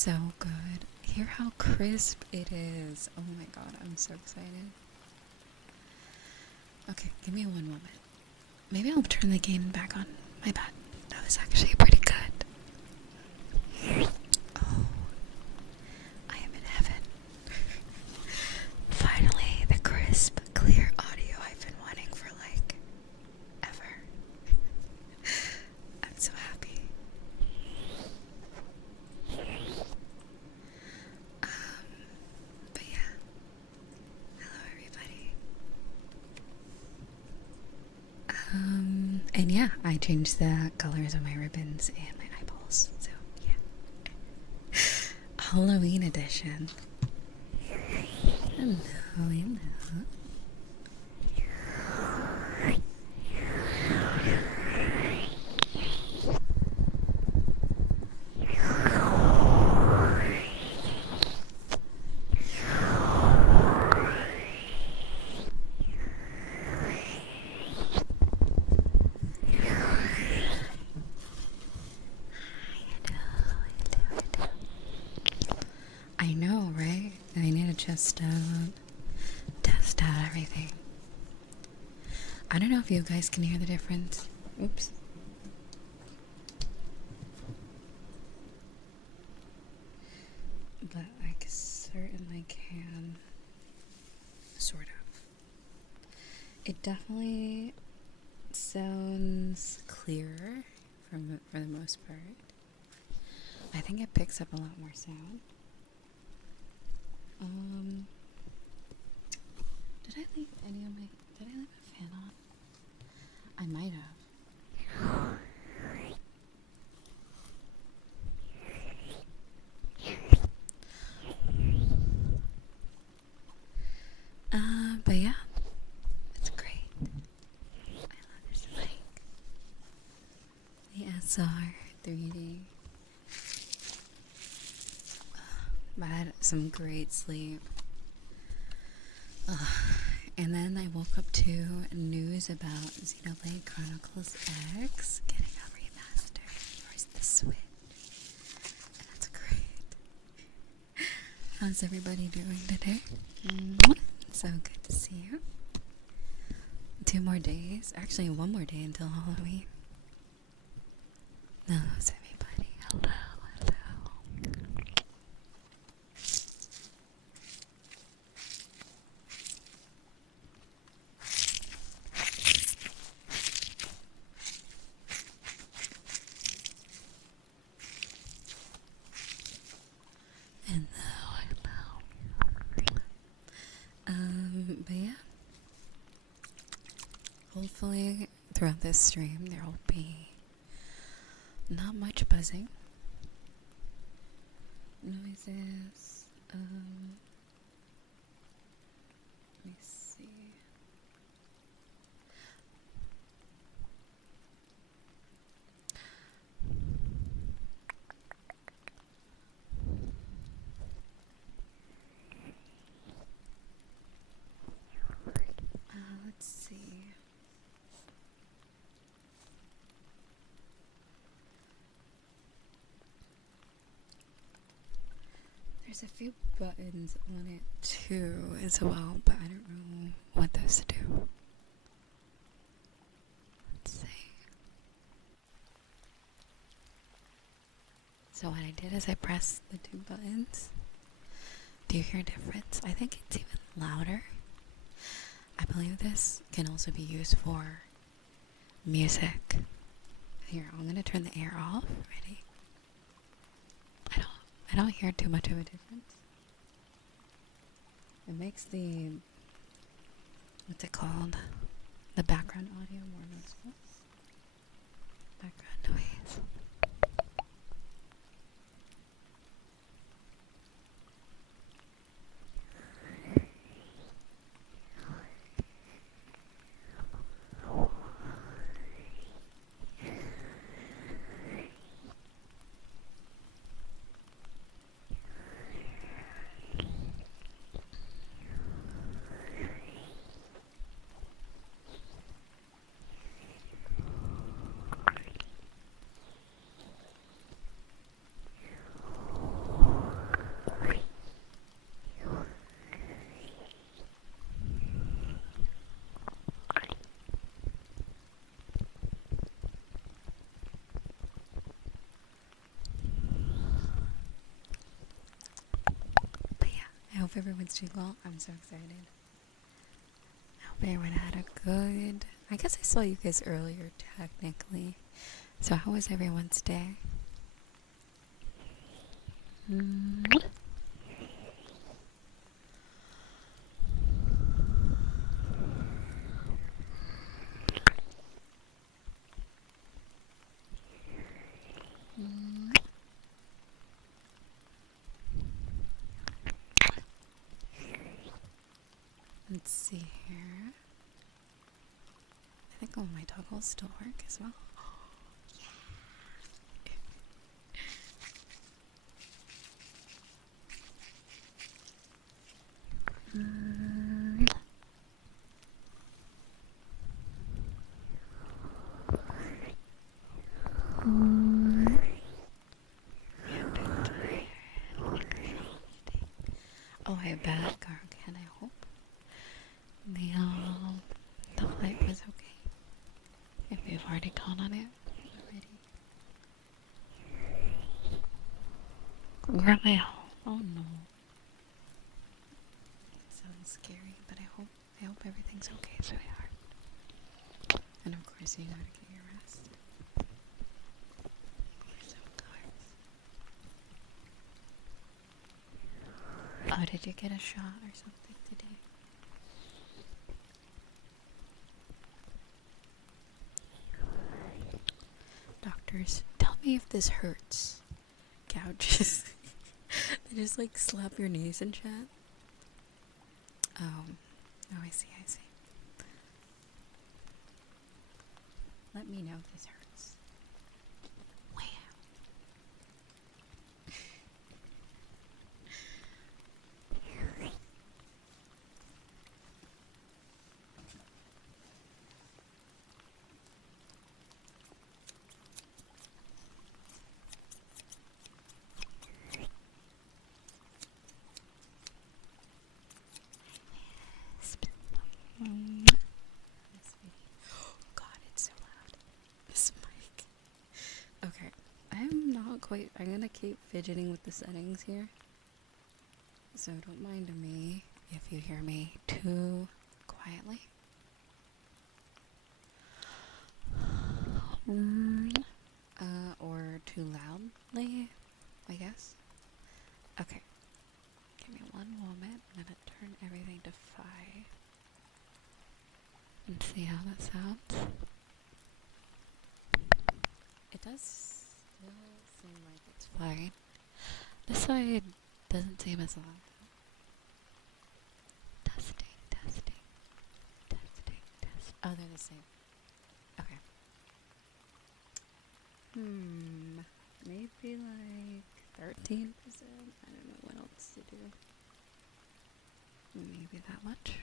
so good. Hear how crisp it is. Oh my god, I'm so excited. Okay, give me one moment. Maybe I'll turn the game back on. My bad. That was actually pretty good. Oh, I am in heaven. Finally, the crisp, clear audio I've been wanting for like ever. I'm so happy. But yeah. Hello everybody. And yeah, I changed the colors of my ribbons and my eyeballs. So yeah. Halloween edition. Hello, hello. I know, right? I need to just test out everything. I don't know if you guys can hear the difference. Oops. But I certainly can. Sort of. It definitely sounds clearer for the most part. I think it picks up a lot more sound. Did I leave did I leave a fan on? I might have. But yeah, it's great. I love this mic. The SR 3D. I had some great sleep. And then I woke up to news about Xenoblade Chronicles X getting a remaster for the Switch. And that's great. How's everybody doing today? So good to see you. 2 more days. Actually, 1 more day until Halloween. No, how's everybody? Hello, hello. But yeah. Hopefully, throughout this stream, there will be not much buzzing. Noises. Let me see. Let's see. There's a few buttons on it too as well, but I don't know what those do. Let's see. So what I did is I pressed the 2 buttons. Do you hear a difference? I think it's even louder. I believe this can also be used for music. Here, I'm gonna turn the air off. Ready? I don't hear too much of a difference. It makes the, what's it called? The background audio more noticeable. Background noise. hope everyone's doing well. I'm so excited. I hope everyone had a good... I guess I saw you guys earlier, technically. So how was everyone's day? Let's see here. I think all my toggles still work as well. Oh, I bet, Gargan, I hope the flight was okay. If you've already gone on it already. Really? Oh no. Sounds scary, but I hope everything's okay, sweetheart. And of course you know to get your rest. So good. Oh, did you get a shot or something today? Doctors, tell me if this hurts. Gouges. They just like slap your knees and chat. Oh, I see. Let me know if this hurts. Wow. God, it's so loud. This mic. Okay, I'm gonna keep fidgeting with the settings here. So don't mind me if you hear me too quietly. Or too loudly, I guess. Okay. Give me one moment. I'm gonna turn everything to 5. And see how that sounds. It does still seem like it's fine. This side doesn't seem as loud. Testing. Oh, they're the same. Okay. Maybe like 13%. I don't know what else to do. Maybe that much.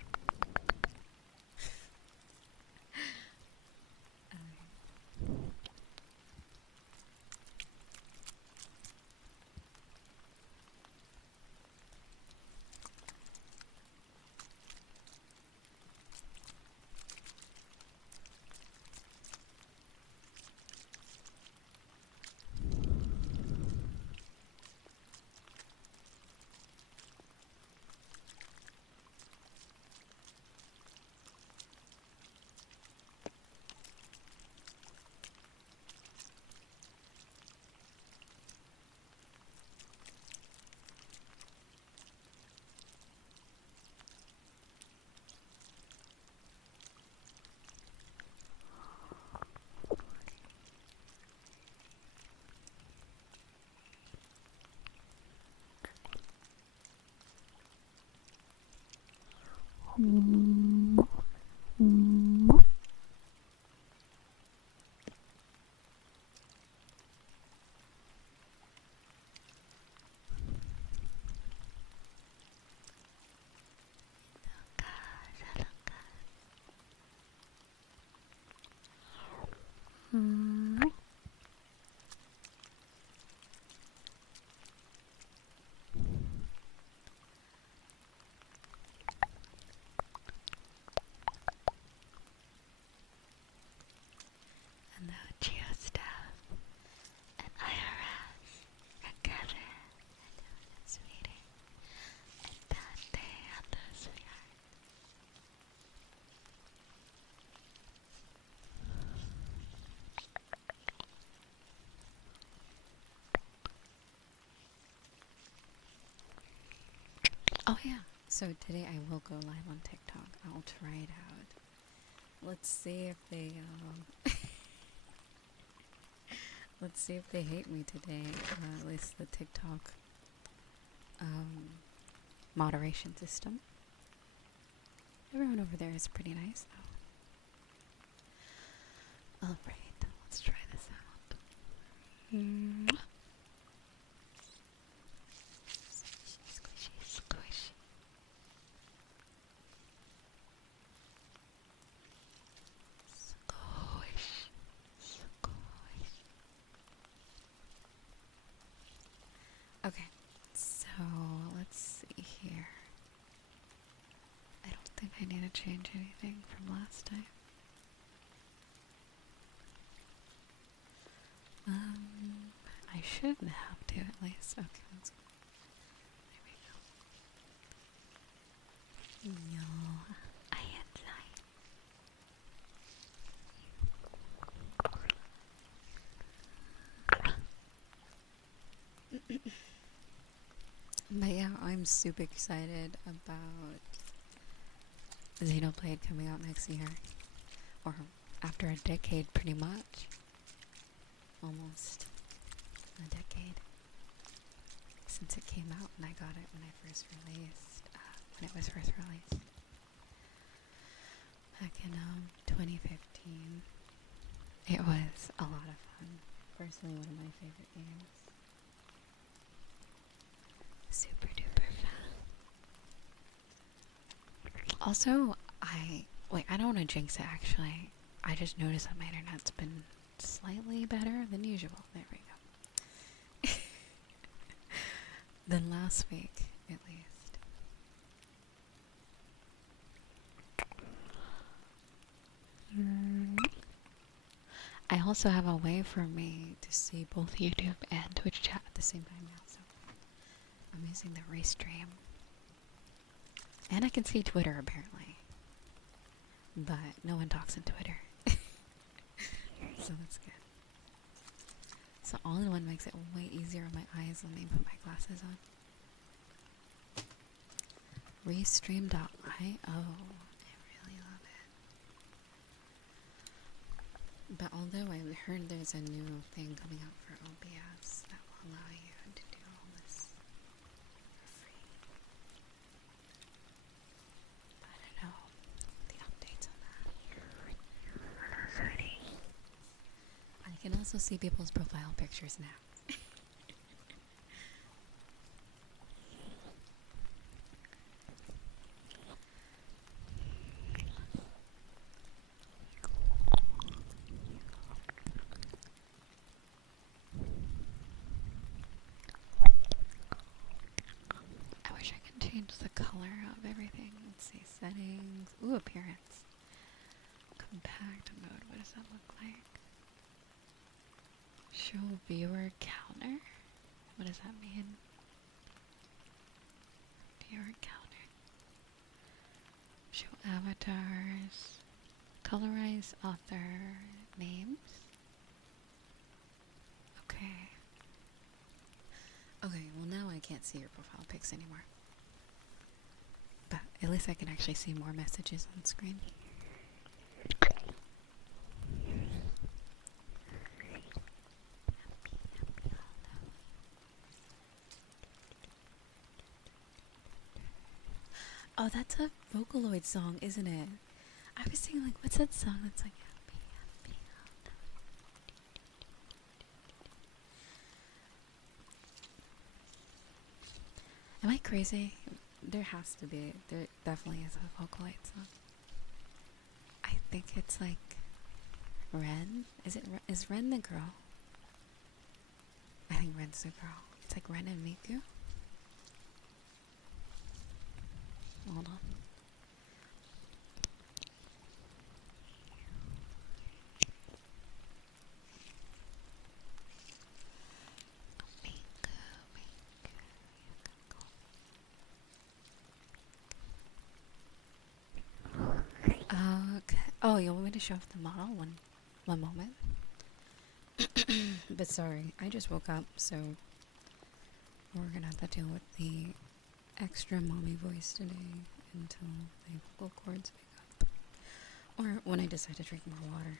Oh yeah. So today I will go live on TikTok. I'll try it out. Let's see if they let's see if they hate me today. At least the TikTok moderation system. Everyone over there is pretty nice though. Alright, let's try this out. Squishy, squishy. Squish, squish. Okay, so let's see here. I don't think I need to change anything from last time. I shouldn't have to at least. Okay, let's go. There we go. No, I am lying. But yeah, I'm super excited about Xenoblade coming out next year. Or after a decade, pretty much. Almost a decade since it came out, and I got it when it was first released back in 2015. It was a lot of fun. Personally, one of my favorite games. Super duper fun. Also, I don't want to jinx it actually. I just noticed that my internet's been slightly better than usual. There we go. Than last week, at least. I also have a way for me to see both YouTube and Twitch chat at the same time now, so I'm using the Restream. And I can see Twitter apparently. But no one talks on Twitter. So that's good. So all-in-one makes it way easier on my eyes when I put my glasses on. Restream.io. I really love it. But although I heard there's a new thing coming out for OBS that will allow you to do all this for free. I don't know the updates on that. I can also see people's profile pictures now. I wish I could change the color of everything. Let's see, settings. Ooh, appearance. Compact mode, what does that look like? Show viewer counter? What does that mean? Viewer counter. Show avatars. Colorize author names. Okay. Okay, well now I can't see your profile pics anymore. But at least I can actually see more messages on screen. Oh, that's a Vocaloid song, isn't it? I was thinking, like, what's that song that's like, happy, happy, am I crazy? There has to be. There definitely is a Vocaloid song. I think it's like Ren. Is Ren the girl? I think Ren's the girl. It's like Ren and Miku. Hold on. Okay. Oh, you want me to show off the model? One moment. But sorry, I just woke up, so we're gonna have to deal with the extra mommy voice today until my vocal cords wake up. Or when I decide to drink more water.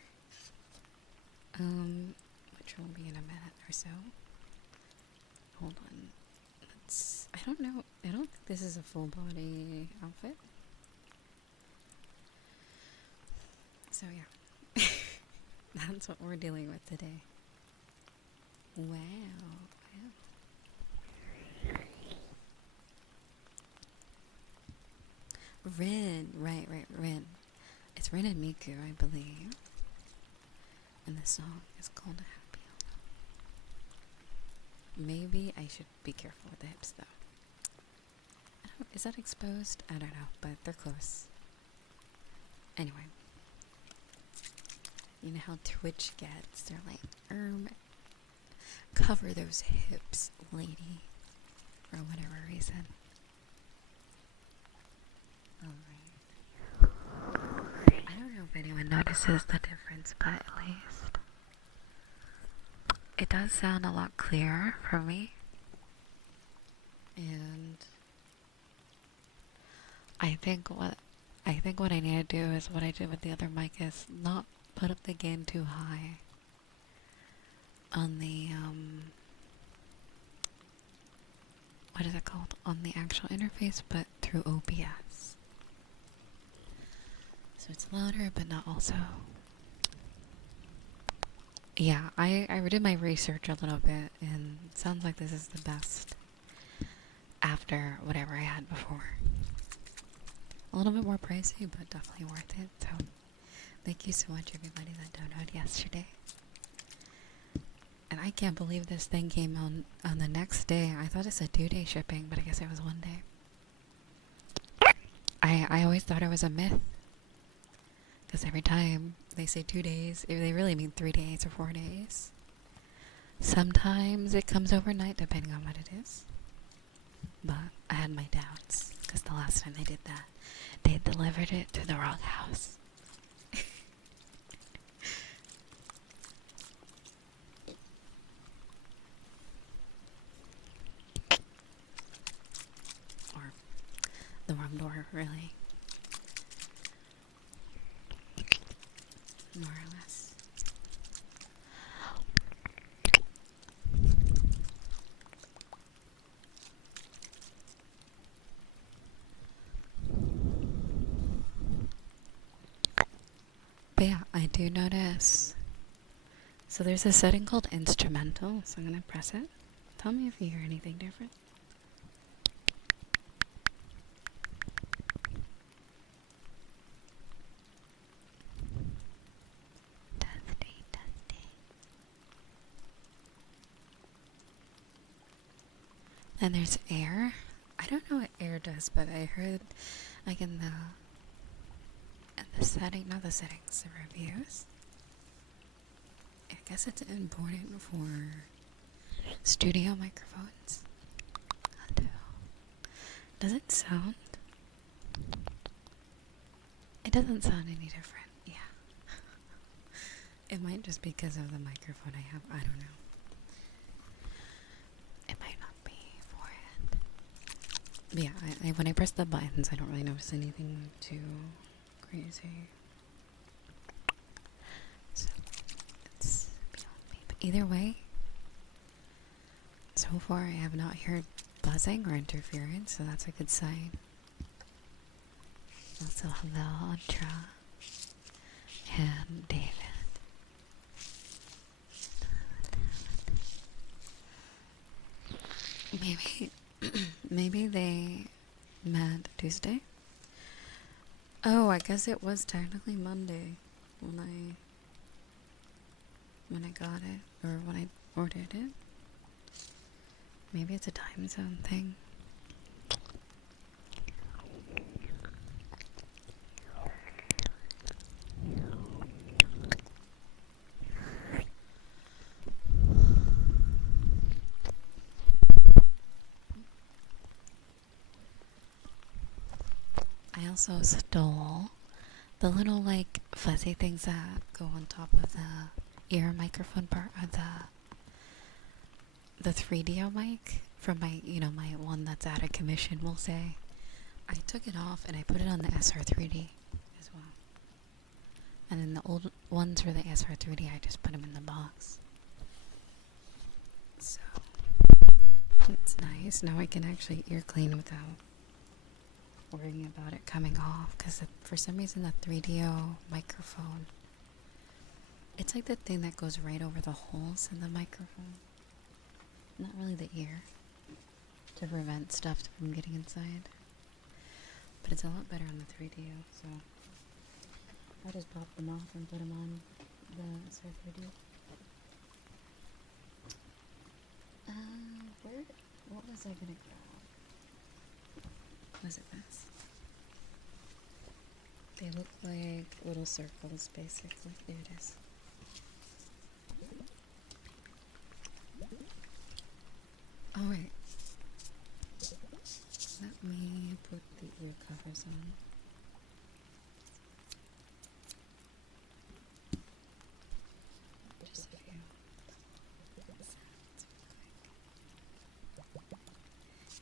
Which will be in a minute or so. Hold on. I don't know. I don't think this is a full body outfit. So yeah. That's what we're dealing with today. Wow. Rin. Right, Rin. It's Rin and Miku, I believe. And the song is called Happy Alone. Maybe I should be careful with the hips, though. Is that exposed? I don't know, but they're close. Anyway. You know how Twitch gets. They're like, cover those hips, lady. For whatever reason. Alright. I don't know if anyone notices the difference, but at least it does sound a lot clearer for me. And I think what I need to do is what I did with the other mic is not put up the gain too high on the what is it called? On the actual interface, but through OBS. So it's louder, but not also. Yeah, I did my research a little bit, and it sounds like this is the best after whatever I had before. A little bit more pricey, but definitely worth it. So, thank you so much, everybody that donated yesterday. And I can't believe this thing came on the next day. I thought it said 2-day shipping, but I guess it was 1 day. I always thought it was a myth. Because every time they say 2 days, they really mean 3 days or 4 days. Sometimes it comes overnight, depending on what it is. But I had my doubts. Because the last time they did that, they delivered it to the wrong house. Or the wrong door, really. More or less. But yeah, I do notice. So there's a setting called instrumental, so I'm gonna press it. Tell me if you hear anything different. Then there's air. I don't know what air does, but I heard like in the setting, not the settings, the reviews. I guess it's important for studio microphones. Does it sound? It doesn't sound any different. Yeah. It might just be because of the microphone I have. I don't know. It might not be for it. But yeah, when I press the buttons, I don't really notice anything too crazy. So, it's beyond me. But either way, so far I have not heard buzzing or interference, so that's a good sign. Also, hello, Andra and David. Maybe they met Tuesday. Oh, I guess it was technically Monday when I got it, or when I ordered it. Maybe it's a time zone thing. I also stole the little like fuzzy things that go on top of the ear microphone part of the 3DO mic. from my, my one that's out of commission, we'll say. I took it off and I put it on the SR3D as well. And then the old ones for the SR3D, I just put them in the box. So, it's nice. Now I can actually ear clean without worrying about it coming off. Because for some reason, the 3DO microphone, it's like the thing that goes right over the holes in the microphone. Not really the ear. To prevent stuff from getting inside. But it's a lot better on the 3DO, so I just popped them off and put them on the SR3DO. What was I gonna grab? Was it this? They look like little circles, basically. There it is. Alright. Let me put the ear covers on. Just a few sounds real quick.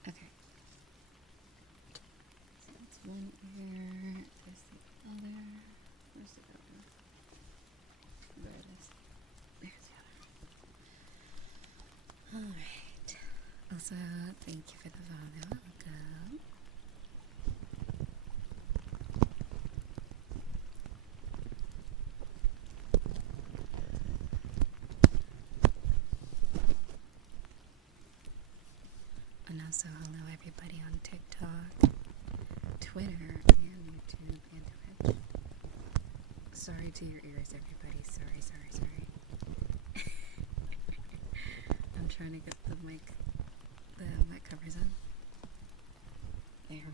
Okay. So that's one ear. There's the other. Where's the other one? There it is. There's the other. Alright. Also, thank you for the follow. Welcome. And also, hello everybody on TikTok, Twitter, and YouTube, and Twitch. Sorry to your ears, everybody. Sorry. I'm trying to get the mic covers on. There we go.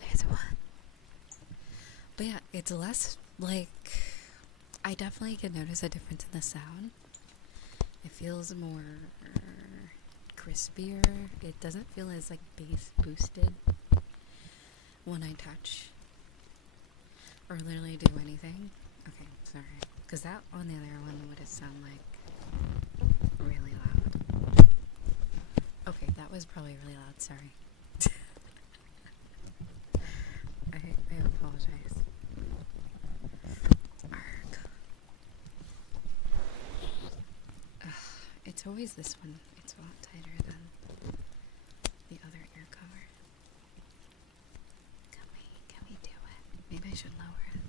There's one. But yeah, it's less, I definitely can notice a difference in the sound. It feels more crispier. It doesn't feel as bass boosted when I touch or literally do anything. Okay, sorry. Because that on the other one would sound really loud. Okay, that was probably really loud. Sorry. I apologize. Arg. It's always this one. It's a lot tighter than the other ear cover. Can we do it? Maybe I should lower it.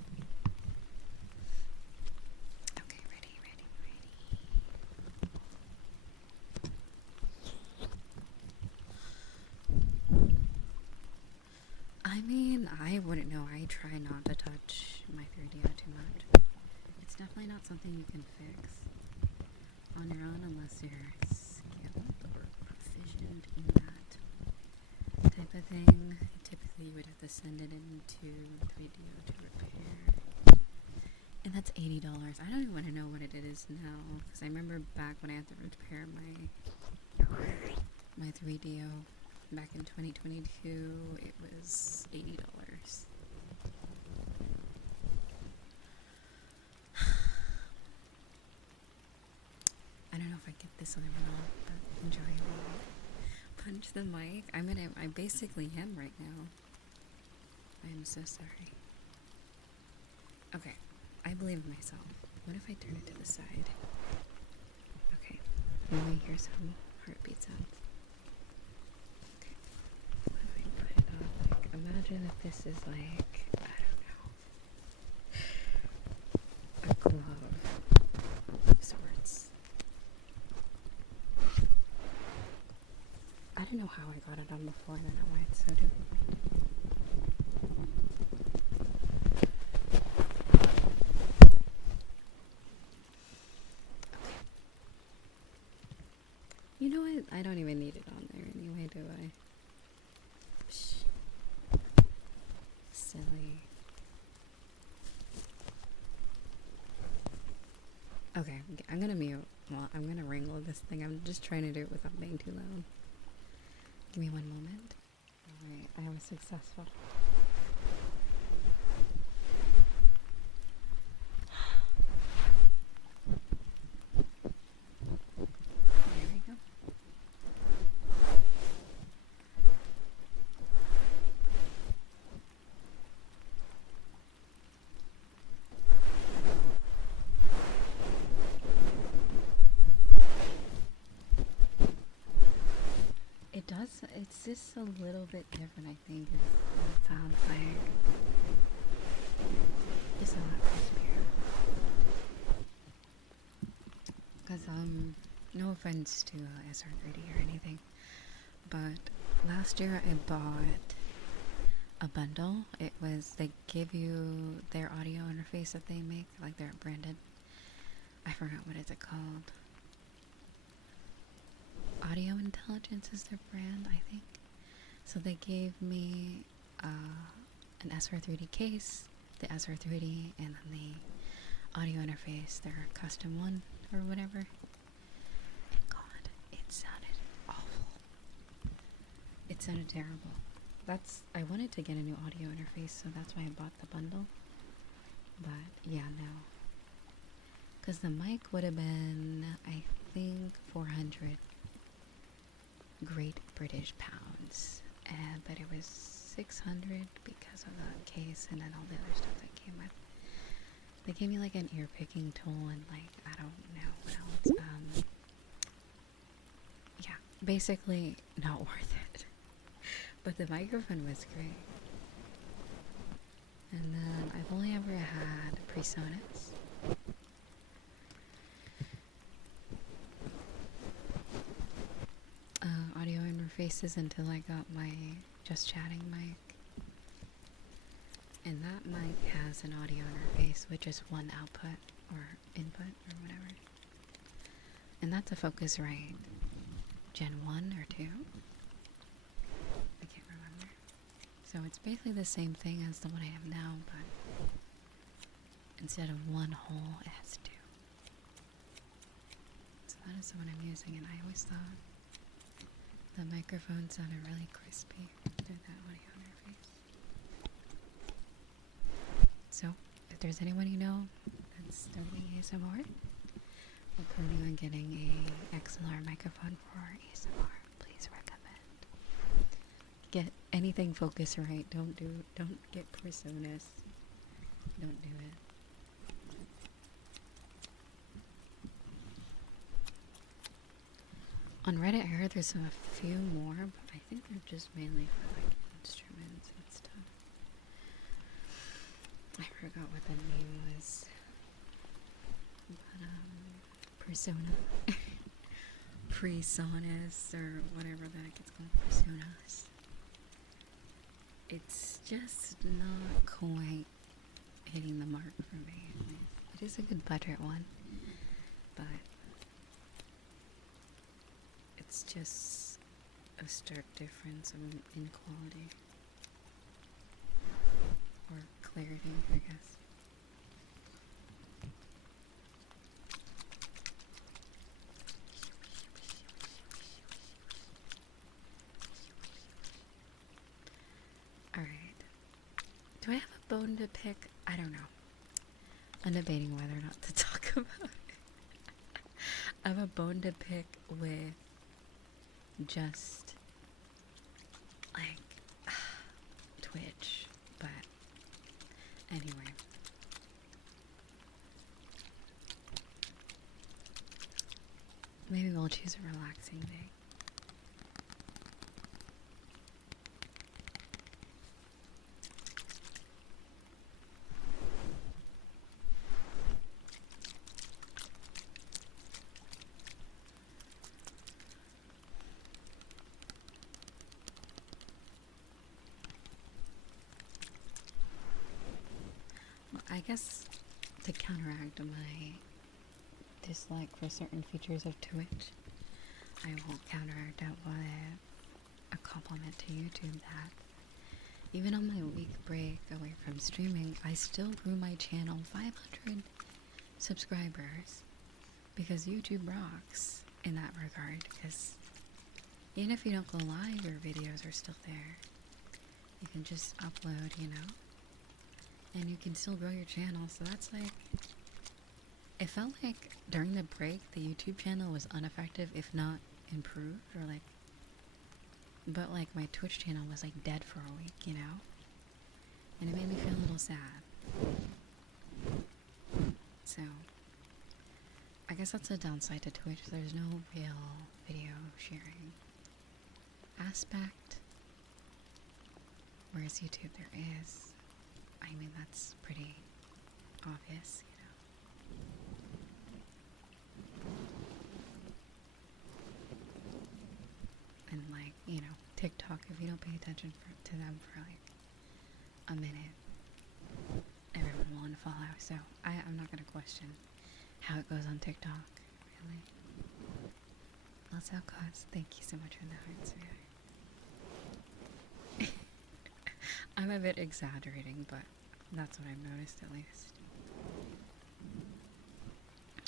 Okay, ready. I mean, I wouldn't know. I try not to touch my 3DO too much. It's definitely not something you can fix on your own unless you're skilled or proficient in that type of thing. Typically, you would have to send it into 3DO to repair. And that's $80. I don't even want to know what it is now, because I remember back when I had to repair my 3DO back in 2022, it was $80. I don't know if I get this other one off, but enjoy it. Punch the mic. I basically am right now. I am so sorry. Okay, I believe in myself. What if I turn it to the side? Okay, let me hear some heartbeat sounds. Okay, let me put it on. Imagine if this is I don't know, a glove of sorts. I don't know how I got it on before. I don't know why it's so difficult. You know what? I don't even need it on there anyway, do I? Psh. Silly. Okay, I'm gonna mute. Well, I'm gonna wrangle this thing. I'm just trying to do it without being too loud. Give me one moment. Alright, I was successful. it's just a little bit different, I think, is what it sounds like. Just a lot crispier. Because, no offense to SR30 or anything, but last year I bought a bundle. It was, they give you their audio interface that they make, like they're branded. I forgot what is it called. Audio Intelligence is their brand, I think. So they gave me an SR3D case, the SR3D, and then the audio interface, their custom one or whatever. And God, it sounded awful. It sounded terrible. I wanted to get a new audio interface, so that's why I bought the bundle. But yeah, no. Because the mic would have been, I think, 400 Great British pounds. But it was 600 because of the case and then all the other stuff that came with. They gave me like an ear picking tool and like, I don't know what else. Yeah, basically not worth it. But the microphone was great. And then I've only ever had PreSonus. Audio interfaces until I got my Just Chatting mic. And that mic has an audio interface with just one output or input or whatever. And that's a Focusrite Gen 1 or 2. I can't remember. So it's basically the same thing as the one I have now, but instead of one hole, it has two. So that is the one I'm using, and I always thought the microphone sounded really crispy through that audio interface. So, if there's anyone you know that's starting ASMR, or planning on getting a XLR microphone for ASMR, please recommend. Get anything Focusrite. Don't get PreSonus. Don't do it. On Reddit, I heard there's a few more, but I think they're just mainly for like instruments and stuff. I forgot what the name was. But, Persona. PreSonus, or whatever the heck it's called. PreSonus. It's just not quite hitting the mark for me. It is a good budget one, but it's just a stark difference in quality. Or clarity, I guess. Alright. Do I have a bone to pick? I don't know. I'm debating whether or not to talk about it. I have a bone to pick with just like Twitch, but anyway. Maybe we'll choose a relaxing day. I guess to counteract my dislike for certain features of Twitch, I will counteract that with a compliment to YouTube that even on my week break away from streaming, I still grew my channel 500 subscribers because YouTube rocks in that regard, because even if you don't go live, your videos are still there. You can just upload, you know? And you can still grow your channel, so that's like, it felt like during the break the YouTube channel was unaffected, if not improved, or like, but like my Twitch channel was like dead for a week, you know? And it made me feel a little sad. So I guess that's a downside to Twitch. There's no real video sharing aspect. Whereas YouTube, there is. I mean, that's pretty obvious, you know. And like, you know, TikTok, if you don't pay attention to them for like a minute, everyone will unfollow. So I'm not gonna question how it goes on TikTok, really. Also, cause thank you so much for the hearts. I'm a bit exaggerating, but that's what I've noticed at least.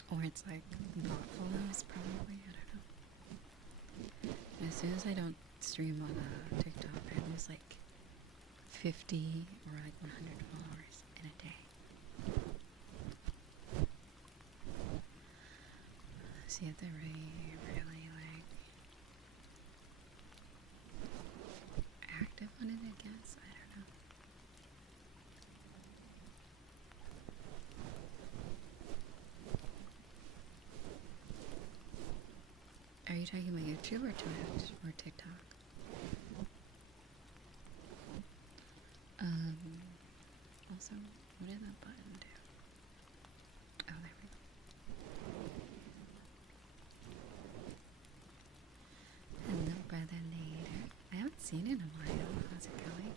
Or it's like bot follows, probably. I don't know. And as soon as I don't stream on TikTok, I lose like 50 or like 100 followers in a day. So you have to really like active on it, I guess. I don't know. Are you talking about YouTube or Twitch or TikTok? Also, what did that button do? Oh, there we go. Hello, brother Nader. I haven't seen it in a while. How's it going?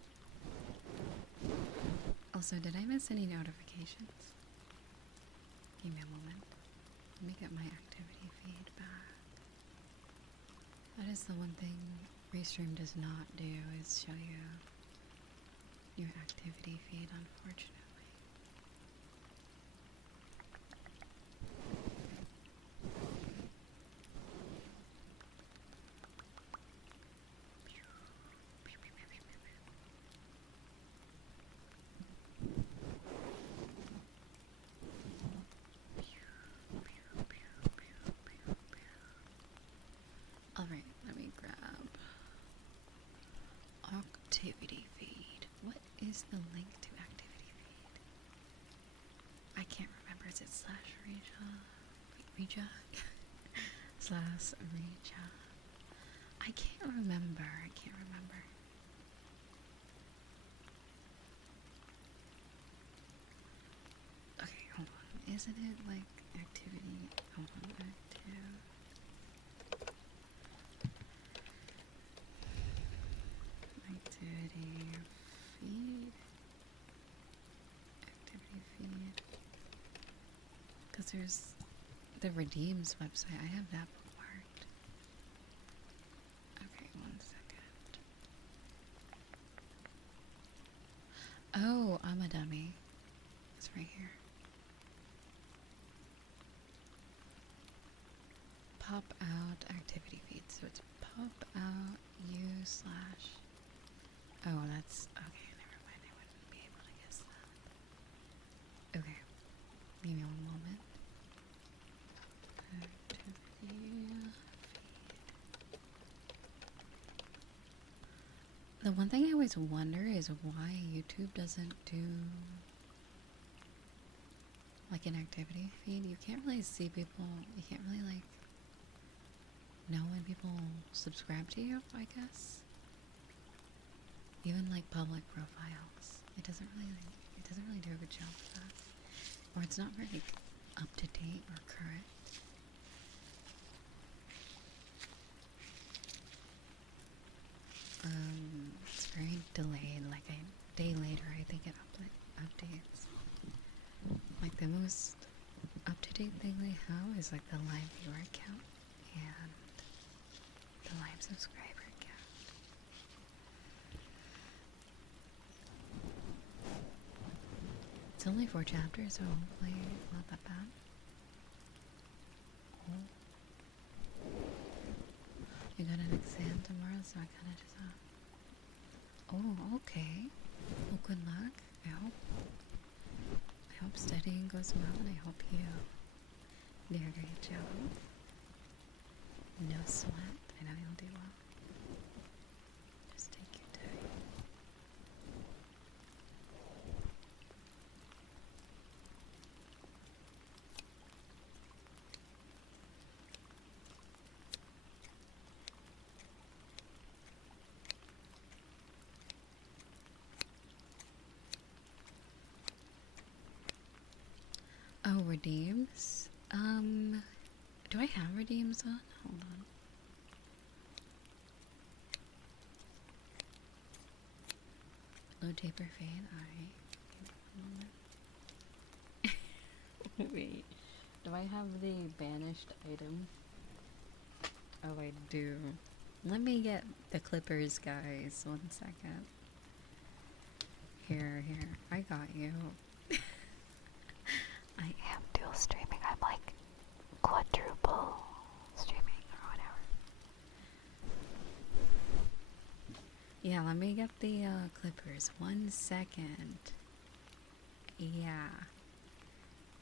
Also, did I miss any notifications? Give me a moment. Let me get my activity feed back. That is the one thing Restream does not do, is show you your activity feed, unfortunately. Alright, let me grab activity feed. What is the link to activity feed? I can't remember. Is it /Riza? /Riza? I can't remember. Okay, hold on. Isn't it like activity? Hold on, active. Activity feed. Activity feed. Because there's the Redeems website. I have that bookmarked. Okay, 1 second. Oh, I'm a dummy. It's right here. Pop out activity feed. So it's pop out u/. Oh, that's okay. Never mind. I wouldn't be able to guess that. Okay, give me 1 moment. Activity feed. The one thing I always wonder is why YouTube doesn't do like an activity feed. You can't really see people. You can't really like know when people subscribe to you, I guess. Even like public profiles, it doesn't really do a good job of that, or it's not very up to date or current. It's very delayed. Like a day later, I think it updates. Like the most up to date thing they have is like the live viewer count and the live subscriber count. It's only 4 chapters, so hopefully not that bad. Oh. You got an exam tomorrow, so I kind of just oh, okay. Well, good luck. I hope studying goes well, and I hope you do a great job. No sweat. I know you'll do well. Just take your time. redeems. Do I have redeems on? Hold on. Low taper fade. Alright. Wait. Do I have the banished item? Oh, I do. Let me get the clippers, guys. 1 second. Here. I got you. I am dual streaming. I'm like quadruple streaming or whatever. Yeah, let me get the clippers. 1 second. Yeah.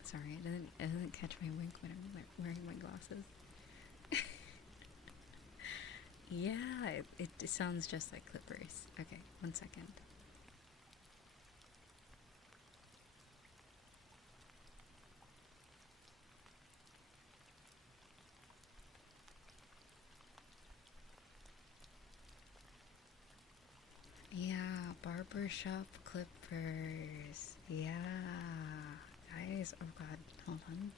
Sorry, it doesn't catch my wink when I'm wearing my glasses. Yeah, it sounds just like clippers. Okay, 1 second. Yeah, barbershop clippers. Yeah. Guys, oh god, hold on.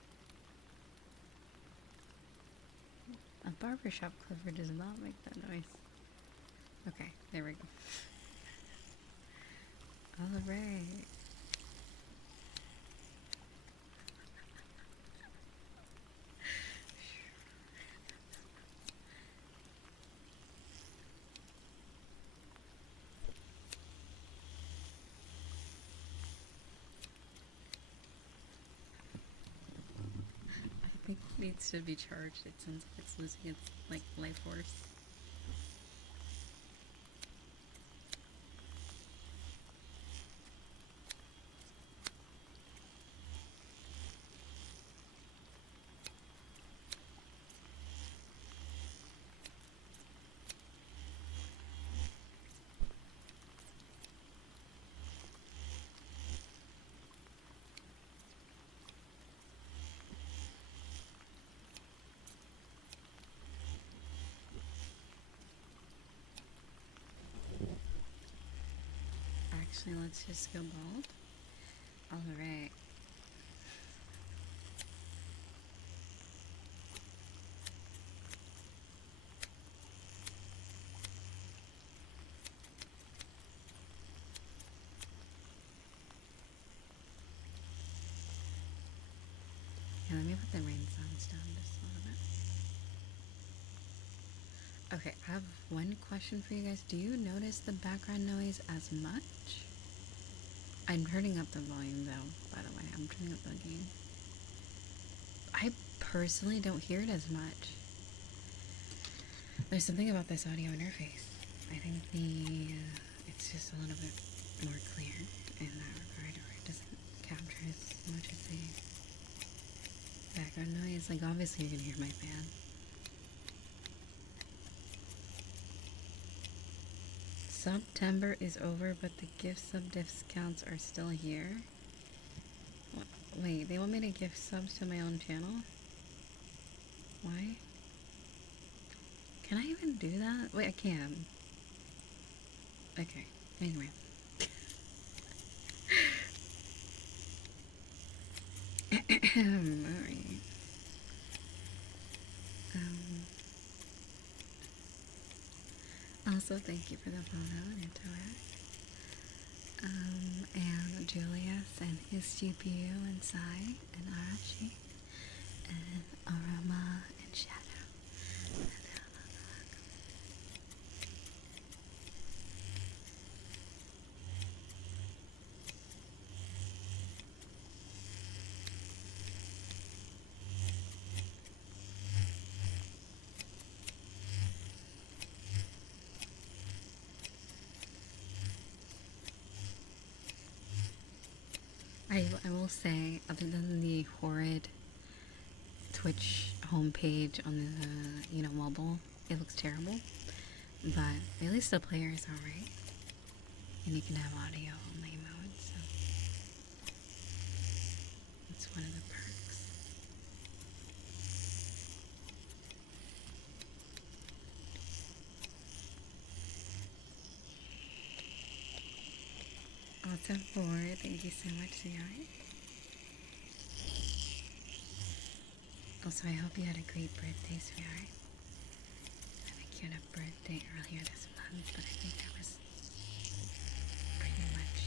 A barbershop clipper does not make that noise. Okay, there we go. Alright. I think it needs to be charged. It sounds like it's losing its like life force. Actually, let's just go bald. Alright. Yeah, let me put the rain sounds down just a little bit. Okay, I have one question for you guys. Do you notice the background noise as much? I'm turning up the volume though, by the way. I'm turning up the gain. I personally don't hear it as much. There's something about this audio interface. I think it's just a little bit more clear in that regard, or it doesn't capture as much of the background noise. Like obviously you can hear my fan. September is over, but the gift sub discounts are still here. Wait, they want me to gift subs to my own channel? Why? Can I even do that? Wait, I can. Okay, anyway. Alright. Also, thank you for the follow, Interact. And Julius and his GPU and Sai and Arashi and Arama and Shadow. I will say, other than the horrid Twitch homepage on the mobile, it looks terrible. But at least the player is alright, and you can have audio only mode, so it's one of the perks. Also, thank you so much, CI. Also, I hope you had a great birthday, sweetheart. I think you had a birthday earlier this month, but I think that was pretty much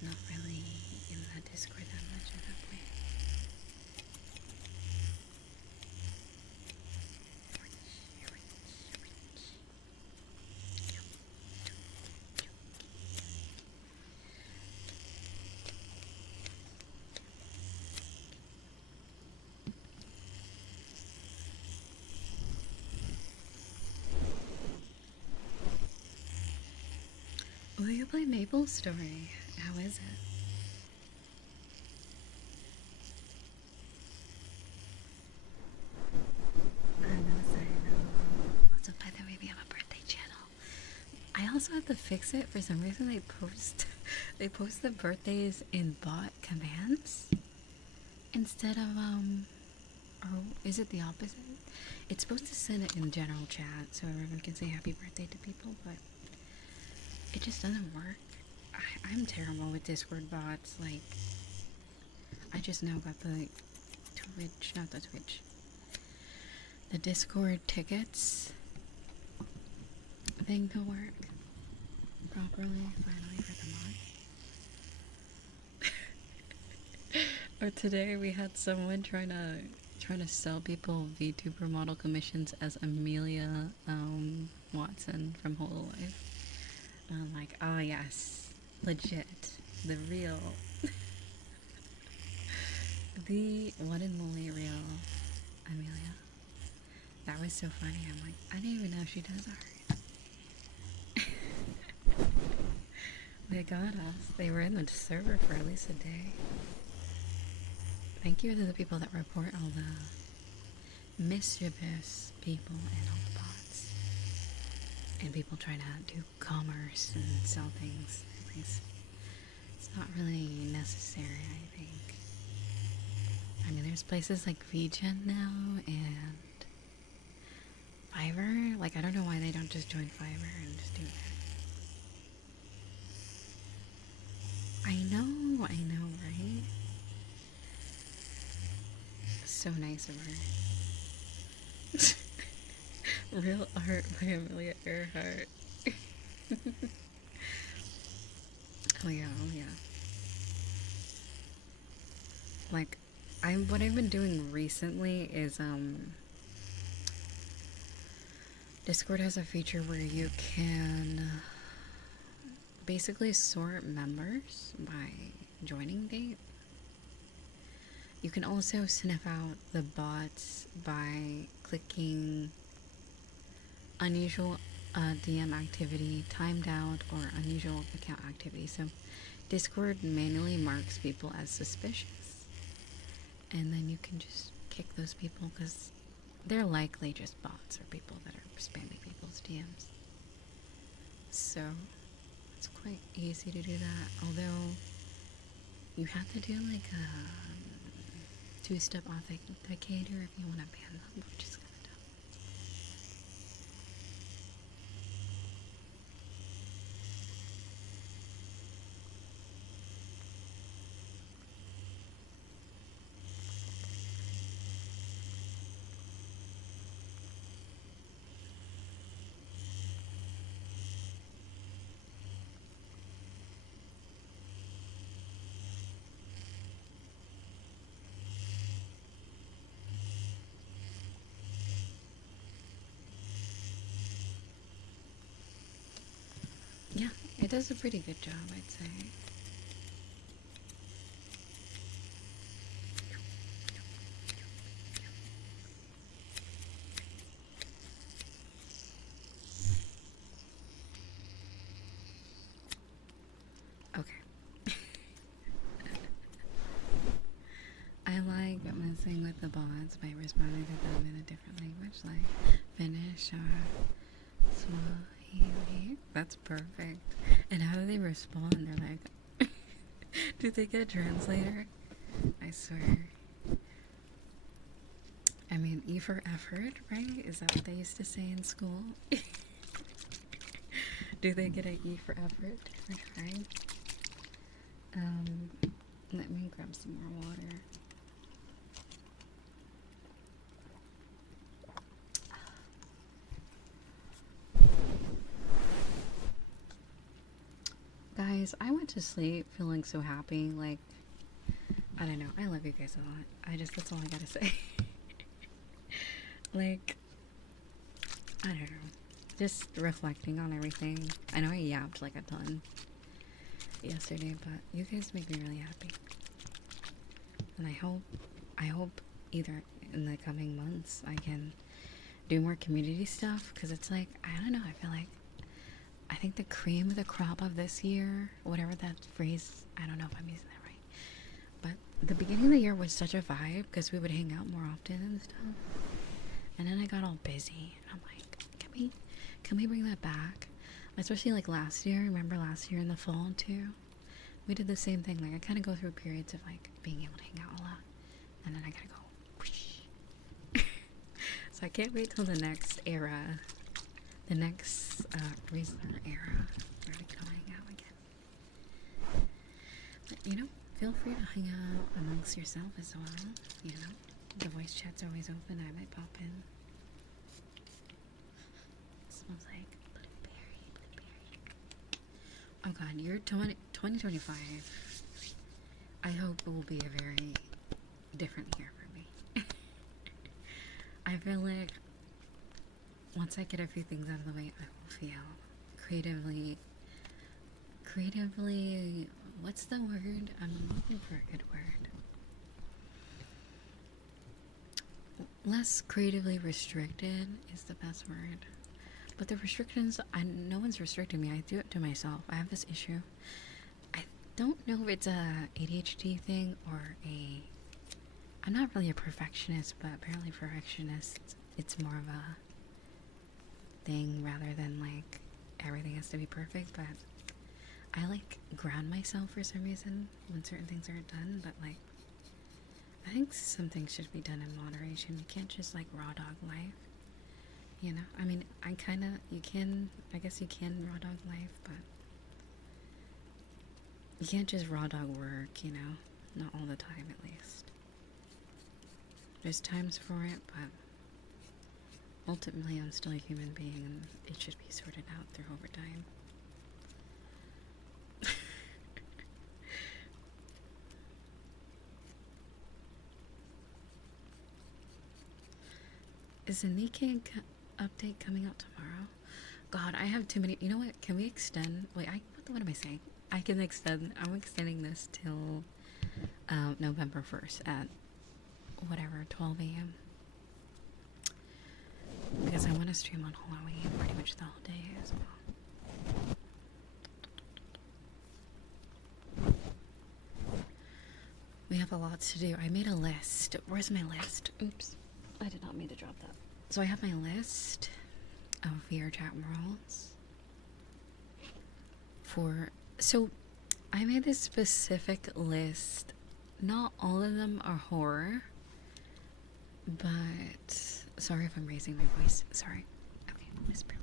not really in the Discord that much at that point. Will you play Maple Story? How is it? I know. Also, by the way, we have a birthday channel. I also have to fix it. For some reason, they post the birthdays in bot commands instead of or is it the opposite? It's supposed to send it in general chat so everyone can say happy birthday to people, but it just doesn't work. I'm terrible with Discord bots. Like, I just now got the Twitch, not the Twitch, the Discord tickets thing to work properly finally for the mod. Or today we had someone trying to sell people VTuber model commissions as Amelia Watson from Hololive. I'm like, oh yes, legit, the real, the one and only real Amelia. That was so funny. I'm like, I didn't even know she does art. They got us. They were in the server for at least a day. Thank you to the people that report all the mischievous people and all the bots. And people trying to do commerce and sell things. It's not really necessary, I think. I mean, there's places like VGen now and Fiverr. Like, I don't know why they don't just join Fiverr and just do that. I know, right? So nice of her. Real art by Amelia Earhart. Oh yeah. Like, what I've been doing recently is Discord has a feature where you can basically sort members by joining date. You can also sniff out the bots by clicking unusual DM activity, timed out, or unusual account activity. So Discord manually marks people as suspicious, and then you can just kick those people because they're likely just bots or people that are spamming people's DMs. So it's quite easy to do that, although you have to do like a two-step authenticator if you want to ban them, which is kind of dumb. Yeah, it does a pretty good job, I'd say. Okay. I like messing with the bots by responding to them in a different language, like Finnish or Swahili. That's perfect. And how do they respond? They're like, do they get a translator? I swear. I mean, E for effort, right? Is that what they used to say in school? Do they get an E for effort for trying? Let me grab some more water. Anyways, I went to sleep feeling so happy. Like, I don't know. I love you guys a lot. That's all I gotta say. Like, I don't know. Just reflecting on everything. I know I yapped like a ton yesterday, but you guys make me really happy. And I hope either in the coming months I can do more community stuff, because it's like, I don't know, I think the cream of the crop of this year, whatever that phrase, I don't know if I'm using that right, but the beginning of the year was such a vibe because we would hang out more often and stuff, and then I got all busy and I'm like, can we bring that back? Especially like last year. Remember last year in the fall too, we did the same thing. Like, I kind of go through periods of like being able to hang out a lot, and then I gotta go whoosh. So I can't wait till the next era, the next Riza era, where we can all hang out again. But, you know, feel free to hang out amongst yourself as well. You know, the voice chat's always open. I might pop in. Smells like blueberry. Oh god, year 2025. I hope it will be a very different year for me. I feel like once I get a few things out of the way, I will feel creatively, what's the word? I'm looking for a good word. Less creatively restricted is the best word. But the restrictions, no one's restricting me. I do it to myself. I have this issue. I don't know if it's a ADHD thing or I'm not really a perfectionist, but apparently perfectionist, it's more of a thing rather than like everything has to be perfect. But I like ground myself for some reason when certain things aren't done. But like, I think some things should be done in moderation. You can't just like raw dog life. You know, I mean, I guess you can raw dog life, but you can't just raw dog work, you know, not all the time at least. There's times for it, but ultimately I'm still a human being and it should be sorted out through overtime. Is the Nikkei update coming out tomorrow? God, I have too many. You know what? Can we extend? Wait, what am I saying? I'm extending this till November 1st at whatever, 12 a.m. Because I want to stream on Halloween pretty much the whole day as well. We have a lot to do. I made a list. Where's my list? Oops. I did not mean to drop that. So I have my list of VR chat worlds so I made this specific list. Not all of them are horror, but sorry if I'm raising my voice. Sorry. Okay, whisper.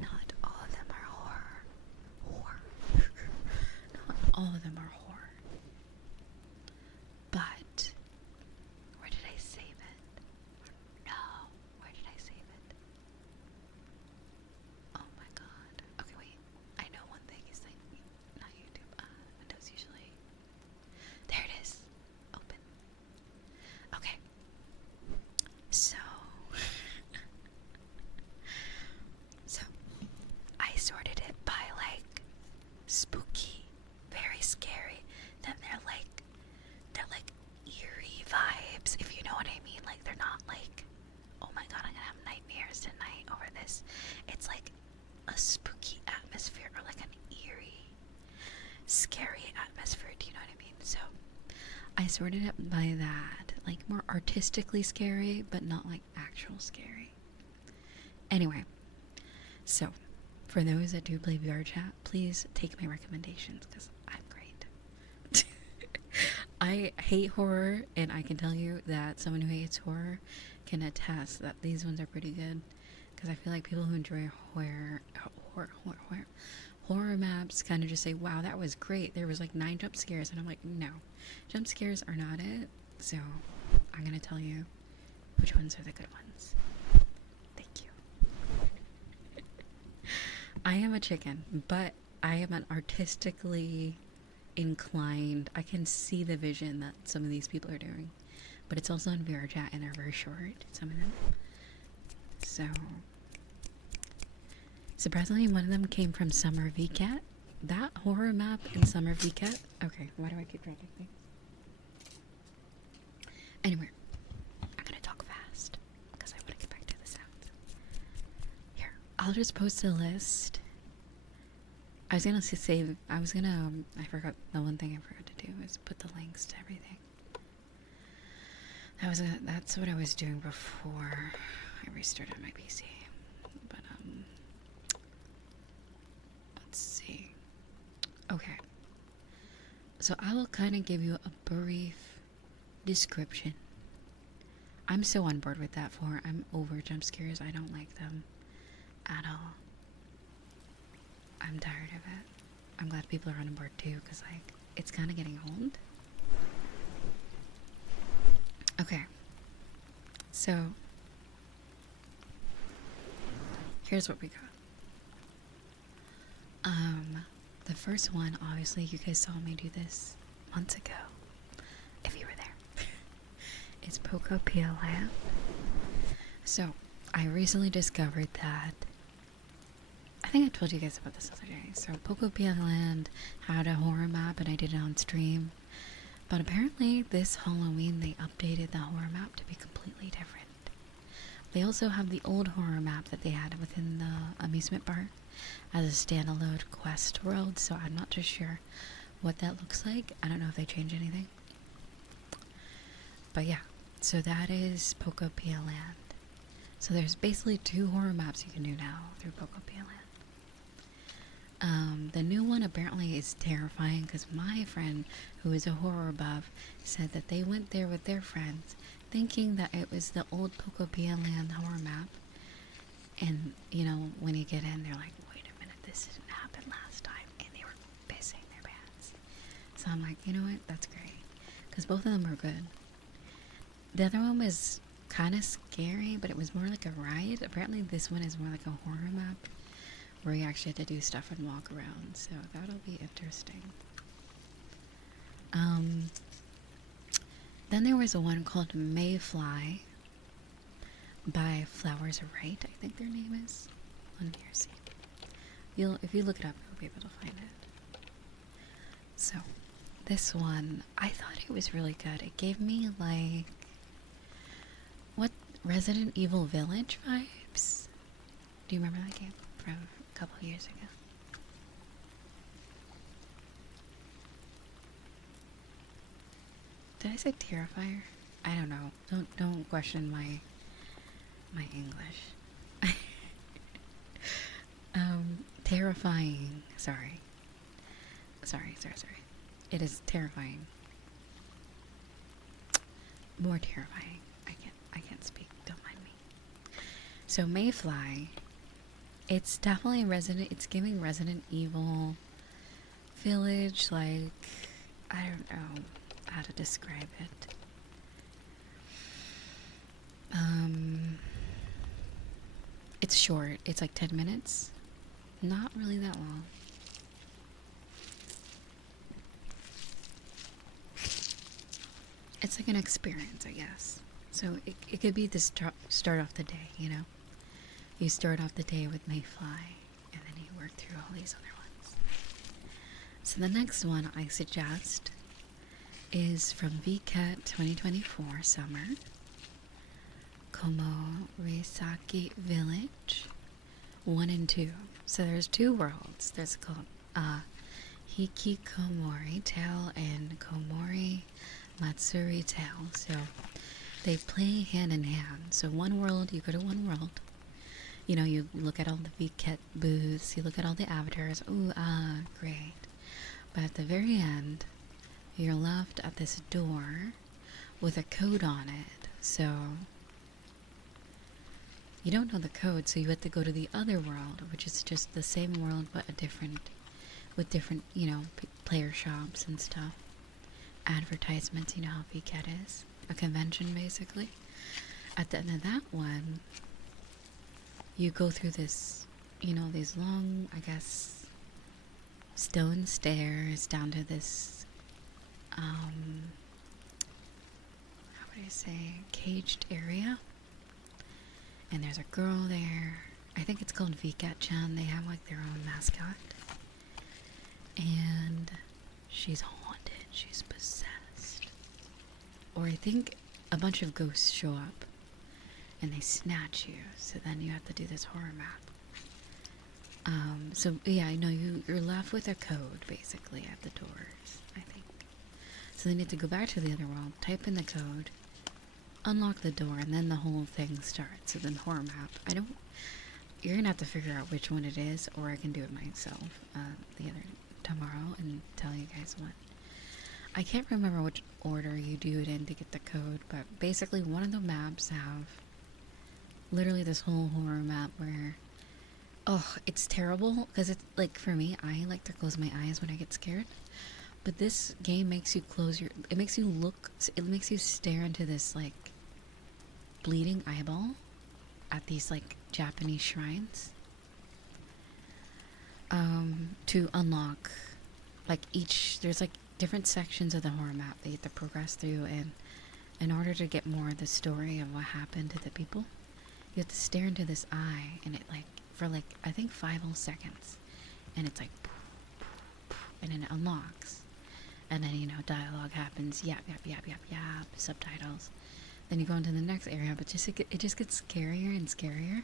Not all of them are horror. Not all of them are horror. But where did I save it? No, where did I save it? Oh my god. Okay, wait. I know one thing is like not YouTube. Windows usually. There it is. Open. Okay. So I sorted it by like spooky, very scary. Then they're like eerie vibes, if you know what I mean. Like, they're not like, oh my god, I'm gonna have nightmares tonight over this. It's like a spooky atmosphere, or like an eerie, scary atmosphere. Do you know what I mean? So I sorted it by that, like more artistically scary, but not like actual scary. Anyway, so for those that do play VR chat, please take my recommendations because I'm great. I hate horror, and I can tell you that someone who hates horror can attest that these ones are pretty good, because I feel like people who enjoy horror maps kind of just say, wow, that was great, there was like 9 jump scares, and I'm like, no, jump scares are not it. So I'm gonna tell you which ones are the good ones. Thank you. I am a chicken, but I am an artistically inclined. I can see the vision that some of these people are doing, but it's also in VR chat and they're very short. Some of them. So surprisingly, one of them came from Summer VCat. That horror map in Summer VCat. Okay, why do I keep dropping things? Anyway, I'm gonna talk fast because I want to get back to the sounds. Here, I'll just post a list. I was gonna save. I forgot. The one thing I forgot to do was put the links to everything. That's what I was doing before I restarted my PC. But let's see. Okay. So I will kind of give you a brief description. I'm so on board with that for. I'm over jump scares. I don't like them at all. I'm tired of it. I'm glad people are on board too, because like it's kind of getting old. Okay. So here's what we got. The first one, obviously, you guys saw me do this months ago. If you were there, it's Poco PLM. So I recently discovered that. I think I told you guys about this other day. So Poco PLM had a horror map, and I did it on stream. But apparently, this Halloween they updated the horror map to be completely different. They also have the old horror map that they had within the amusement park as a standalone quest world, so I'm not too sure what that looks like. I don't know if they changed anything. But yeah, so that is Poco PLM. So there's basically 2 horror maps you can do now through Poco PLM. The new one apparently is terrifying because my friend, who is a horror buff, said that they went there with their friends thinking that it was the old Poco PLM horror map. And, you know, when you get in, they're like, wait a minute, this didn't happen last time. And they were pissing their pants. So I'm like, you know what? That's great. Because both of them were good. The other one was kind of scary, but it was more like a ride. Apparently this one is more like a horror map where you actually have to do stuff and walk around. So that'll be interesting. Then there was a one called Mayfly by Flowers Right, I think their name is. On here, see. If you look it up, you'll be able to find it. So, this one, I thought it was really good. It gave me like Resident Evil Village vibes. Do you remember that game from a couple of years ago? Did I say Terrifier? I don't know. Don't question my English. Terrifying. Sorry. It is terrifying. More terrifying. I can't speak. Don't mind me. So Mayfly, it's definitely it's giving Resident Evil Village, like, I don't know how to describe it. It's short. It's like 10 minutes. Not really that long. It's like an experience, I guess. So it could be the start off the day, you know? You start off the day with Mayfly, and then you work through all these other ones. So the next one I suggest is from VCAT 2024 Summer. Como Reisaki Village 1 and 2. So there's 2 worlds. There's called Hikikomori Tale and Komori Matsuri Tale. So they play hand in hand. So one world, you go to one world. You know, you look at all the VCAT booths, you look at all the avatars. Ooh, great. But at the very end, you're left at this door with a code on it. So you don't know the code, so you have to go to the other world, which is just the same world but with different, you know, player shops and stuff. Advertisements, you know how VCAT is. A convention, basically. At the end of that one, you go through this, you know, these long, I guess, stone stairs down to this, how would I say, caged area. And there's a girl there. I think it's called Vika-chan. They have like their own mascot. And she's haunted. She's possessed. Or I think a bunch of ghosts show up and they snatch you. So then you have to do this horror map. So yeah, I know you're left with a code basically at the doors, I think. So they need to go back to the other world, type in the code, unlock the door, and then the whole thing starts. So then horror map. You're gonna have to figure out which one it is, or I can do it myself tomorrow and tell you guys what. I can't remember which order you do it in to get the code, but basically one of the maps have literally this whole horror map where, oh, it's terrible because it's like, for me, I like to close my eyes when I get scared. But this game makes you it makes you stare into this like bleeding eyeball at these like Japanese shrines. To unlock like there's like different sections of the horror map that you have to progress through, and in order to get more of the story of what happened to the people, you have to stare into this eye, and it like for like I think 5 whole seconds, and it's like and then it unlocks, and then dialogue happens, yap yap yap yap yap, subtitles. Then you go into the next area, but it just gets scarier and scarier,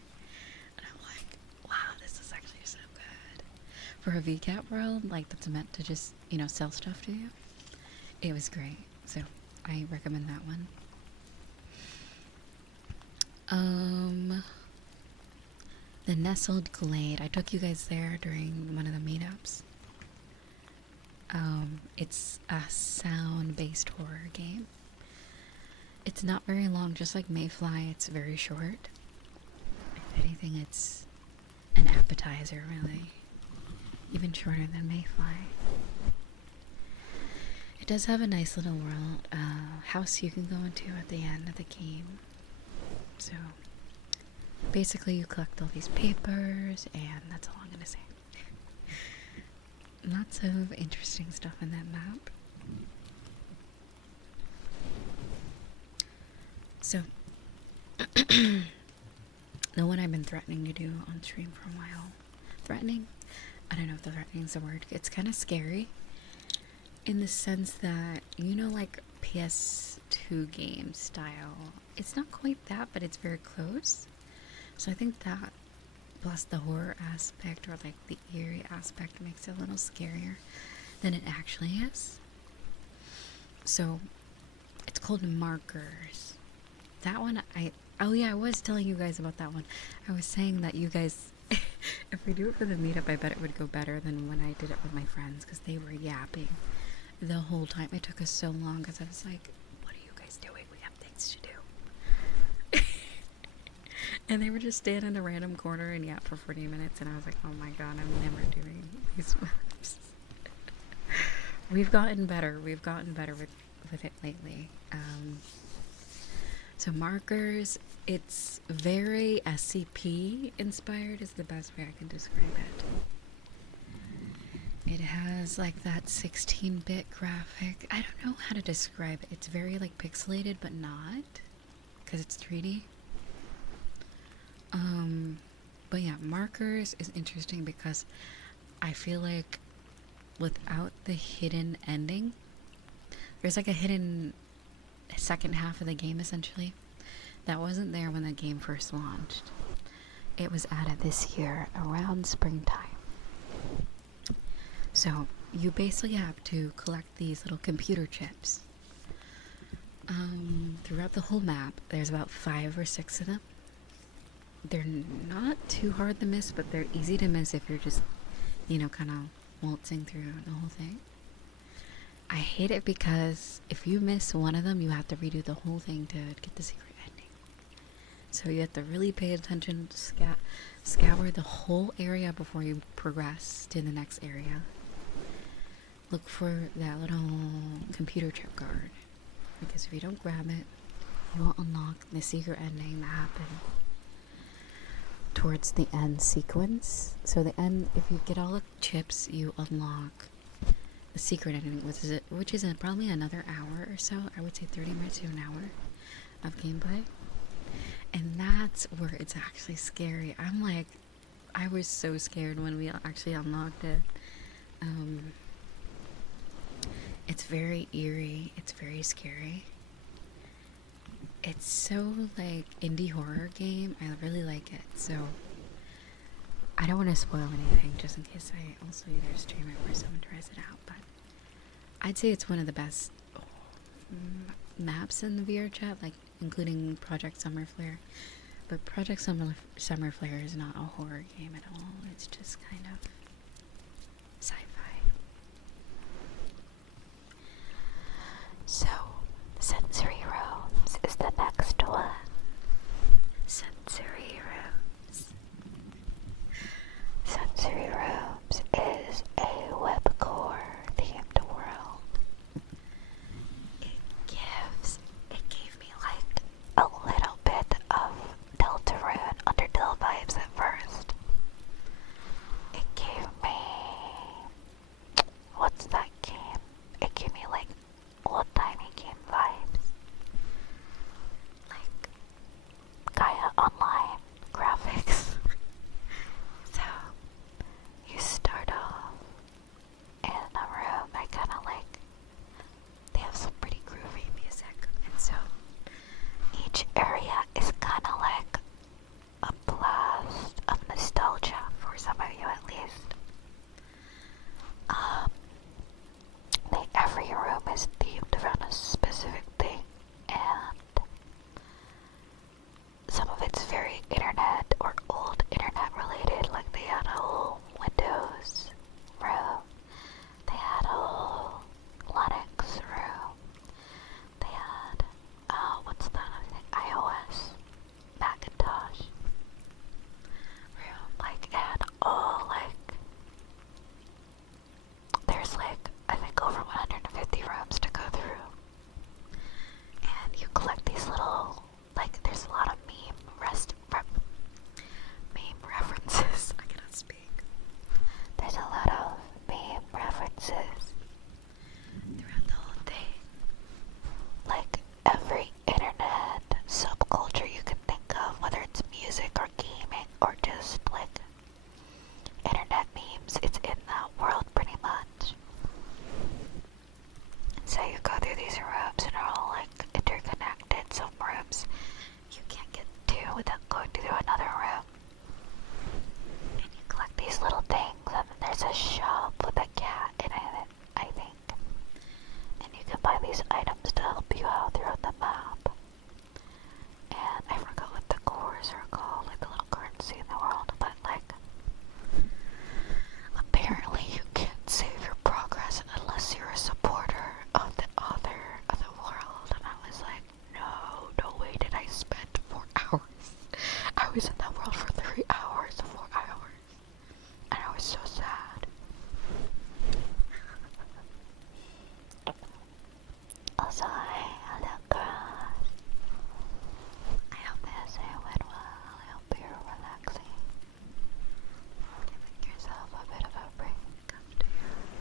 and I'm like, wow, this is actually so good for a VCAT world like that's meant to just sell stuff to you. It was great, so I recommend that one. The Nestled Glade. I took you guys there during one of the meetups. It's a sound-based horror game. It's not very long, just like Mayfly. It's very short. If anything, it's an appetizer, really. Even shorter than Mayfly. It does have a nice little world, house you can go into at the end of the game. So basically you collect all these papers, and that's all I'm gonna say. Lots of interesting stuff in that map. So the one I've been threatening to do on stream for a while. Threatening? I don't know if the threatening is the word. It's kind of scary in the sense that, like PS2 game style. It's not quite that, but it's very close. So I think that plus the horror aspect, or like the eerie aspect, makes it a little scarier than it actually is. So it's called Markers. That one, I was telling you guys about that one. I was saying that you guys, if we do it for the meetup, I bet it would go better than when I did it with my friends, because they were yapping the whole time. It took us so long because I was like, what are you guys doing? We have things to do. And they were just standing in a random corner and yap for 40 minutes, and I was like, oh my god, I'm never doing these maps. We've gotten better with it lately. So Markers, it's very SCP inspired is the best way I can describe it. It has like that 16-bit graphic. I don't know how to describe it. It's very like pixelated, but not, because it's 3D. But yeah, Markers is interesting because I feel like without the hidden ending, there's like a hidden second half of the game essentially that wasn't there when the game first launched. It was added this year around springtime. So you basically have to collect these little computer chips throughout the whole map. There's about 5 or 6 of them. They're not too hard to miss, but they're easy to miss if you're just kind of waltzing through the whole thing. I hate it because if you miss one of them, you have to redo the whole thing to get the secret ending. So you have to really pay attention to scour the whole area before you progress to the next area. Look for that little computer chip card, because if you don't grab it, you won't unlock the secret ending that happened towards the end sequence. So the end, if you get all the chips, you unlock the secret ending, which is probably another hour or so. I would say 30 minutes to an hour of gameplay. And that's where it's actually scary. I'm like, I was so scared when we actually unlocked it. It's very eerie. It's very scary. It's so like indie horror game. I really like it. So I don't want to spoil anything just in case I also either stream it or someone tries it out. But I'd say it's one of the best maps in the VR chat, like including Project Summer Flare. But Project Summer Flare is not a horror game at all. It's just kind of sci-fi. So, sensory rooms is the next one. Sensory rooms. Sensory rooms is a webcore themed world. It gave me like a little bit of Deltarune Undertale vibes at first. It gave me, what's that game? It gave me like old timey game vibes. Like Gaia Online graphics. So you start off in a room that kinda like, they have some pretty groovy music, and so each area is kinda like a blast of nostalgia for some of you at least. Every room is themed around a specific thing, and some of it's very internet or old internet related, like they had a whole Windows room, they had a whole Linux room, they had, what's that other thing, iOS, Macintosh room, like, and all, like, there's like, I think over 150 rooms to go through, and you collect these little, like, there's a lot of meme references. I cannot speak. There's a lot of meme references throughout the whole thing. Like every internet subculture you can think of, whether it's music or gaming or just like internet memes, it's in that world pretty much. So you go through these rooms and they're all like interconnected. Some rooms you can't get to without going through another room. And you collect these little things, and then there's a shop with a cat in it, I think. And you can buy these items to help you out throughout the map. And I forgot what the cores are called, like the little currency in the world, but like, apparently you can't save your progress unless you're a supporter of the author of the world. And I was like, no way did I spend 4 hours. I was in that world for 3 hours, 4 hours. And I was so sad. Also, hello girls. I hope this day went well. I hope you're relaxing. Giving yourself a bit of a break after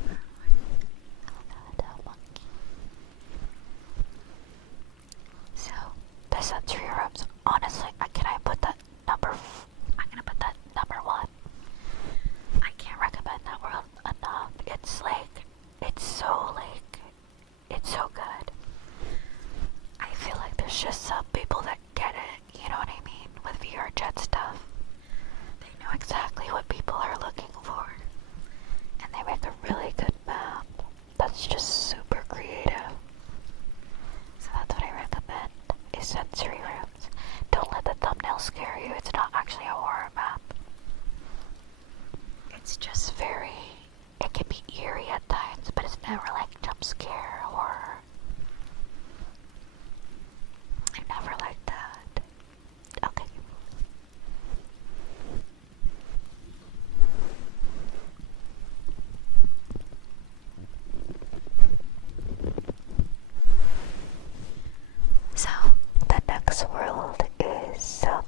your little monkey. So, the sensory rooms, honestly, I'm gonna put that number 1. I can't recommend that world enough. It's so good. I feel like there's just some people that get it, you know what I mean, with VR chat stuff. They know exactly what people are looking for, and they make a really good map that's just super creative. So that's what I recommend, is sensory rooms. Don't let the thumbnail scare you. It's not actually a horror map. It's just it can be eerie at times, but it's never like jump scare horror. I never liked that. Okay. So, the next world is subterranean.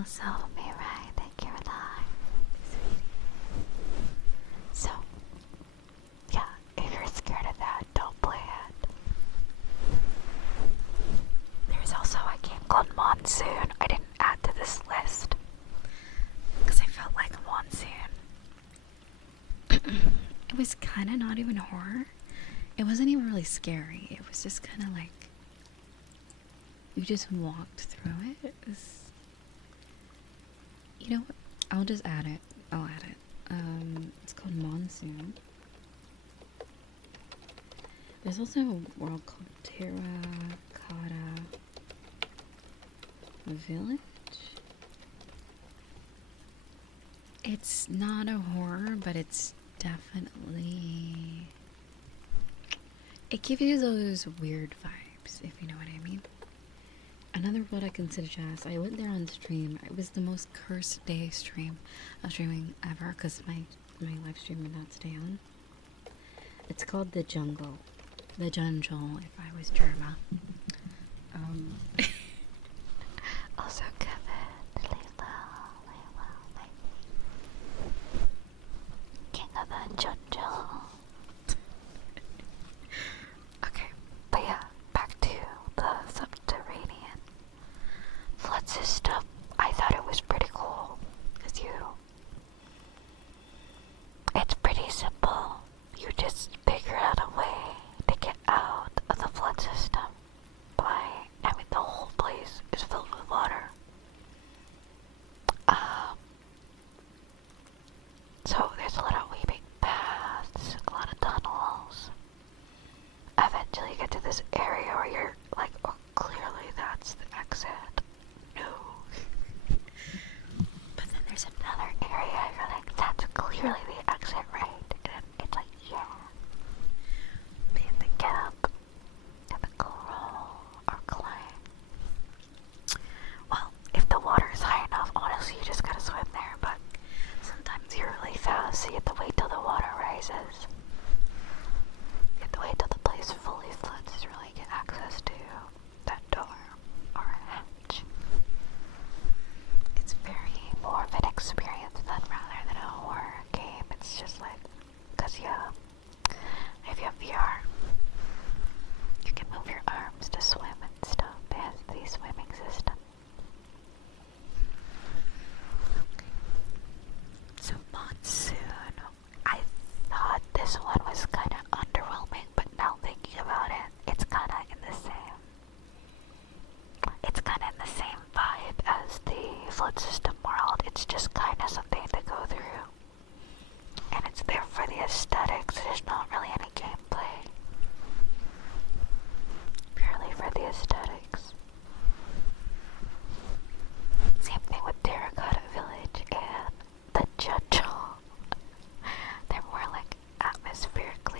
Also, me right, thank you for that. So, yeah, if you're scared of that, don't play it. There's also a game called Monsoon. I didn't add to this list because I felt like Monsoon. It was kind of not even horror. It wasn't even really scary. It was just kind of like you just walked through it. It was, you know what? I'll just add it. I'll add it. It's called Monsoon. There's also a world called Terracotta Village. It's not a horror, but it's definitely... It gives you those weird vibes, if you know what I mean. Another world I can suggest, I went there on stream. It was the most cursed day stream of streaming ever because my live stream would not stay on. It's called The Jungle. The Jungle, if I was German. Also, Kevin, Layla, King of the Jungle. Okay, but yeah, back to the subterranean flood system. I thought it was pretty cool because it's pretty simple. You just figure out a way to get out of the flood system the whole place is filled with water. So there's a lot of weaving paths, a lot of tunnels. Eventually you get to this area where you're like, oh, clearly that's the exit. No. But then there's another area, you're like, that's clearly the exit, right? And it's like, yeah. We have to get up, have to crawl or climb. Well, if the water is high enough, honestly, you just gotta swim there, but sometimes you're really fast, so you have to wait till the water rises. You have to wait till the place fully floods to really get access to that door or hatch. It's very more of an experience rather than a horror game. It's just like, cause if you have VR, you can move your arms to swim and stuff. It has the swimming system. Okay. So Monsoon, I thought this one was kind of underwhelming, but now thinking about it, it's kind of in the same. It's kind of in the same vibe as the flood system world. It's just kind of something to go through, and it's there for the aesthetics. There's not really any gameplay. Purely for the aesthetics. Same thing with Terracotta Village and the Jungle. They're more like atmospherically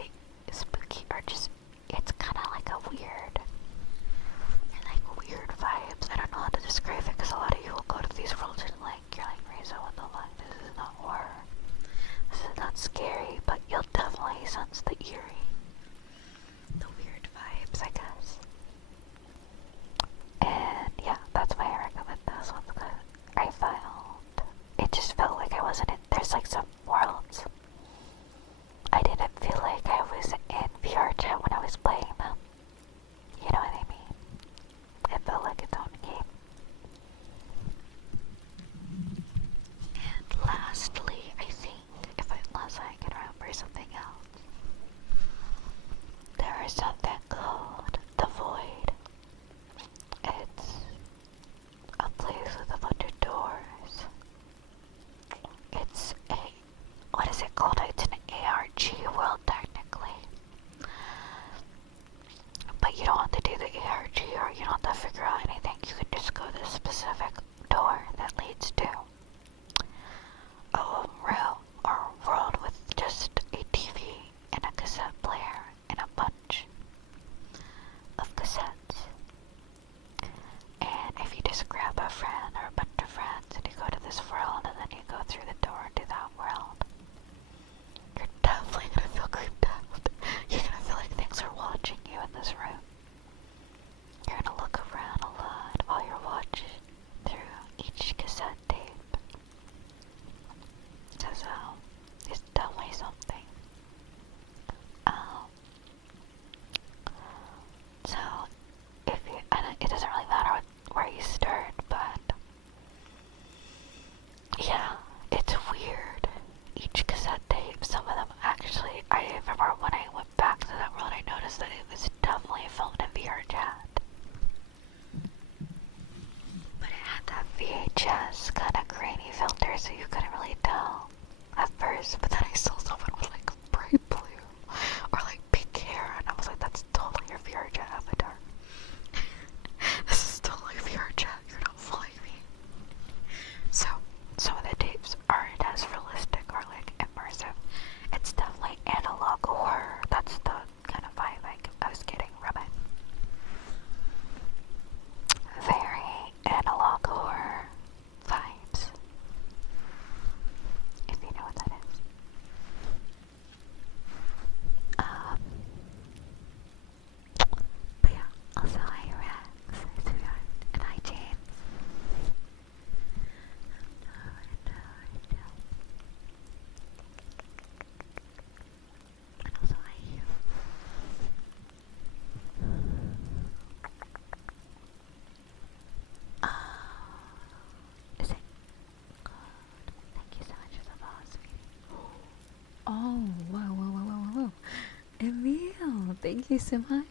thank you so much.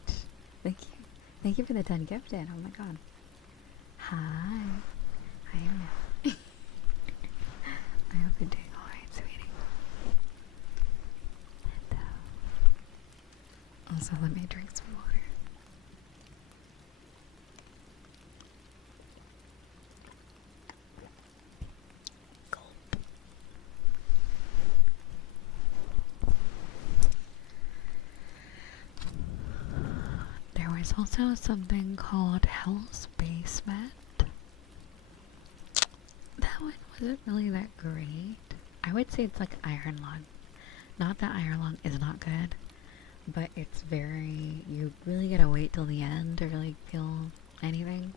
Thank you. Thank you for the 10 gifted. Oh my god. Hi. I am now. I hope you're doing alright, sweetie. And, also, let me drink some water. Gulp. There was also something called Hell's Basement. That one wasn't really that great. I would say it's like Iron Lung. Not that Iron Lung is not good, but it's very, you really gotta wait till the end to really feel anything,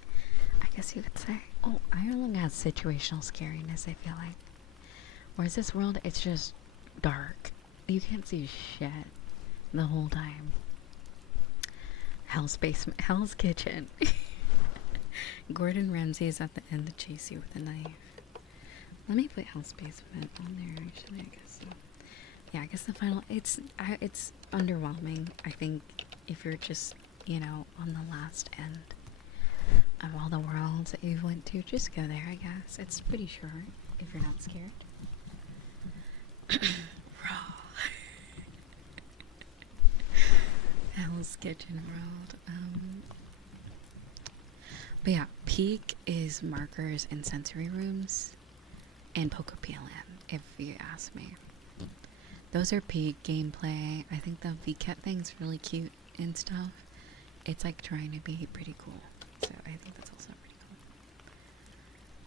I guess you could say. Oh, Iron Lung has situational scariness, I feel like. Whereas this world, it's just dark. You can't see shit the whole time. Hell's Basement, Hell's Kitchen. Gordon Ramsay is at the end to chase you with a knife. Let me put Hell's Basement on there, actually, I guess. Yeah, I guess the final, it's underwhelming. I think if you're just, you know, on the last end of all the worlds that you went to, just go there, I guess. It's pretty short, if you're not scared. Raw. Hell's Kitchen World. But yeah, peak is markers and sensory rooms and Poco PLM, if you ask me. Those are peak gameplay. I think the VCAT thing's really cute and stuff. It's like trying to be pretty cool. So I think that's also pretty cool.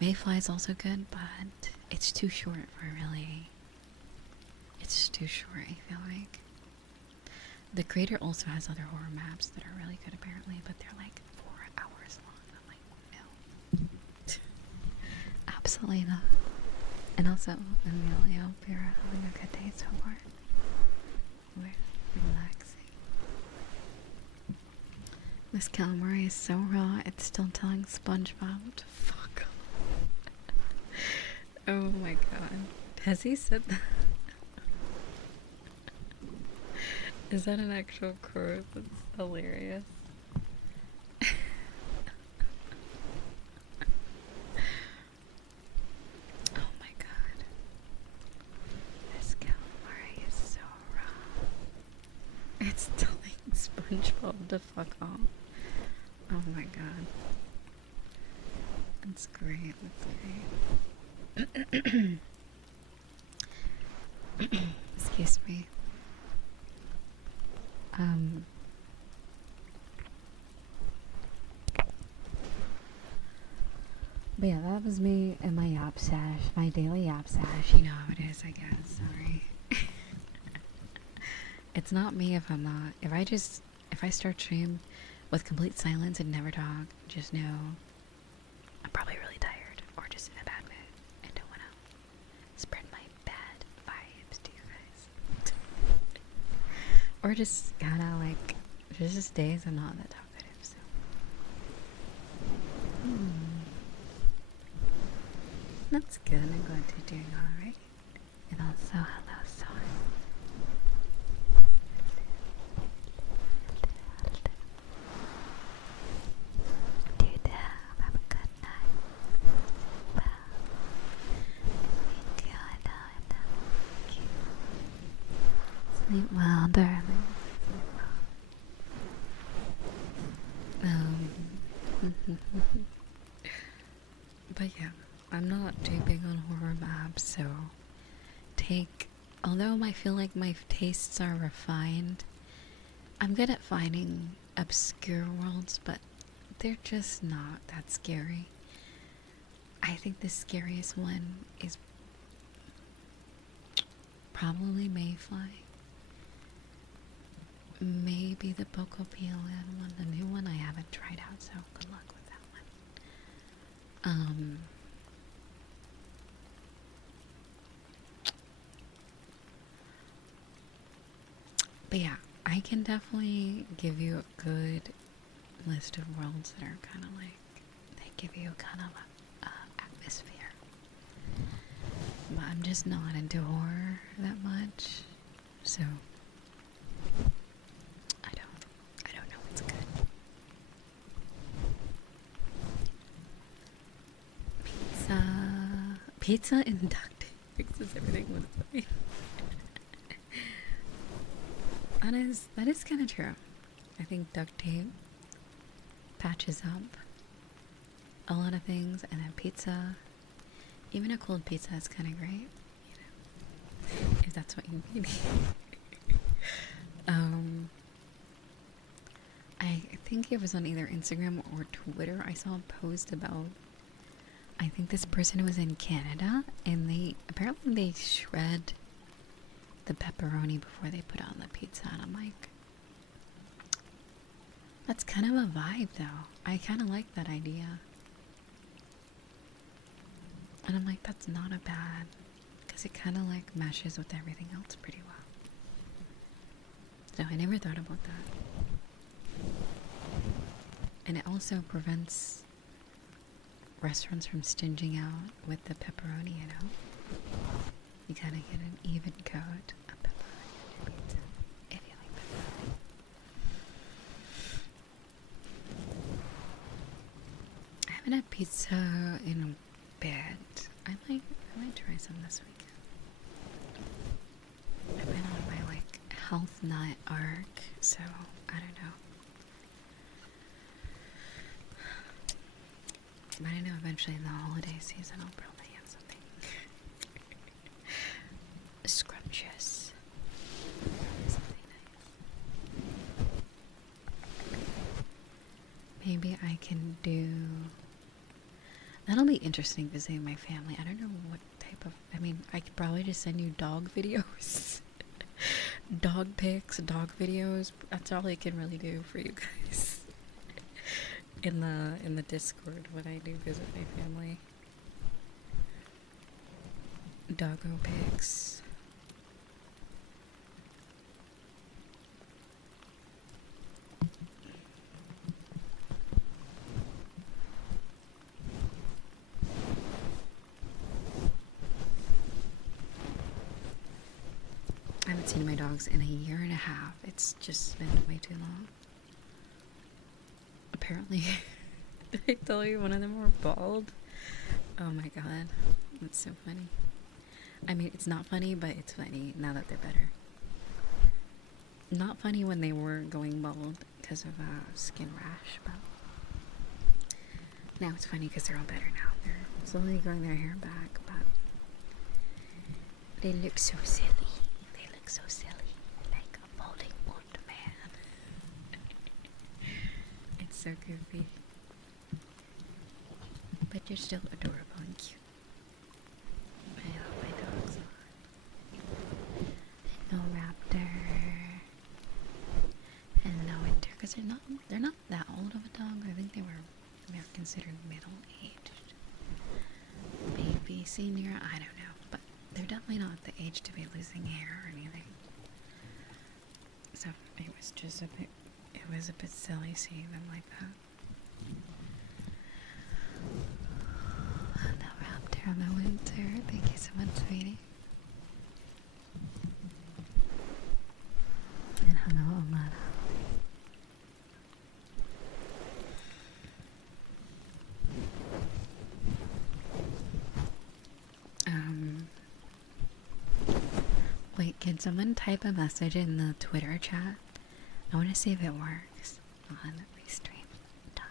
Mayfly is also good, but it's too short for really. It's too short, I feel like. The creator also has other horror maps that are really good apparently, but they're like 4 hours long. I'm like, no. Absolutely not. And also, Amelia, hope you're having a good day so far. We're relaxing. This calamari is so raw, it's still telling SpongeBob to fuck off. Oh my god. Has he said that? Is that an actual quote? That's hilarious. Oh my god. This calamari is so raw. It's telling SpongeBob to fuck off. Oh my god. That's great. That's great. Excuse me. But yeah, that was me and my yap sash, my daily yap sash. You know how it is, I guess. Sorry. It's not me if I'm not. If I start stream with complete silence and never talk, just know I'm probably really tired or just in a bad mood and don't want to spread my bad vibes to you guys. Or just kind of like, there's just days I'm not that talkative, so. That's good. I'm glad you're doing alright. And also, hello, Son. Dude, have a good night. Well, Sleep well, darling. But yeah, I'm not too big on horror maps, so although I feel like my tastes are refined, I'm good at finding obscure worlds, but they're just not that scary. I think the scariest one is probably Mayfly. Maybe the Poco PLN one, the new one I haven't tried out, so good luck with that one. But yeah, I can definitely give you a good list of worlds that are kind of like, they give you kind of a atmosphere. But I'm just not into horror that much, so I don't. Pizza and duct tape fixes everything with funny. That is kind of true. I think duct tape patches up a lot of things, and then pizza, even a cold pizza is kind of great, if that's what you need. I think it was on either Instagram or Twitter. I saw a post about, I think this person was in Canada, and apparently they shred the pepperoni before they put on the pizza, and I'm like, that's kind of a vibe though. I kind of like that idea. And I'm like, that's not a bad, because it kind of like meshes with everything else pretty well. So I never thought about that. And it also prevents restaurants from stinging out with the pepperoni, you know? You kind of get an even coat of pepperoni on your pizza, if you like pepperoni. I haven't had pizza in a bit. I might try some this weekend. I've been on my like health nut arc, so I don't know. But I know eventually in the holiday season I'll probably have something scrumptious. Something nice. Maybe I can do. That'll be interesting visiting my family. I don't know what type of. I mean, I could probably just send you dog videos. Dog pics, dog videos. That's all I can really do for you guys. In the Discord when I do visit my family. Doggo pics. I haven't seen my dogs in a year and a half. It's just been way too long. Apparently, did I tell you one of them were bald? Oh my god, that's so funny. I mean, it's not funny, but it's funny now that they're better. Not funny when they were going bald because of skin rash, but now it's funny because they're all better now. They're slowly growing their hair back, but they look so silly. They look so silly, like a balding old man. It's so goofy. But you're still adorable and cute. I love my dogs a lot. And no raptor. And no winter, because they're not that old of a dog. I think they're considered middle-aged. Maybe senior, I don't know. But they're definitely not the age to be losing hair or anything. So it was just a bit silly seeing them like that. No raptor on the winter. Thank you so much, sweetie. And hello, Omara. Wait, can someone type a message in the Twitter chat? I want to see if it works on restream.io.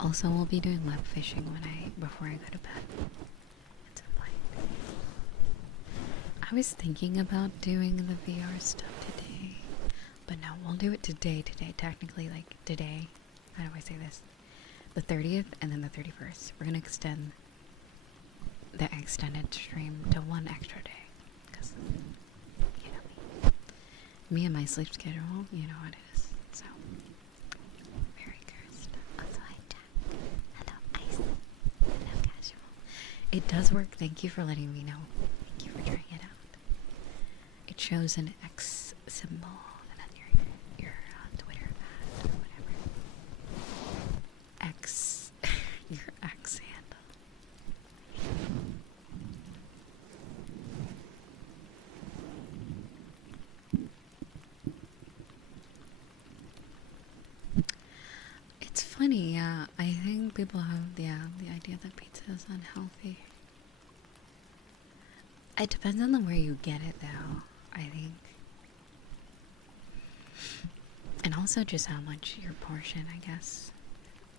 Also, we'll be doing web fishing before I go to bed. At some point. I was thinking about doing the VR stuff today, but no, we'll do it today. Technically, like today. How do I say this? The 30th and then the 31st. We're gonna extend the extended stream to one extra day, because you know me and my sleep schedule. You know what it is. So. It does work. Thank you for letting me know. Thank you for trying it out. It shows an X symbol, and then you're people have the idea that pizza is unhealthy. It depends on the where you get it, though, I think. And also just how much your portion, I guess.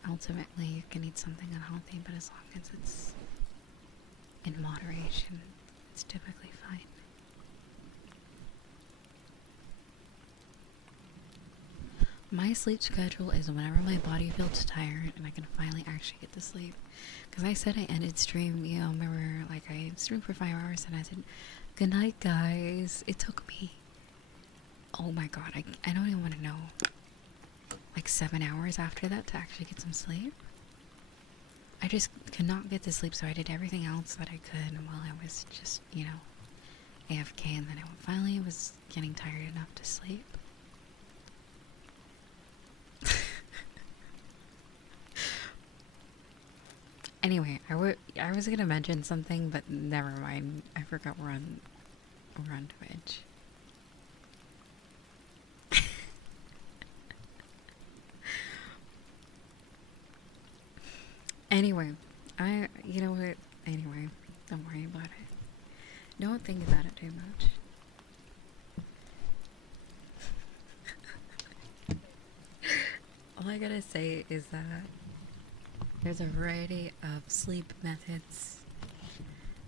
Ultimately, you can eat something unhealthy, but as long as it's in moderation, it's typically fine. My sleep schedule is whenever my body feels tired and I can finally actually get to sleep. Because I said I ended stream, you know, remember, like, I streamed for 5 hours and I said, good night, guys. It took me, oh my god, I don't even want to know, like 7 hours after that to actually get some sleep. I just could not get to sleep, so I did everything else that I could while I was just, you know, AFK, and then I finally was getting tired enough to sleep. Anyway, I was gonna mention something, but never mind. I forgot we're on Twitch. Anyway, you know what? Anyway, don't worry about it. Don't think about it too much. All I gotta say is that there's a variety of sleep methods,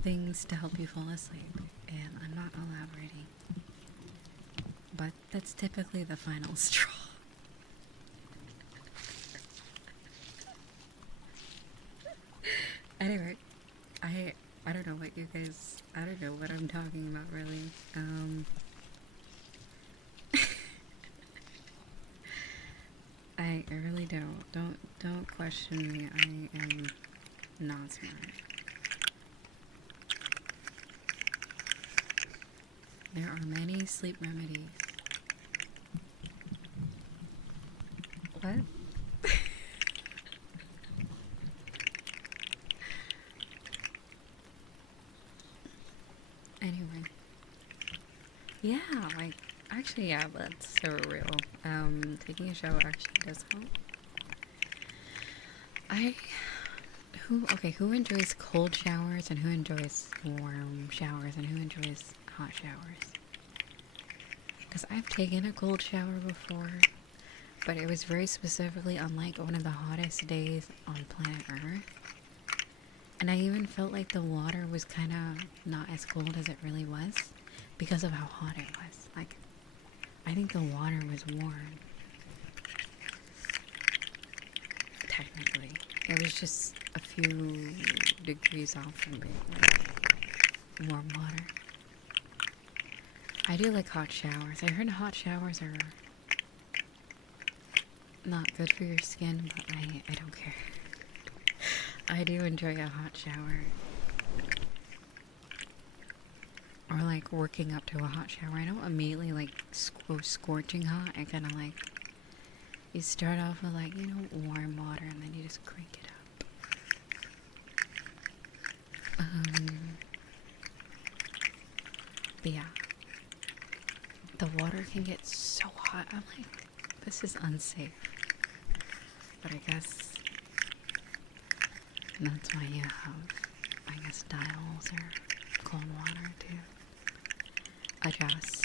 things to help you fall asleep, and I'm not elaborating. But that's typically the final straw. Anyway, I don't know what you guys, I don't know what I'm talking about really. I really don't question me. I am not smart. There are many sleep remedies. What? Anyway. Yeah, like, actually, yeah, that's so real. Taking a shower actually does help. Who enjoys cold showers and who enjoys warm showers and who enjoys hot showers? Because I've taken a cold shower before, but it was very specifically on like one of the hottest days on planet Earth. And I even felt like the water was kind of not as cold as it really was because of how hot it was. Like, I think the water was warm. Technically. It was just a few degrees off from being like warm water. I do like hot showers. I heard hot showers are not good for your skin, but I don't care. I do enjoy a hot shower. Or like working up to a hot shower. I don't immediately like go scorching hot. I kind of like, you start off with like, you know, warm water and then you just crank it up. But yeah, the water can get so hot. I'm like, this is unsafe. But I guess that's why you have, I guess, dials or cold water to adjust.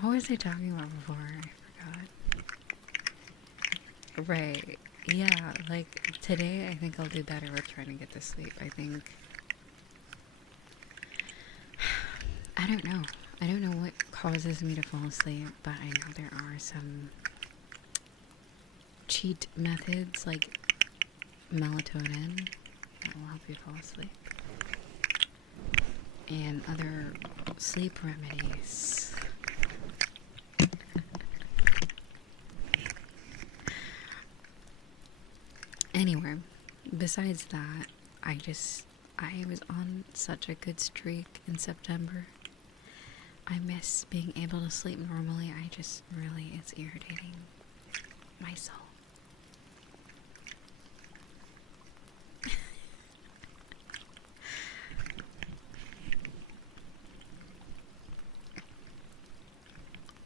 What was I talking about before? I forgot. Right. Yeah, like today I think I'll do better with trying to get to sleep. I think. I don't know. I don't know what causes me to fall asleep, but I know there are some cheat methods like melatonin that will help you fall asleep. And other sleep remedies. Anyway, besides that, I was on such a good streak in September. I miss being able to sleep normally. It's irritating my soul.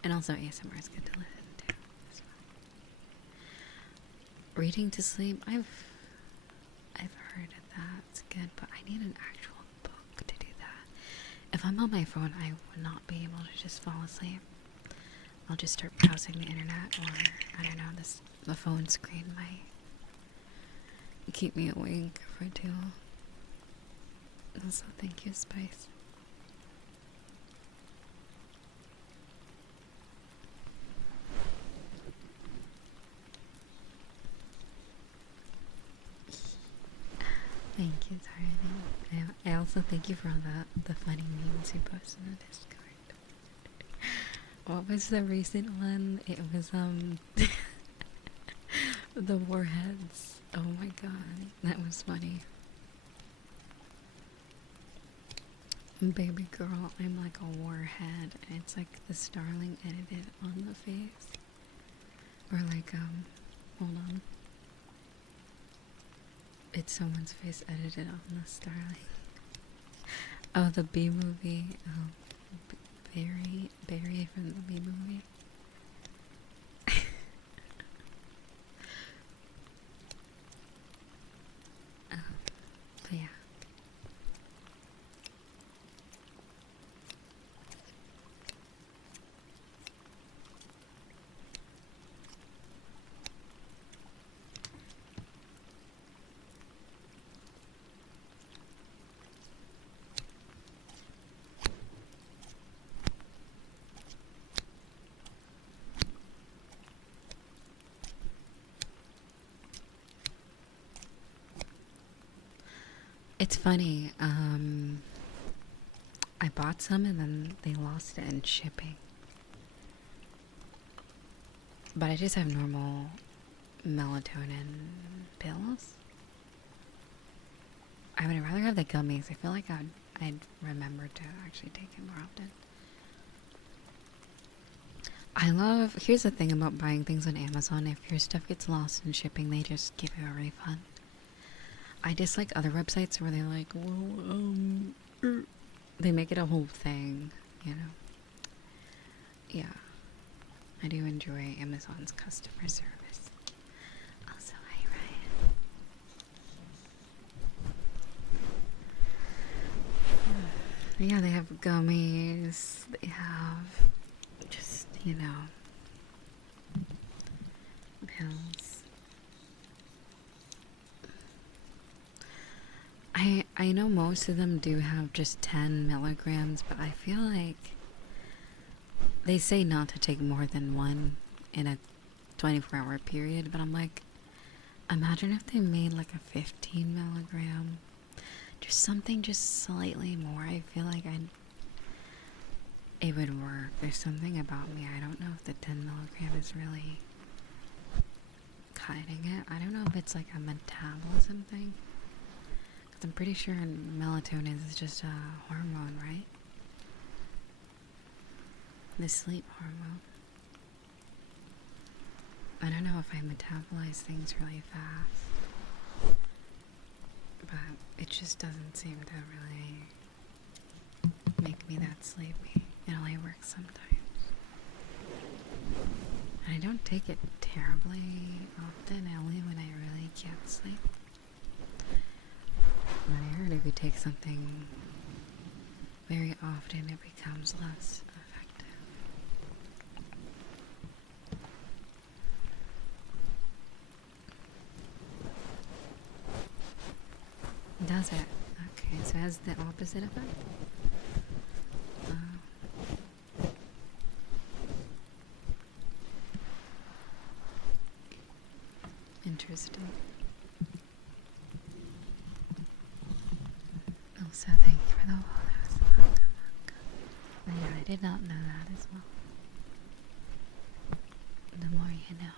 And also ASMR is good to listen to as well. Reading to sleep, I've heard of that. It's good, but I need an actual book to do that. If I'm on my phone, I would not be able to just fall asleep. I'll just start browsing the internet, or I don't know, the phone screen might keep me awake for too long. Also, thank you, Spice. Thank you, Taryn. I also thank you for all the funny memes you posted on Discord. What was the recent one? It was the warheads. Oh my god, that was funny. Baby girl, I'm like a warhead. It's like the starling edited on the face. Or like, hold on. It's someone's face edited on the starling. Oh, the B movie. Barry from the B movie. But yeah. It's funny, I bought some and then they lost it in shipping. But I just have normal melatonin pills. I would rather have the gummies. I feel like I'd remember to actually take it more often. Here's the thing about buying things on Amazon. If your stuff gets lost in shipping, they just give you a refund. I dislike other websites where they're like, well, they make it a whole thing, you know? Yeah. I do enjoy Amazon's customer service. Also, hi, Ryan. Yeah, they have gummies. They have just, you know, pills. I know most of them do have just 10 milligrams, but I feel like they say not to take more than one in a 24-hour period, but I'm like, imagine if they made like a 15 milligram, just something just slightly more. I feel like it would work. There's something about me. I don't know if the 10 milligram is really cutting it. I don't know if it's like a metabolism thing. I'm pretty sure melatonin is just a hormone, right? The sleep hormone. I don't know if I metabolize things really fast, but it just doesn't seem to really make me that sleepy. It only works sometimes. And I don't take it terribly often, only when I really can't sleep. But I heard if you take something very often, it becomes less effective. Does it? Okay, so it has the opposite effect? Interesting. Also, thank you for the follows. Yeah, I did not know that as well. The more you know.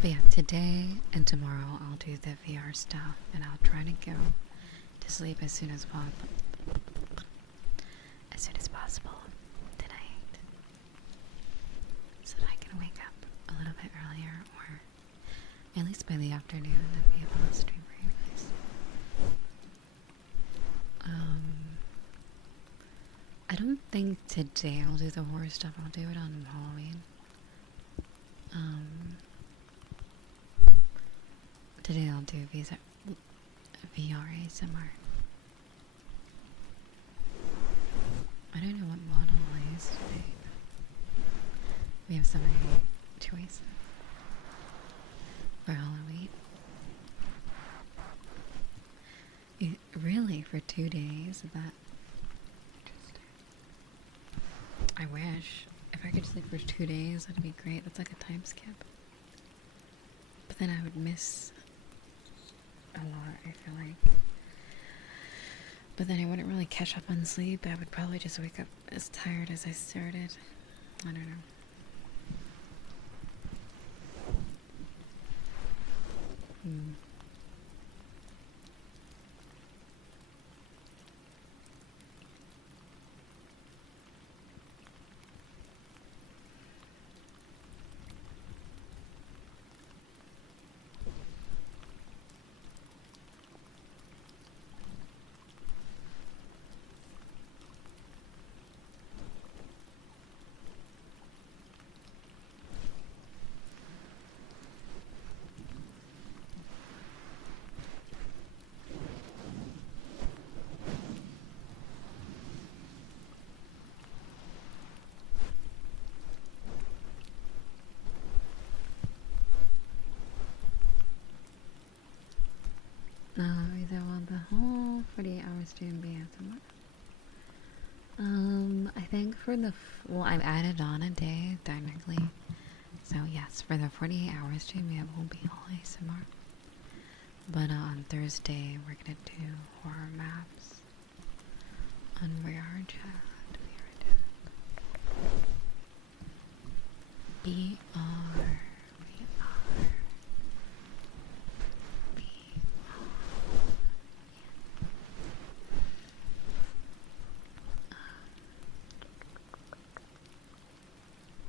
But yeah, today and tomorrow I'll do the VR stuff, and I'll try to go to sleep as soon as possible. As soon as possible tonight, so that I can wake up a little bit earlier, or At least by the afternoon, I'd be able to stream for you guys. I don't think today I'll do the horror stuff. I'll do it on Halloween. Today I'll do VR ASMR. I don't know what model I use today. We have so many choices for Halloween. Really, for 2 days? That interesting. I wish. If I could sleep for 2 days, that'd be great. That's like a time skip. But then I would miss a lot, I feel like. But then I wouldn't really catch up on sleep. I would probably just wake up as tired as I started. I don't know. Riza want the whole 48 hours stream be ASMR. I think for the well, I've added on a day technically, so yes, for the 48 hours stream, it will be all ASMR. But on Thursday, we're gonna do horror maps on VR chat. VR.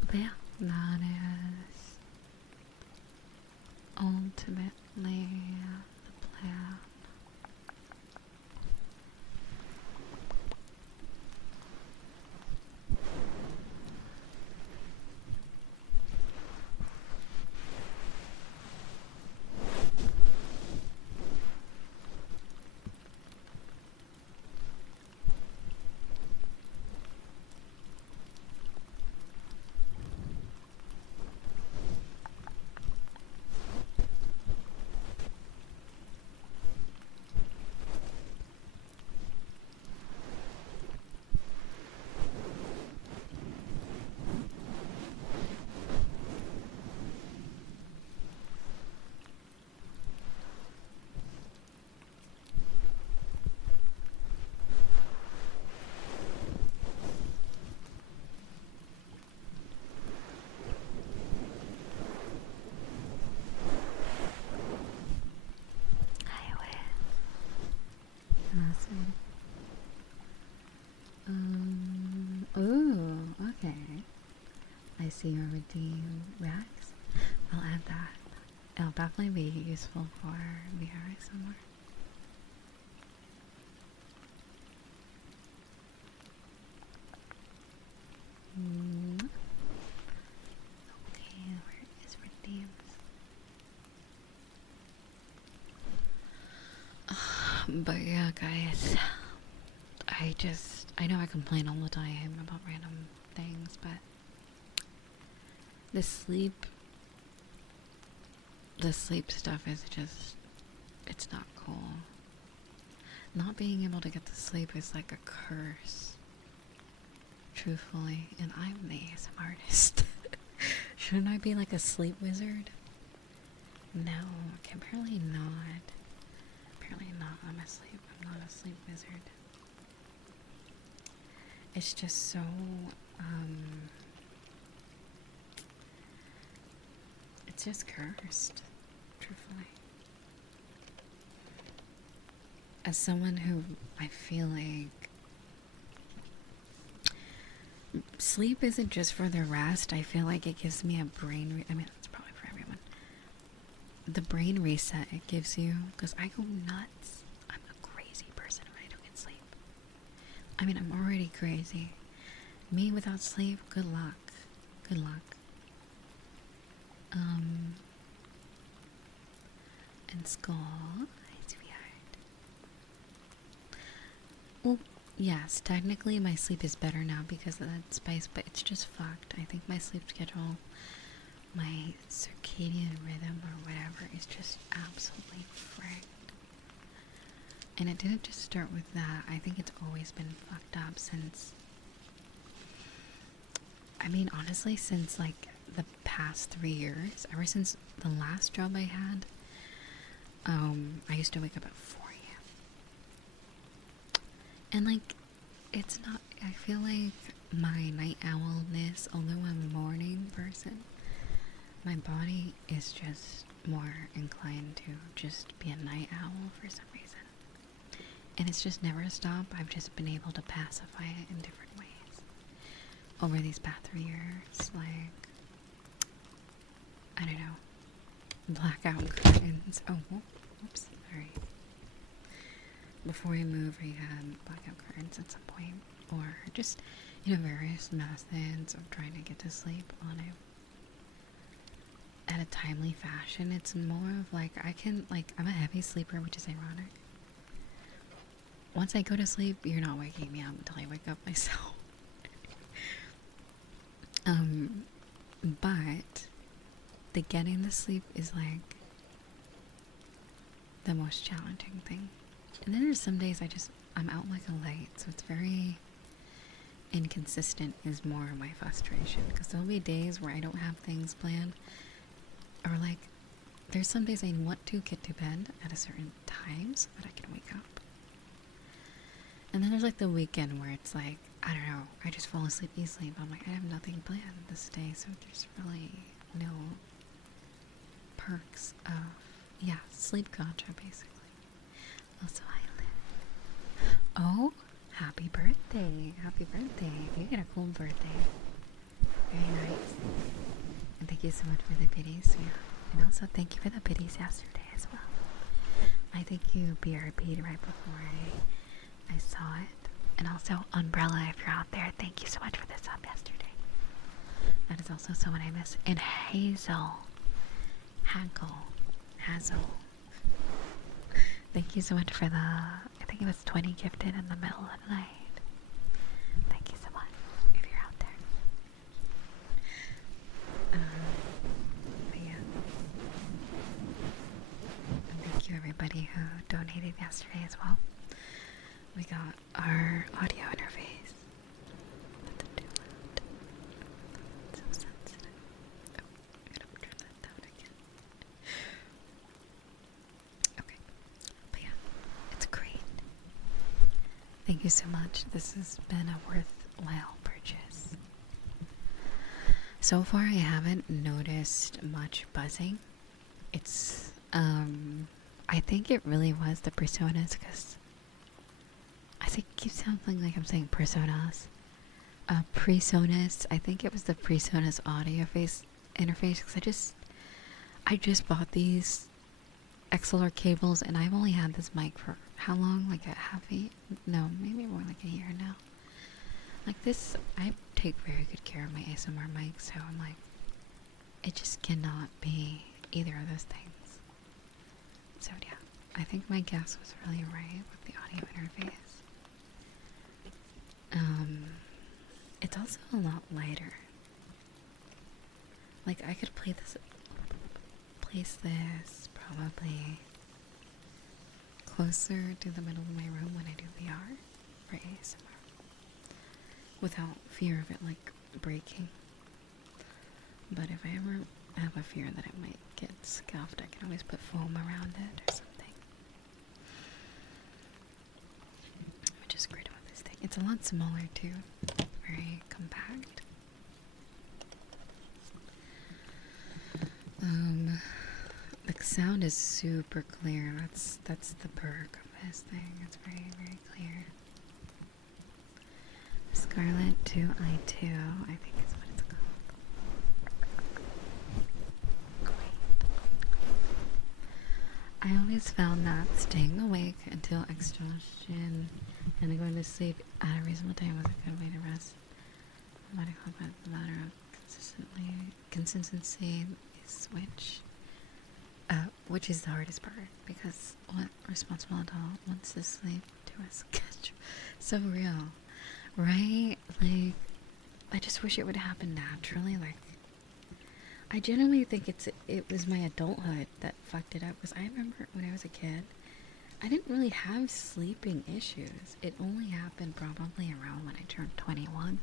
But yeah, that is ultimately the plan. Awesome. Oh, okay. I see your redeem Rex. I'll add that. It'll definitely be useful for VR somewhere. Okay, where is redeems? But yeah, guys, I know I complain all the time about random things, but the sleep stuff is just, it's not cool. Not being able to get to sleep is like a curse, truthfully, and I'm the ASMR artist. Shouldn't I be like a sleep wizard? No, apparently not. Apparently not. I'm not a sleep wizard. It's just so, it's just cursed, truthfully. As someone who, I feel like sleep isn't just for the rest. I feel like it gives me a brain, I mean, it's probably for everyone. the brain reset it gives you, because I go nuts. I'm a crazy person when I don't get sleep. I mean, I'm already crazy. Me without sleep, good luck. Good luck. And Skull, hi sweetheart. Well, yes, technically my sleep is better now because of that spice, but it's just fucked. I think my sleep schedule, my circadian rhythm or whatever is just absolutely fricked. And it didn't just start with that. I think it's always been fucked up since, I mean, honestly, since like the past 3 years, ever since the last job I had, I used to wake up at 4 a.m. And like, it's not, I feel like my night owlness, although I'm a morning person, my body is just more inclined to just be a night owl for some reason. And it's just never stopped. I've just been able to pacify it in different ways over these past 3 years. Like, I don't know, blackout curtains. Oh, whoops, sorry. Before we move, we had blackout curtains at some point, or just, you know, various methods of trying to get to sleep on it at a timely fashion. It's more of like, I can, like, I'm a heavy sleeper, which is ironic. Once I go to sleep, you're not waking me up until I wake up myself. But the getting to sleep is like the most challenging thing. And then there's some days I'm out like a light, so it's very inconsistent is more of my frustration, because there'll be days where I don't have things planned, or like there's some days I want to get to bed at a certain time so that I can wake up. And then there's like the weekend where it's like, I don't know, I just fall asleep easily, but I'm like, I have nothing planned this day, so there's really no perks of, yeah, sleep gotcha, basically. Also, I live. Oh, happy birthday. Happy birthday. You get a cool birthday. Very nice. And thank you so much for the biddies. Yeah. And also thank you for the biddies yesterday as well. I think you BRB'd right before I saw it. And also Umbrella, if you're out there, thank you so much for the sub yesterday. That is also someone I miss. And Hazel. Hazel. Thank you so much for the, I think it was 20 gifted in the middle of the night. Thank you so much, if you're out there. But yeah. And thank you everybody who donated yesterday as well. We got our audio interface. That's too loud. So sensitive. Oh, I'm gonna turn that down again. Okay. But yeah, it's great. Thank you so much. This has been a worthwhile purchase. So far, I haven't noticed much buzzing. It's, I think it really was the personas, because I think it keeps sounding like I'm saying personas. Presonus. I think it was the Presonus audio interface, because I just bought these XLR cables, and I've only had this mic for how long? Like a half a, no, maybe more like a year now. Like this, I take very good care of my ASMR mic, so I'm like, it just cannot be either of those things. So yeah, I think my guess was really right with the audio interface. It's also a lot lighter. Like I could place this probably closer to the middle of my room when I do VR for ASMR, without fear of it like breaking. But if I ever have a fear that it might get scuffed, I can always put foam around it or something. Which is great about this thing. It's a lot smaller too. Very compact. The sound is super clear. That's the perk of this thing. It's very, very clear. Scarlet 2i2, I think is what it's called. Great. I always found that staying awake until exhaustion and going to sleep at a reasonable time was a good way to rest. The body clock, but the matter of consistency is which is the hardest part, because what responsible adult wants to sleep to a schedule? So real, right? Like, I just wish it would happen naturally. Like, I genuinely think it was my adulthood that fucked it up, because I remember when I was a kid, I didn't really have sleeping issues. It only happened probably around when I turned 21,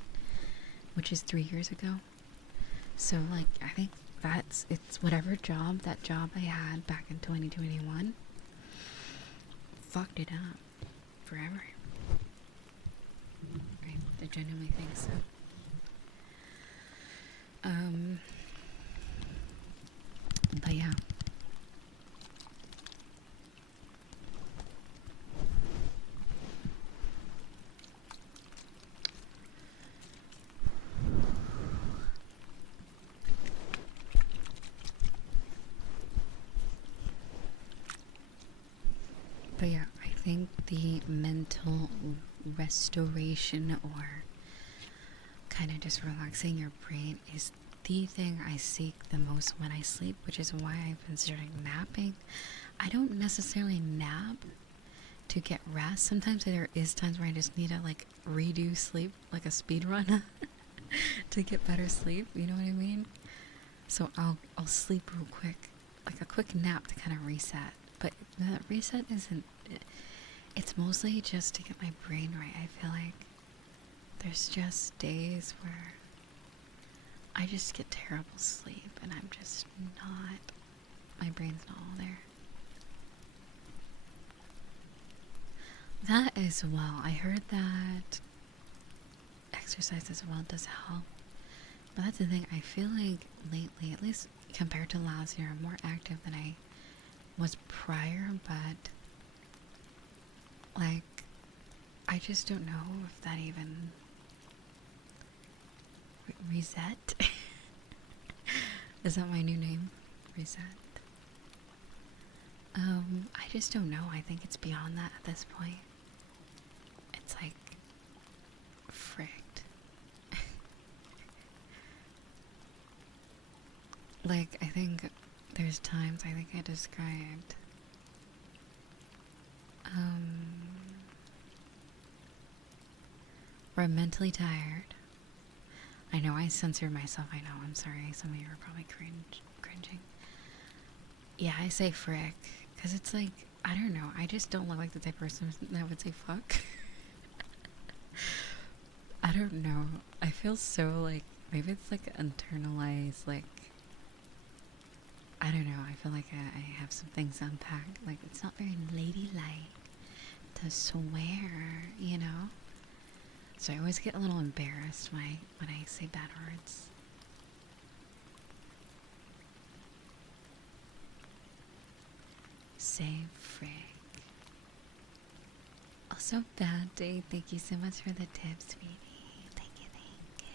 which is 3 years ago. So, like, I think it's whatever that job I had back in 2021 fucked it up forever. I genuinely think so. But yeah. But yeah, I think the mental restoration, or kind of just relaxing your brain, is the thing I seek the most when I sleep, which is why I've been starting napping. I don't necessarily nap to get rest. Sometimes there is times where I just need to like redo sleep, like a speed run to get better sleep, you know what I mean? So I'll sleep real quick, like a quick nap to kind of reset. But that reset isn't, it's mostly just to get my brain right. I feel like there's just days where I just get terrible sleep and I'm just not, my brain's not all there. That as well. I heard that exercise as well does help. But that's the thing, I feel like lately, at least compared to last year, I'm more active than I was prior, but like, I just don't know if that even reset. Is that my new name? Reset. I just don't know. I think it's beyond that at this point. It's like fricked. Like, I think there's times I think I described where I'm mentally tired. I know I censored myself. I know. I'm sorry. Some of you are probably cringing. Yeah, I say frick because it's like, I don't know. I just don't look like the type of person that would say fuck. I don't know. I feel so like, maybe it's like internalized, like, I don't know. I feel like I have some things to unpack. Like, it's not very ladylike to swear, you know? So I always get a little embarrassed when I say bad words. Say frick. Also, bad day. Thank you so much for the tips, sweetie. Thank you, thank you.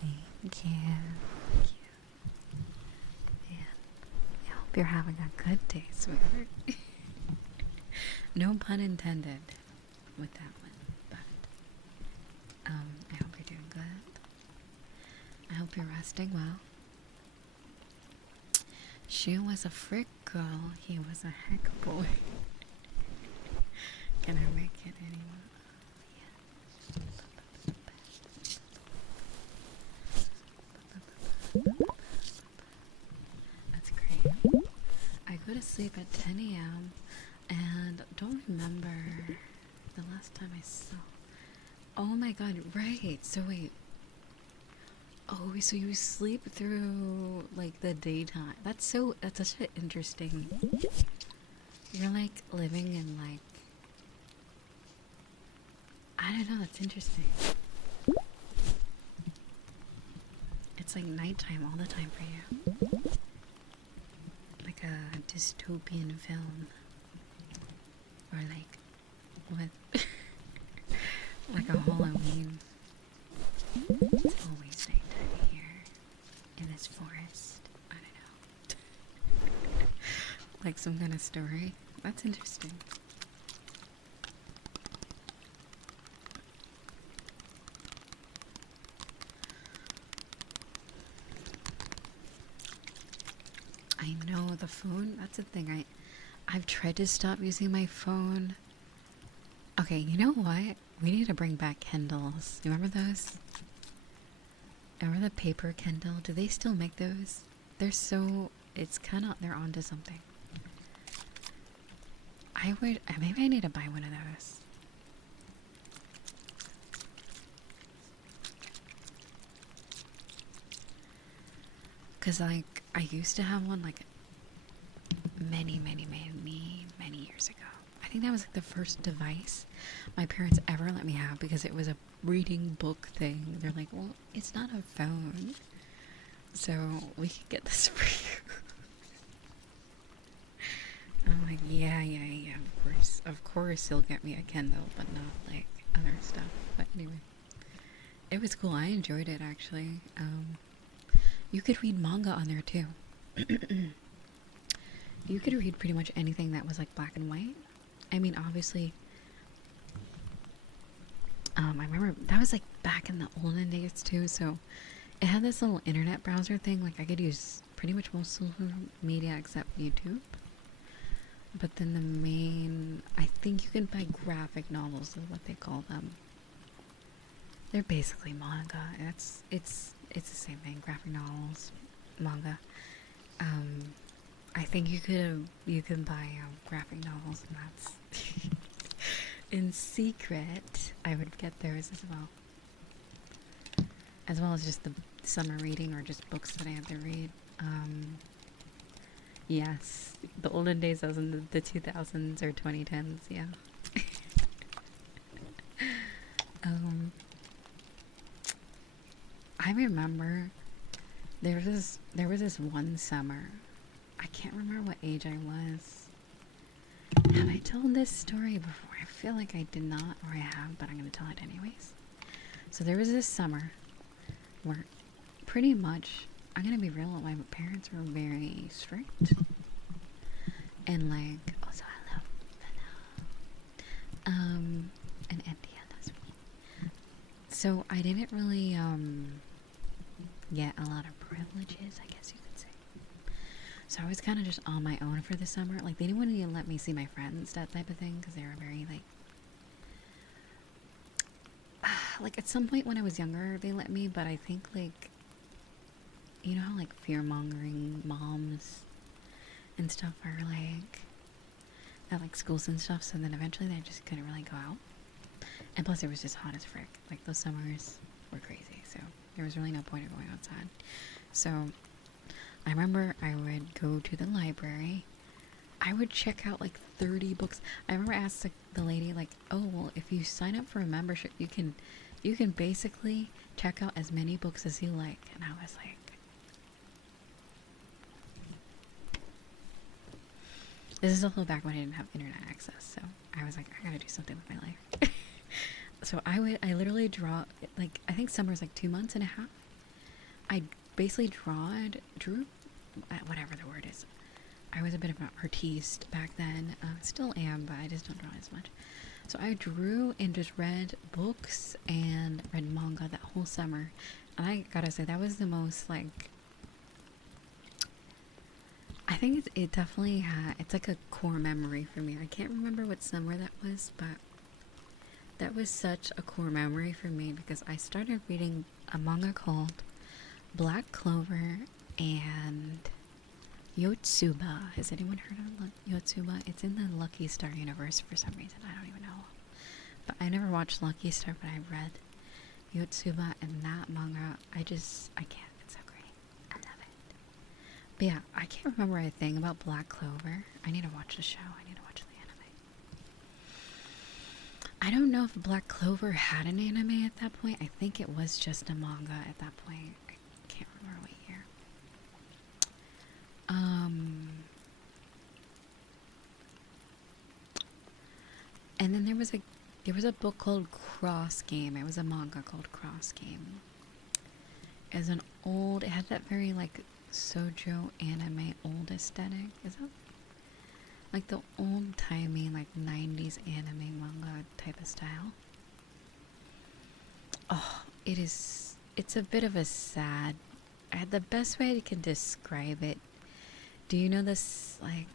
Thank you. Thank you. Man, I hope you're having a good day, sweetheart. No pun intended with that one, but I hope you're doing good. I hope you're resting well. She was a frick girl, he was a heck boy. Can I make it anymore? Yeah. That's great. I go to sleep at 10 a.m. and don't remember the last time I saw. Oh my god, right. So wait. Oh, so you sleep through like the daytime. That's such an interesting. You're like living in like, I don't know, that's interesting. It's like nighttime all the time for you. Like a dystopian film. Or like with like a Halloween. It's always nighttime here in this forest. I don't know. Like some kind of story. That's interesting. I know the phone. That's the thing. I've tried to stop using my phone. Okay, you know what? We need to bring back Kindles. You remember those? Remember the paper Kindle? Do they still make those? They're so. It's kind of. They're onto something. I would. Maybe I need to buy one of those. Cause like I used to have one like many years ago. I think that was like the first device my parents ever let me have because it was a reading book thing. They're like, well, it's not a phone, so we could get this for you. I'm like, yeah, of course you'll get me a Kindle, but not like other stuff. But anyway, it was cool. I enjoyed it actually. You could read manga on there too. You could read pretty much anything that was like black and white. I mean, obviously, I remember that was like back in the olden days too. So it had this little internet browser thing. Like I could use pretty much most social media except YouTube. But then the main, I think you can buy graphic novels is what they call them. They're basically manga. It's the same thing. Graphic novels, manga. I think you can buy graphic novels, and that's in secret. I would get those as well as just the summer reading or just books that I had to read. Yes, the olden days, as in the 2000s or 2010s. Yeah. I remember there was this one summer. I can't remember what age I was. Have I told this story before? I feel like I did not, or I have, but I'm going to tell it anyways. So there was this summer where pretty much, I'm going to be real, my parents were very strict. And like, also I love and India, that's me. So I didn't really get a lot of privileges, I guess you could say. So I was kind of just on my own for the summer. Like, they didn't want to let me see my friends, that type of thing, because they were very, like, at some point when I was younger, they let me, but I think, like, you know how, like, fear-mongering moms and stuff are, like, at, like, schools and stuff, so then eventually they just couldn't really go out. And plus, it was just hot as frick. Like, those summers were crazy, so there was really no point in going outside. So I remember I would go to the library. I would check out like 30 books. I remember I asked the lady, like, oh, well, if you sign up for a membership, you can basically check out as many books as you like. And I was like, this is also back when I didn't have internet access, so I was like, I gotta do something with my life. So I literally draw, like, I think summer's like 2 months and a half. I basically drew, whatever the word is. I was a bit of an artiste back then. Still am, but I just don't draw as much. So I drew and just read books and read manga that whole summer. And I gotta say, that was the most, like, I think it definitely it's like a core memory for me. I can't remember what summer that was, but that was such a core memory for me because I started reading a manga called Black Clover and Yotsuba. Has anyone heard of Yotsuba? It's in the Lucky Star universe for some reason. I don't even know. But I never watched Lucky Star, but I read Yotsuba, and that manga, I can't. It's so great. I love it. But yeah, I can't remember a thing about Black Clover. I need to watch the show. I need to watch the anime. I don't know if Black Clover had an anime at that point. I think it was just a manga at that point. I can't remember what year. And then there was a book called Cross Game. It was a manga called Cross Game. It had that very like shoujo anime old aesthetic. like the old-timey, like 90s anime manga type of style. Oh, it's a bit of a sad, the best way I can describe it. Do you know this, like,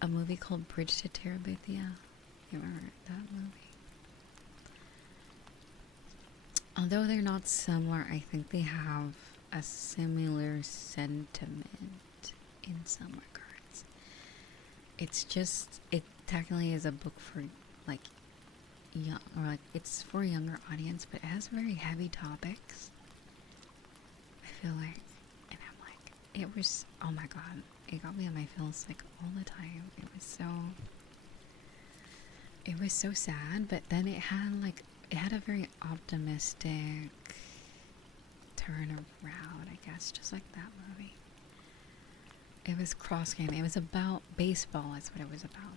a movie called Bridge to Terabithia? You remember that movie? Although they're not similar, I think they have a similar sentiment in some regards. It's just, it technically is a book for, like, young, or like, it's for a younger audience, but it has very heavy topics. I feel like, and I'm like, it was, oh my god, it got me on my feels, like, all the time. It was so sad, but then it had a very optimistic turn around, I guess, just like that movie. It was cross game. It was about baseball, is what it was about.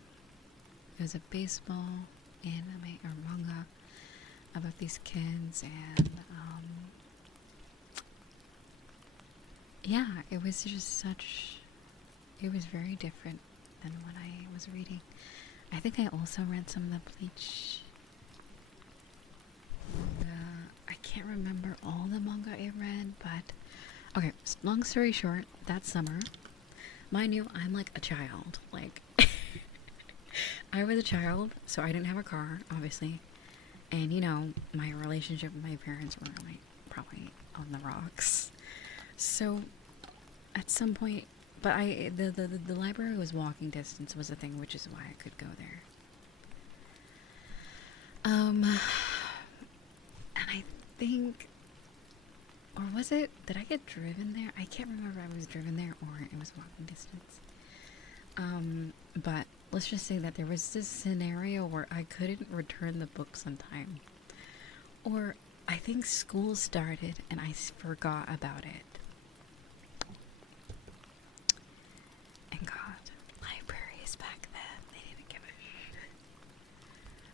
It was a baseball anime or manga about these kids, and yeah, it was just it was very different than what I was reading. I think I also read some of the Bleach manga. I can't remember all the manga I read, but okay, long story short, that summer, mind you, I'm like a child. Like, I was a child, so I didn't have a car, obviously. And, you know, my relationship with my parents were, like, probably on the rocks. So, at some point, but the library was walking distance was the thing, which is why I could go there. And I think, or was it, did I get driven there? I can't remember if I was driven there or it was walking distance. But let's just say that there was this scenario where I couldn't return the books on time. Or I think school started and I forgot about it. And God, libraries back then, they didn't give a shit.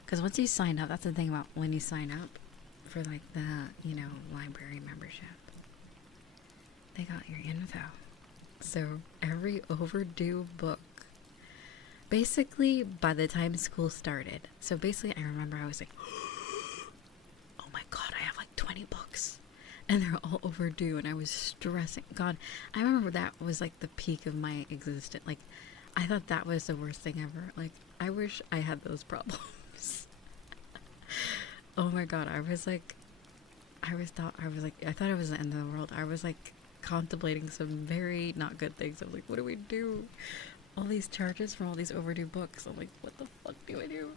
Because once you sign up, that's the thing about when you sign up for like the, you know, library membership, they got your info. So every overdue book, basically by the time school started, so basically I remember I was like, oh my god, I have like 20 books and they're all overdue, and I was stressing. God, I remember that was like the peak of my existence. Like, I thought that was the worst thing ever. Like, I wish I had those problems. Oh my god, I thought it was the end of the world. I was like contemplating some very not good things. I was like, what do we do? All these charges for all these overdue books. I'm like, what the fuck do I do?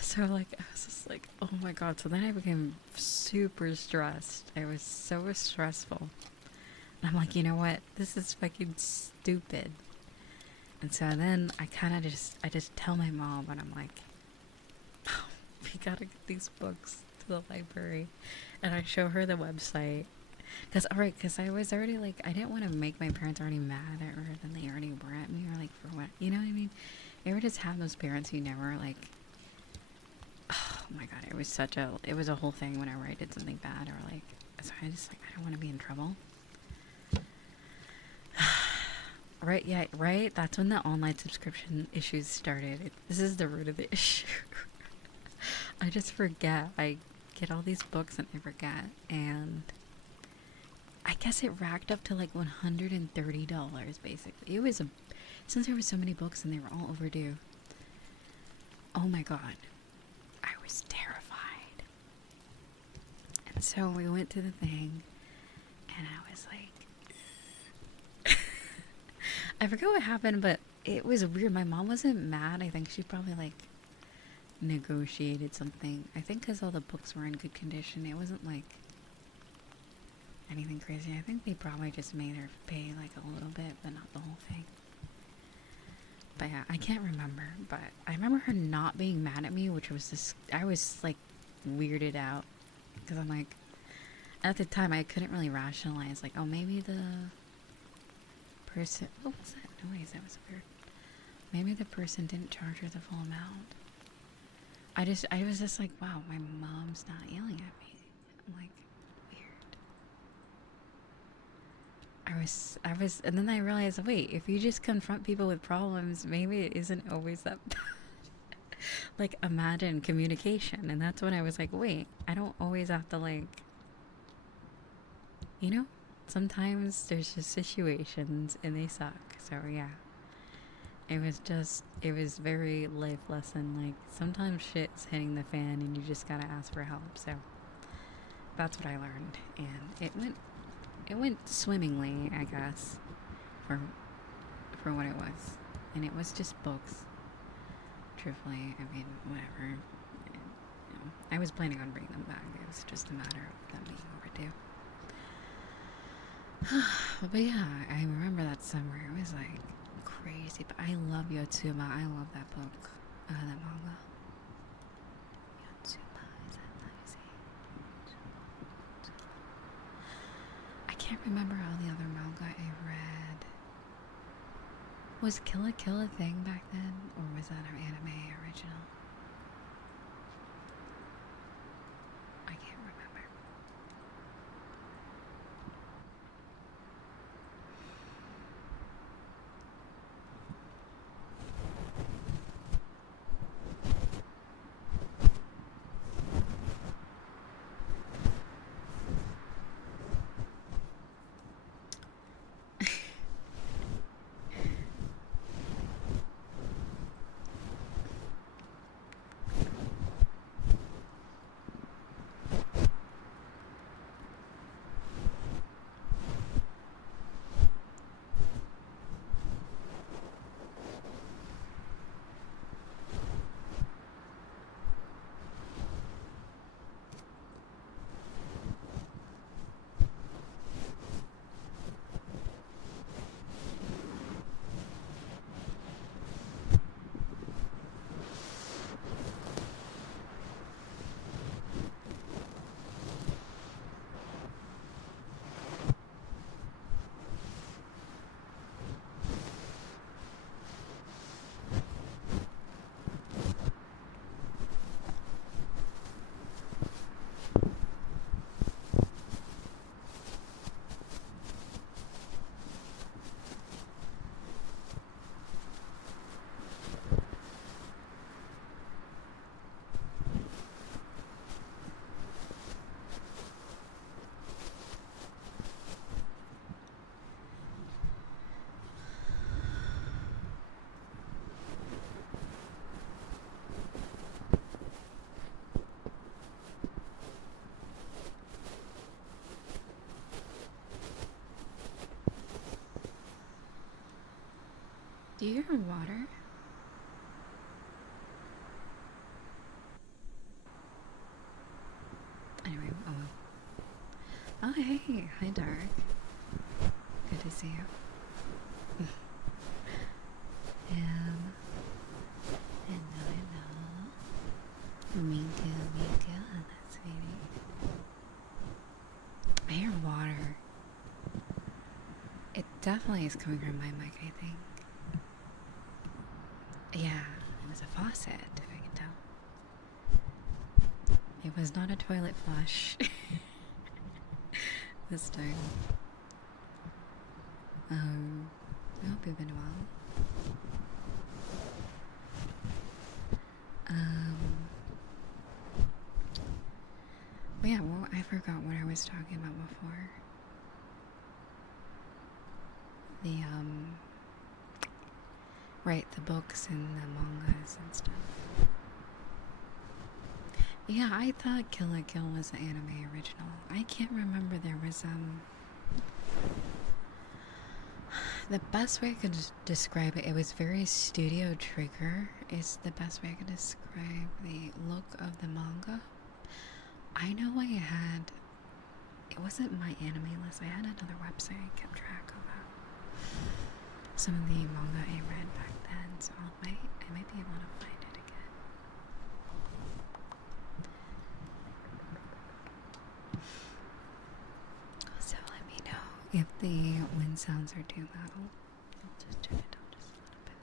So like, I was just like, oh my god. So then I became super stressed. It was so stressful. And I'm like, you know what? This is fucking stupid. And so then I just tell my mom, and I'm like, oh, we gotta get these books to the library. And I show her the website. Because I was already like, I didn't want to make my parents already mad at her than they already were at me, or like, for what, you know what I mean? You ever just have those parents who never like, oh my god, it was a whole thing whenever I did something bad, or like, so I just like, I don't want to be in trouble. Right, yeah, right? That's when the online subscription issues started. This is the root of the issue. I just forget. I get all these books and I forget, and I guess it racked up to like $130 basically. It was since there were so many books and they were all overdue. Oh my god. I was terrified. And so we went to the thing, and I was like, I forgot what happened, but it was weird. My mom wasn't mad. I think she probably like negotiated something. I think because all the books were in good condition. It wasn't like anything crazy. I think they probably just made her pay like a little bit, but not the whole thing. But yeah, I can't remember. But I remember her not being mad at me, which was just, I was like weirded out. Because I'm like, at the time I couldn't really rationalize, like, oh, maybe the person, what was that noise? That was weird. Maybe the person didn't charge her the full amount. I was just like, wow, my mom's not yelling at me. I'm like, weird. and then I realized, wait, if you just confront people with problems, maybe it isn't always that bad. Like, imagine communication. And that's when I was like, wait, I don't always have to, like, you know? Sometimes there's just situations and they suck. So, yeah. It was very life lesson. Like, sometimes shit's hitting the fan and you just gotta ask for help. So, that's what I learned. And it went swimmingly, I guess, for what it was. And it was just books. Truthfully, I mean, whatever. I was planning on bringing them back. It was just a matter of them being overdue. But yeah, I remember that summer. It was like crazy. But I love Yotsuma. I love that book. That manga. Yotsuma. Is that nice? I can't remember all the other manga I read. Was Kill la Kill a thing back then? Or was that our anime original? I can't remember. Do you hear water? Anyway, oh well. Oh, hey. Hi, Dark. Good to see you. Hello. Me too. That's sweetie. I hear water. It definitely is coming from my mic, I think. Yeah, it was a faucet, if I can tell. It was not a toilet flush. This time. I hope you've been well. But yeah, well, I forgot what I was talking about before. Right, the books and the mangas and stuff. Yeah, I thought Kill la Kill was the anime original. I can't remember. There was the best way I could describe it, it was very Studio Trigger is the best way I could describe the look of the manga. I know I had, it wasn't my anime list, I had another website I kept track of some of the manga I read back then, so I might be able to find it again. So let me know if the wind sounds are too loud. I'll just turn it down just a little bit.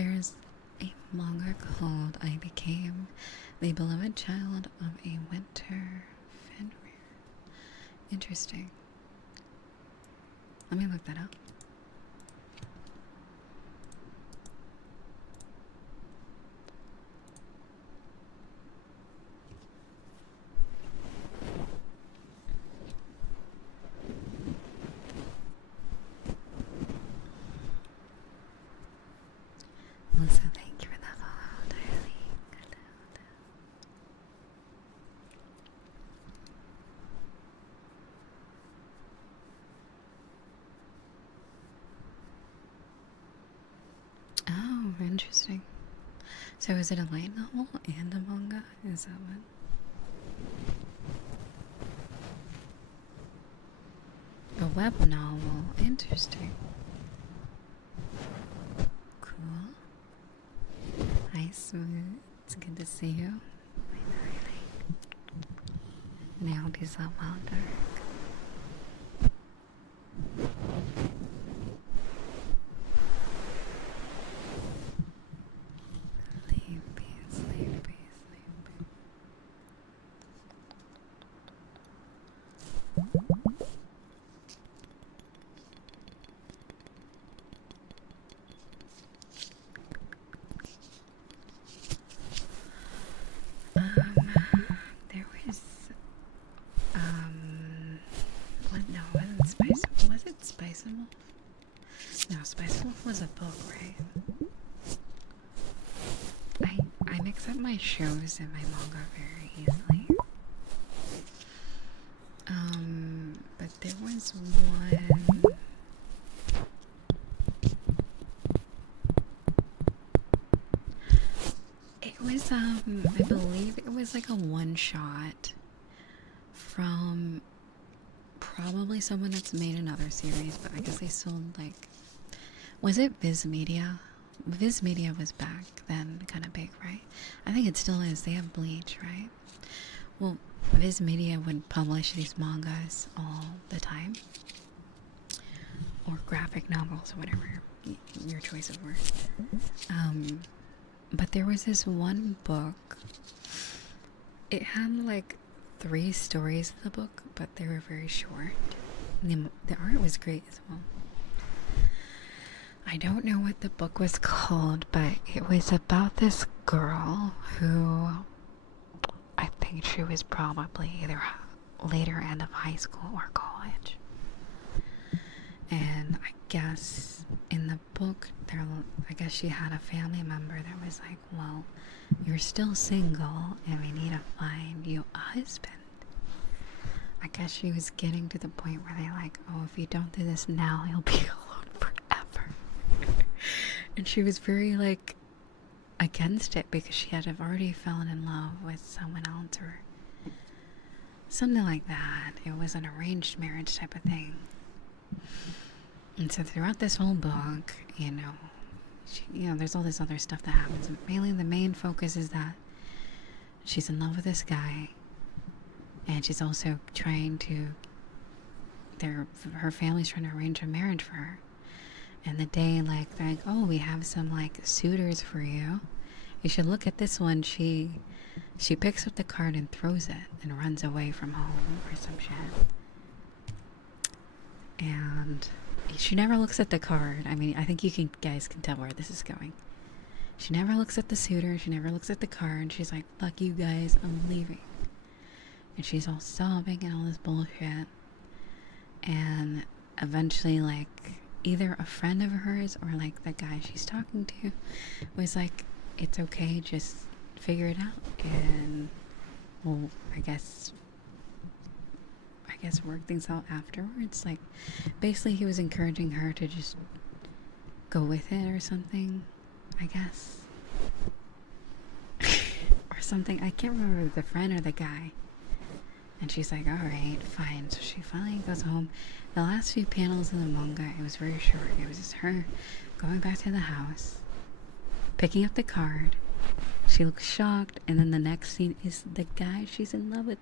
there's a manga called I Became the Beloved Child of a Winter Fenrir. Interesting. Let me look that up. Melissa, thank you for the follow, darling. Oh, interesting. So is it a light novel and a manga? Is that what? A web novel. Interesting. Cool. Hi, Smooth. It's good to see you. Really. Now be so well dark. Sleepy, sleepy, sleepy. There was, what, no, it wasn't Spice, was it Spice Wolf? No, Spice Wolf was a book, right? I mix up my shows and my manga very easily. But there was one. It was, I believe it was like a one shot from probably someone that's made another series, but I guess they sold like, was it Viz Media? Viz Media was back then kind of big, right? I think it still is. They have Bleach, right? Well, Viz Media would publish these mangas all the time, or graphic novels, or whatever your choice of word. But there was this one book. It had like 3 stories in the book, but they were very short. The art was great as well. I don't know what the book was called, but it was about this girl who, I think she was probably either later end of high school or college. And I guess in the book, I guess she had a family member that was like, well, you're still single and we need to find you a husband. I guess she was getting to the point where they're like, oh, if you don't do this now, you'll be alone forever. And she was very like against it because she had already fallen in love with someone else or something like that. It was an arranged marriage type of thing. And so throughout this whole book, there's all this other stuff that happens. And mainly the main focus is that she's in love with this guy, and she's also trying to, her family's trying to arrange a marriage for her. And the day, like, they're like, oh, we have some, like, suitors for you. You should look at this one. She picks up the card and throws it and runs away from home or some shit. And she never looks at the card. I mean, I think guys can tell where this is going. She never looks at the suitor. She never looks at the card. She's like, fuck you guys, I'm leaving. And she's all sobbing and all this bullshit. And eventually, like, either a friend of hers or like the guy she's talking to was like, it's okay, just figure it out, and we'll I guess work things out afterwards. Like, basically he was encouraging her to just go with it or something, I guess. Or something. I can't remember the friend or the guy. And she's like, alright, fine. So she finally goes home. The last few panels of the manga, it was very short. It was just her going back to the house, picking up the card. She looks shocked, and then the next scene is the guy she's in love with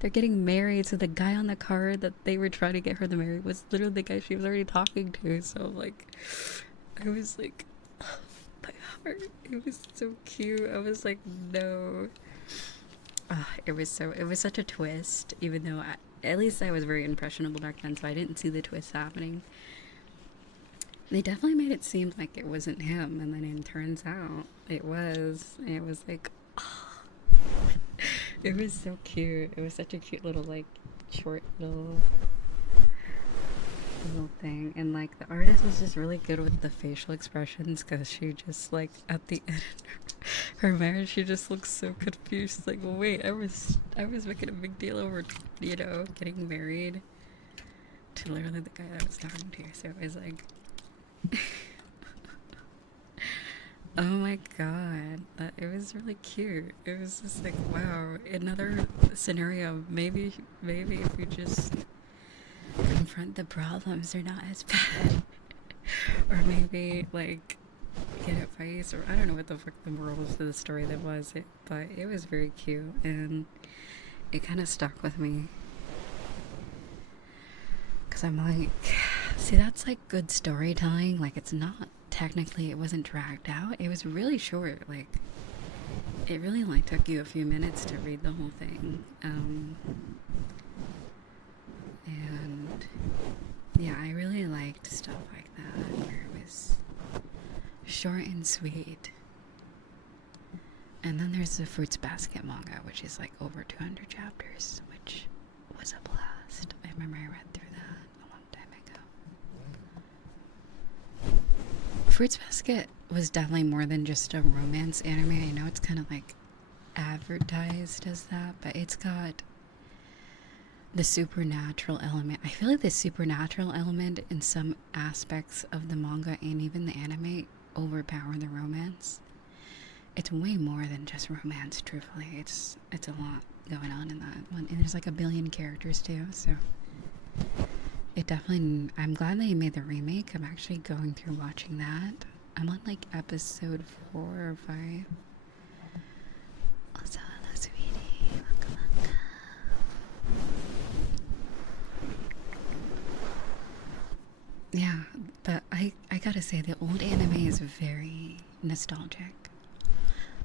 they're getting married. So the guy on the card that they were trying to get her to marry was literally the guy she was already talking to. So, like, I was like, my heart. It was so cute. I was like, no. It was such a twist, even though at least I was very impressionable back then, so I didn't see the twist happening. They definitely made it seem like it wasn't him, and then it turns out it was. It was like, oh. It was so cute. It was such a cute little, like, short little thing. And, like, the artist was just really good with the facial expressions, because she just, like, at the end of her marriage, she just looks so confused. She's like, well, wait, I was making a big deal over, you know, getting married to literally the guy that I was talking to. So it was like, oh my god, it was really cute. It was just like, wow, another scenario. Maybe if you just confront the problems, they're not as bad. Or maybe, like, get advice, or I don't know what the fuck the moral of the story that was, but it was very cute, and it kind of stuck with me. Because I'm like, see, that's like good storytelling. Like, it's not technically, it wasn't dragged out. It was really short. Like, it really only took you a few minutes to read the whole thing. And yeah, I really liked stuff like that, where it was short and sweet. And then there's the Fruits Basket manga, which is like over 200 chapters, which was a blast. I remember I read through that a long time ago. Fruits Basket was definitely more than just a romance anime. I know it's kind of like advertised as that, but it's got the supernatural element. I feel like the supernatural element in some aspects of the manga and even the anime overpower the romance. It's way more than just romance, truthfully. It's a lot going on in that one. And there's like a billion characters too, so it definitely, I'm glad they made the remake. I'm actually going through watching that. I'm on like episode 4 or 5. Also, hello, sweetie. Welcome. Yeah, but I gotta say, the old anime is very nostalgic.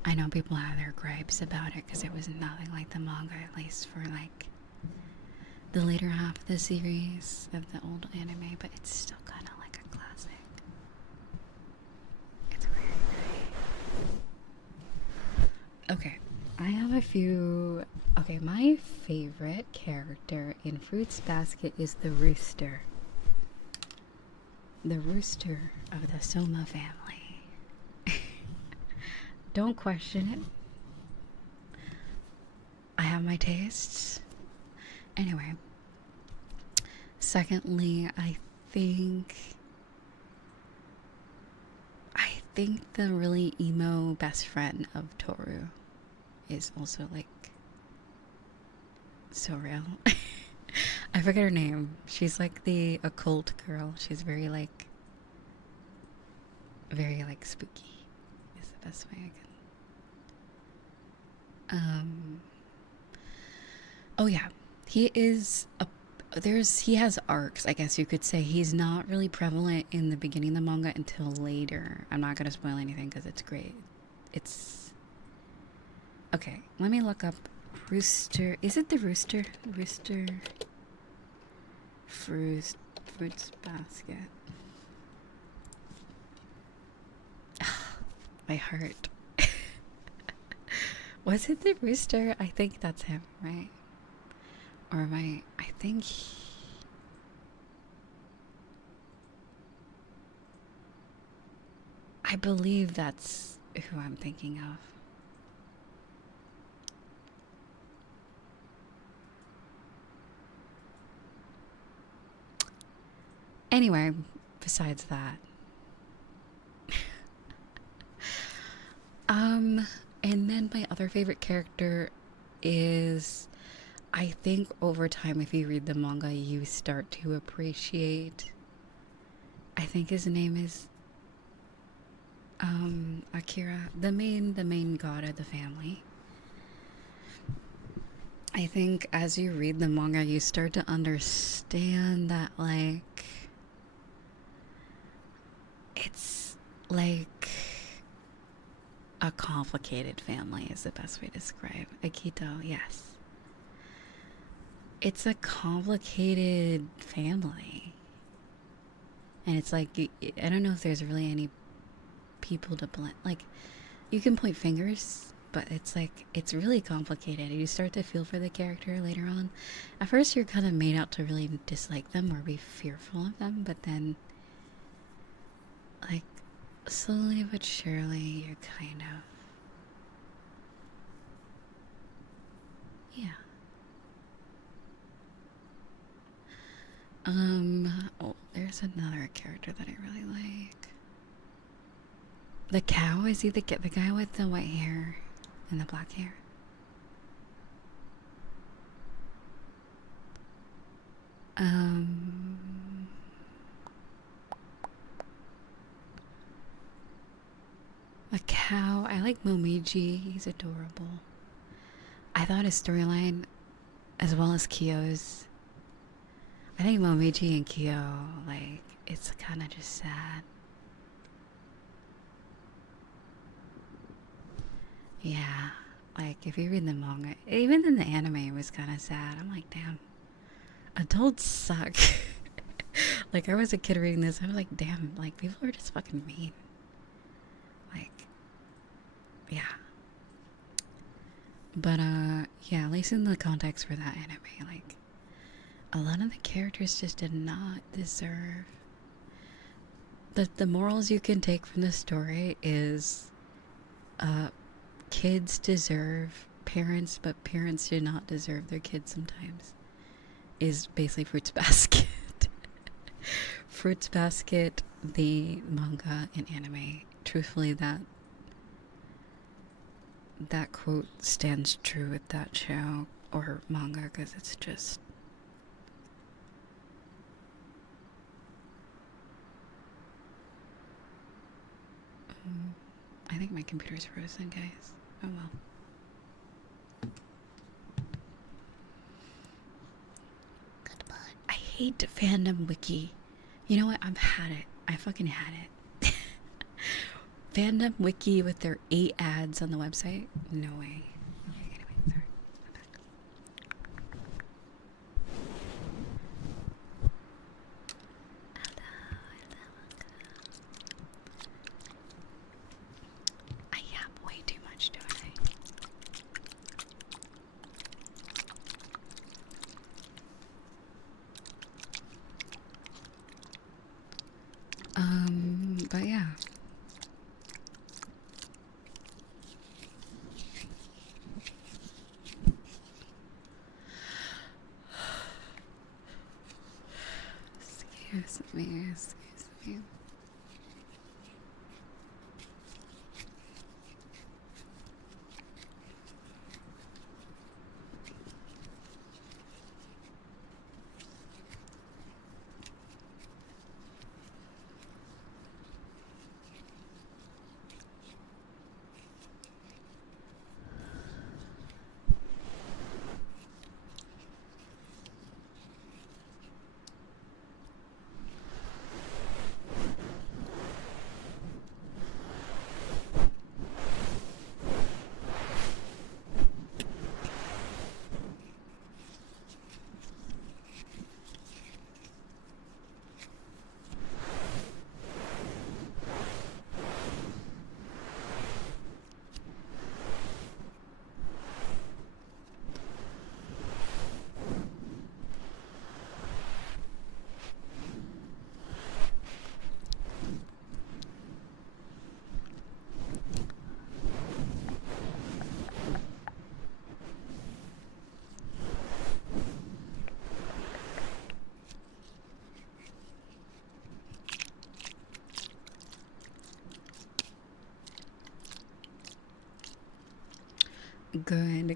I know people have their gripes about it because it was nothing like the manga, at least for like the later half of the series of the old anime, but it's still kind of like a classic. It's weird, right? Okay, I have a few. Okay, my favorite character in Fruits Basket is the rooster. The rooster of the Soma family. Don't question it. I have my tastes. Anyway. Secondly, I think the really emo best friend of Toru is also like so real. I forget her name. She's like the occult girl. She's very like spooky is the best way I can. Oh yeah, he has arcs, I guess you could say. He's not really prevalent in the beginning of the manga until later. I'm not gonna spoil anything because it's great. It's okay. Let me look up rooster. Is it the rooster? Fruits Basket. My heart. Was it the rooster? I think that's him, right? Or am I think I believe that's who I'm thinking of. Anyway, besides that. And then my other favorite character is, I think over time, if you read the manga, you start to appreciate, I think his name is Akira, the main god of the family. I think as you read the manga, you start to understand that, like, it's like a complicated family is the best way to describe Akito. Yes, it's a complicated family, and it's like I don't know if there's really any people to blame. Like, you can point fingers, but it's like it's really complicated. You start to feel for the character later on. At first, you're kind of made out to really dislike them or be fearful of them, but then, like, slowly but surely, you're kind of, yeah. Oh, there's another character that I really like. The cow, is he the guy with the white hair and the black hair? Um, the cow, I like Momiji, he's adorable. I thought his storyline, as well as Kyo's, I think Momiji and Kyo, like, it's kind of just sad. Yeah, like, if you read the manga, even in the anime, it was kind of sad. I'm like, damn, adults suck. Like, I was a kid reading this, I was like, damn, like, people are just fucking mean. Like, yeah. But, yeah, at least in the context for that anime, like, a lot of the characters just did not deserve. The morals you can take from the story is, kids deserve parents, but parents do not deserve their kids sometimes. Is basically Fruits Basket. Fruits Basket, the manga and anime. Truthfully, that quote stands true with that show or manga because it's just. I think my computer's frozen, guys. Oh well. Goodbye. I hate fandom wiki. You know what? I've had it. I fucking had it. Fandom wiki with their 8 ads on the website? No way. Okay, anyway, sorry. I'm back. I yap way too much, don't I? But yeah. Excuse me, excuse me.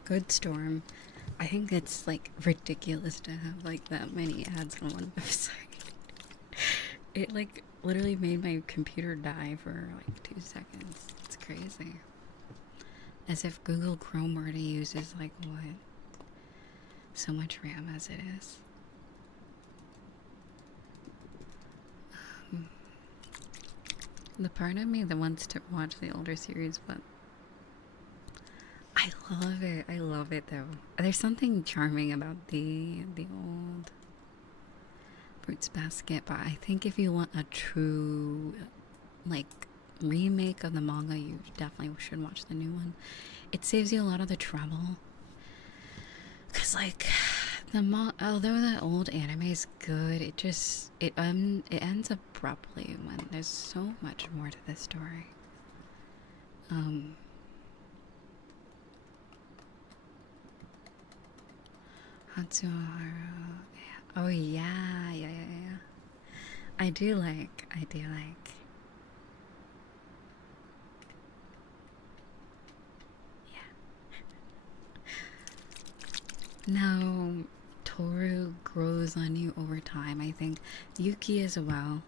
Good storm. I think it's like ridiculous to have like that many ads on one website. It like literally made my computer die for like 2 seconds. It's crazy. As if Google Chrome already uses like what? So much RAM as it is. The part of me that wants to watch the older series but I love it. I love it though. There's something charming about the old Fruits Basket, but I think if you want a true like remake of the manga, you definitely should watch the new one. It saves you a lot of the trouble. Cause like although the old anime is good, it ends abruptly when there's so much more to the story. Hatsuharu. Oh yeah. I do like. Now, Toru grows on you over time. I think Yuki as well.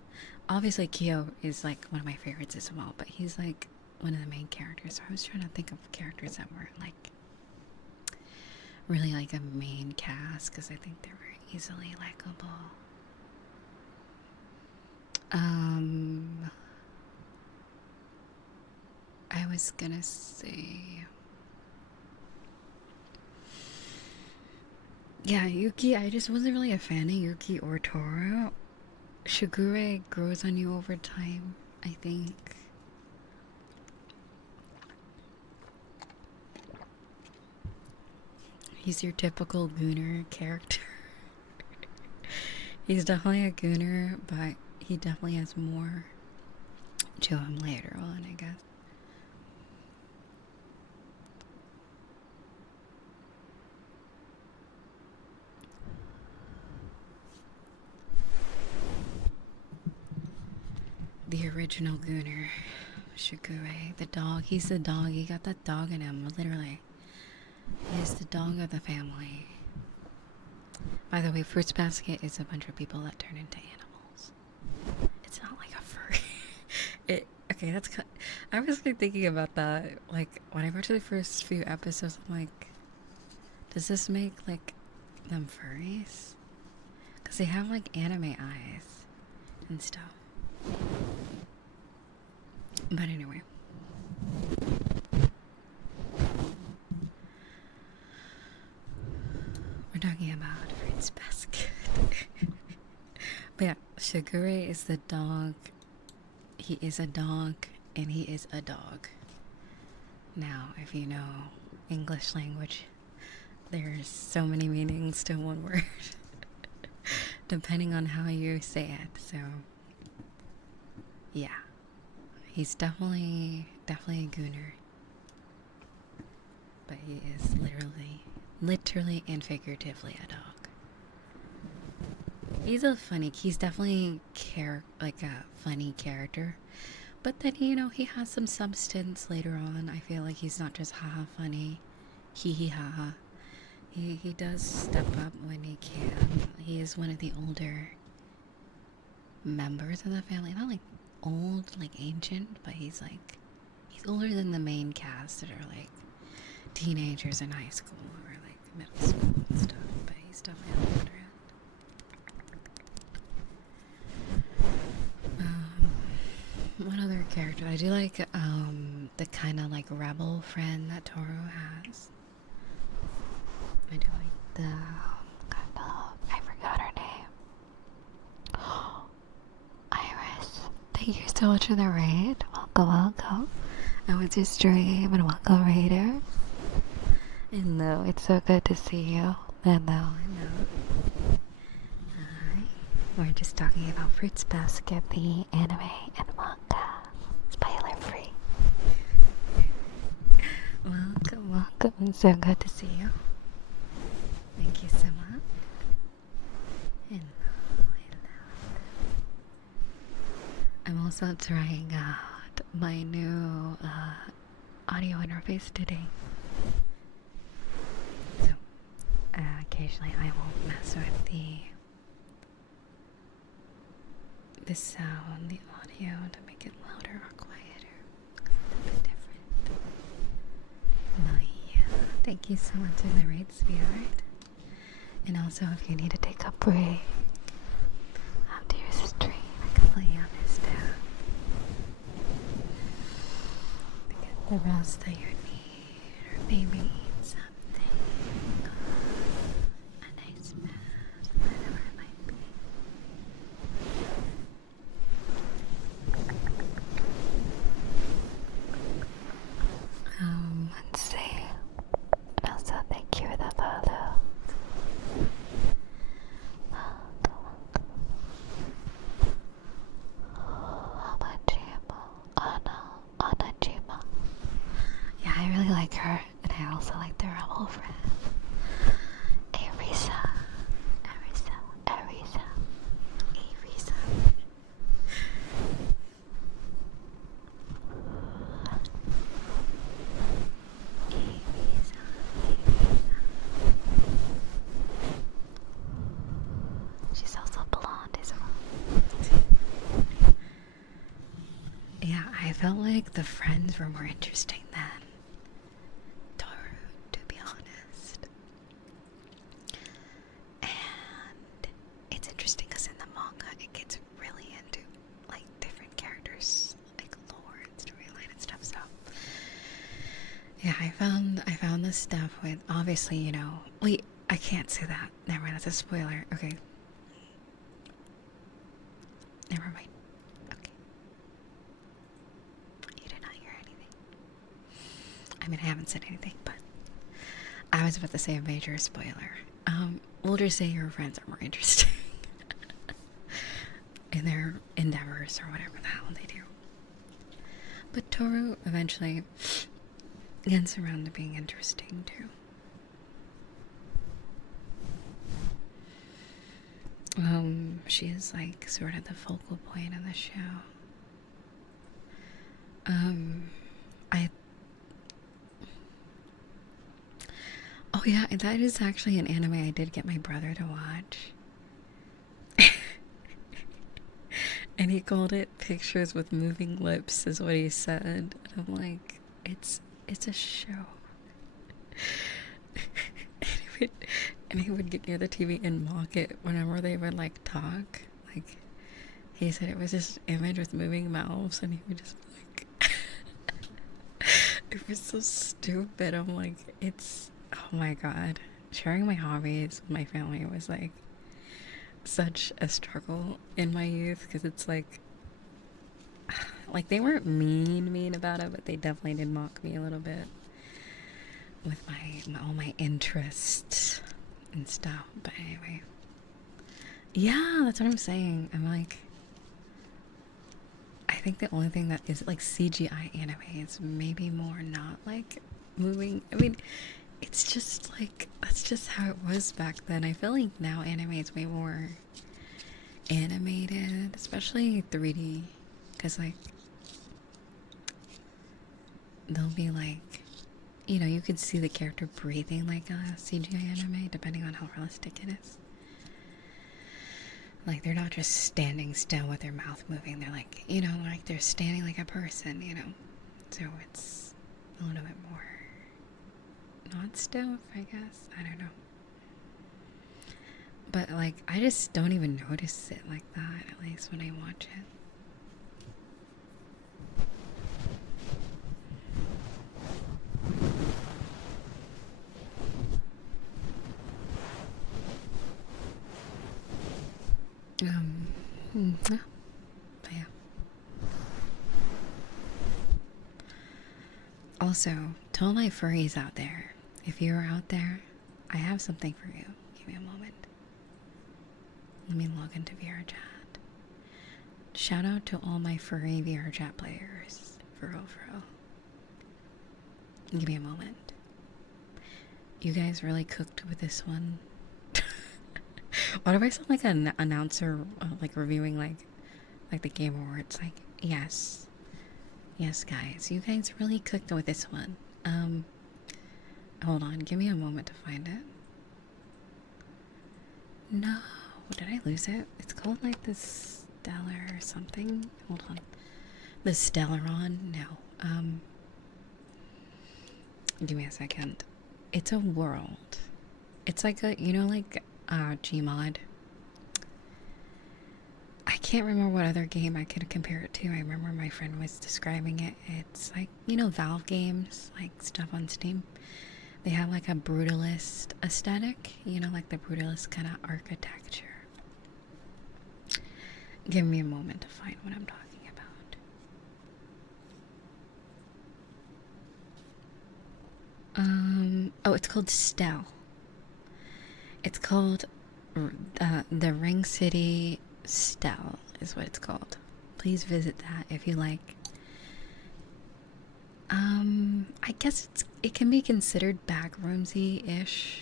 Obviously, Kyo is like one of my favorites as well, but he's like one of the main characters. So I was trying to think of characters that were like really like a main cast because I think they're very easily likable. I was gonna say. Yeah, Yuki, I just wasn't really a fan of Yuki or Toru. Shigure grows on you over time, I think. He's your typical gooner character. He's definitely a gooner, but he definitely has more to him later on, I guess. The original gooner, Shigure, the dog. He's the dog. He got that dog in him, literally. He's the dog of the family. By the way, Fruits Basket is a bunch of people that turn into animals. It's not like a furry. Okay, that's. I was thinking about that. Like when I watched the first few episodes, I'm like, does this make like them furries? Because they have like anime eyes and stuff. But anyway. We're talking about Fruits Basket. But yeah, Shigure is the dog. He is a dog, and he is a dog. Now, if you know English language, there's so many meanings to one word. Depending on how you say it. So, yeah. He's definitely a gooner. But he is literally and figuratively a dog. He's definitely like a funny character. But then, he has some substance later on. I feel like he's not just haha funny, hee hee haha. He does step up when he can. He is one of the older members of the family. Not like old, like ancient, but he's older than the main cast that are like teenagers in high school or like middle school and stuff. But he's definitely on the older end. What other character? I do like the kind of like rebel friend that Toru has. I do like the I forgot her name. Iris. Thank you so much for the raid. Welcome. I went to stream and welcome raiders. And no, it's so good to see you. And no, I know. We're just talking about Fruits Basket, the anime and manga. Spoiler free. Welcome. It's so good to see you. Thank you so much. I'm also trying out my new audio interface today. So, occasionally I will mess with the sound, the audio to make it louder or quieter. It's a bit different. No, yeah. Thank you so much for the raid, sweetheart. And also, if you need to take a break after your stream, I completely understand. To get the rest that you need, or maybe like her, and I also like the rebel friend. Hey, Riza. Riza. Riza. Hey, Riza. She's also blonde as well. Yeah, I felt like the friends were more interesting than Toru, to be honest. And it's interesting because in the manga it gets really into like different characters, like lore and storyline and stuff. So yeah, I found this stuff with, obviously, you know. Wait, I can't say that. Never mind, that's a spoiler. Okay. Never mind. Okay. You did not hear anything. I mean, I haven't said anything, but I was about to say a major spoiler. We'll just say your friends are more interesting in their endeavors or whatever the hell they do. But Toru eventually gets around to being interesting too. She is like sort of the focal point of the show. I Oh yeah, that is actually an anime I did get my brother to watch. And he called it Pictures with Moving Lips is what he said. And I'm like, it's a show. and he would get near the TV and mock it whenever they would like talk. Like he said it was this image with moving mouths, and he would just be like it was so stupid. I'm like, it's, oh my god. Sharing my hobbies with my family was like such a struggle in my youth, because it's like they weren't mean about it, but they definitely did mock me a little bit with all my interests and stuff. But anyway, yeah, that's what I'm saying. I'm like, I think the only thing that is like CGI anime is maybe more not like moving. I mean, it's just like, that's just how it was back then. I feel like now anime is way more animated, especially 3D, because like they'll be like, you know, you could see the character breathing like a CGI anime depending on how realistic it is. Like they're not just standing still with their mouth moving, they're like, you know, like they're standing like a person, you know. So it's a little bit more not still, I guess. I don't know. But like, I just don't even notice it like that, at least when I watch it. Yeah. But yeah. Also, to all my furries out there, if you're out there, I have something for you. Give me a moment. Let me log into VR chat. Shout out to all my furry VR chat players. For real, for real. Give me a moment. You guys really cooked with this one. Why do I sound like an announcer, like reviewing like the Game Awards? Like, yes, guys, you guys really cooked with this one. Hold on, give me a moment to find it. No, did I lose it? It's called like the Stellar or something. Hold on, the Stellaron. No, give me a second. It's a world. It's like a, you know, like Gmod. I can't remember what other game I could compare it to. I remember my friend was describing it. It's like, you know, Valve games, like stuff on Steam. They have like a brutalist aesthetic, you know, like the brutalist kind of architecture. Give me a moment to find what I'm talking about. Oh, it's called Stell. It's called the Ring City Stell is what it's called. Please visit that if you like I guess it can be considered backroomsy-ish.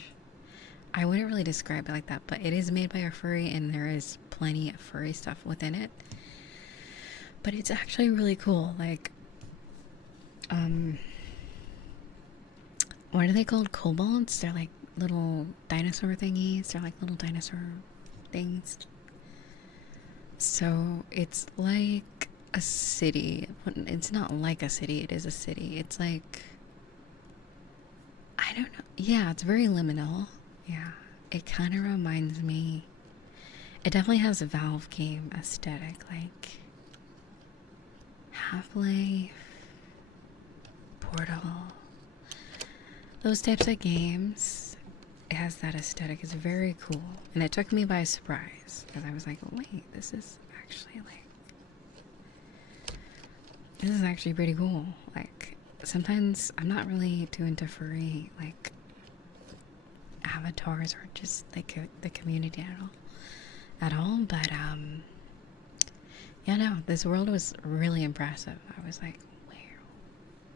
I wouldn't really describe it like that, but it is made by a furry and there is plenty of furry stuff within it. But it's actually really cool. Like, what are they called? Kobolds? They're like little dinosaur thingies. They're like little dinosaur things. So it's like a city. It's not like a city, it is a city. It's like, I don't know. Yeah, it's very liminal. Yeah. It kind of reminds me. It definitely has a Valve game aesthetic, like Half-Life, Portal, those types of games. It has that aesthetic. It's very cool. And it took me by surprise because I was like, wait, this is actually pretty cool. Like, sometimes I'm not really too into furry, like, avatars or just like the community at all. But, yeah, no, this world was really impressive. I was like, wow,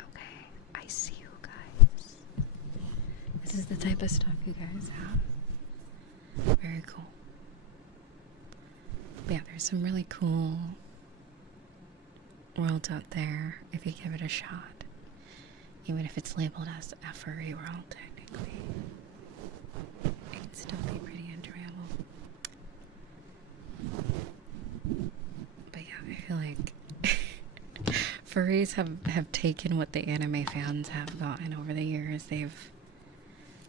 okay, I see you guys. This is the type of stuff you guys have. Very cool. But yeah, there's some really cool worlds out there if you give it a shot. Even if it's labeled as a furry world, technically. It can still be pretty enjoyable. But yeah, I feel like furries have taken what the anime fans have gotten over the years. They've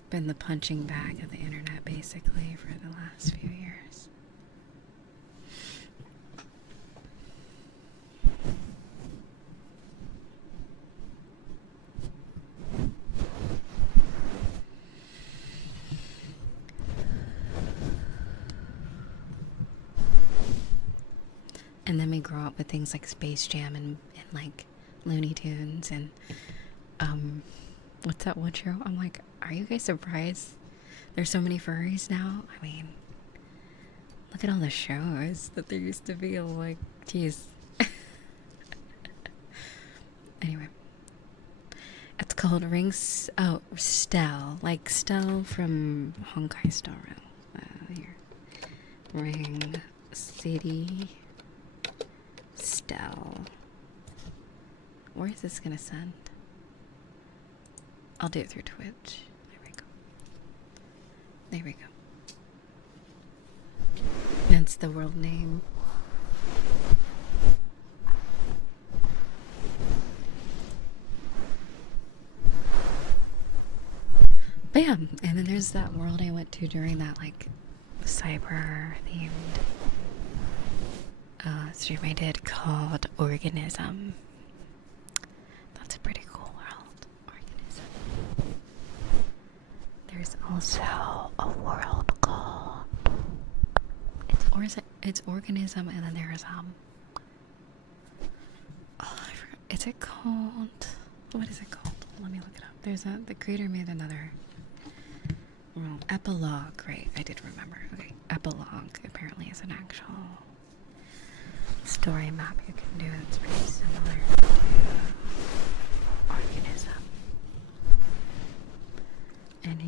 been the punching bag of the internet, basically, for the last few years. And then we grow up with things like Space Jam and like Looney Tunes and what's that one show? I'm like, are you guys surprised there's so many furries now? I mean, look at all the shows that there used to be. I'm like, geez. Anyway, it's called Stell, like Stell from Honkai Star Rail. Here, Ring City. Stell. Where is this gonna send? I'll do it through Twitch. There we go. There we go. That's the world name. But yeah, and then there's that world I went to during that like cyber themed stream I did called Organism. That's a pretty cool world. Organism. There's also a world called it's Organism, and then there's oh, I forgot. Is it called, what is it called? Let me look it up. There's the creator made another world. Epilogue, right? I did remember. Okay, Epilogue apparently is an actual story map you can do. It's pretty similar to Organism. And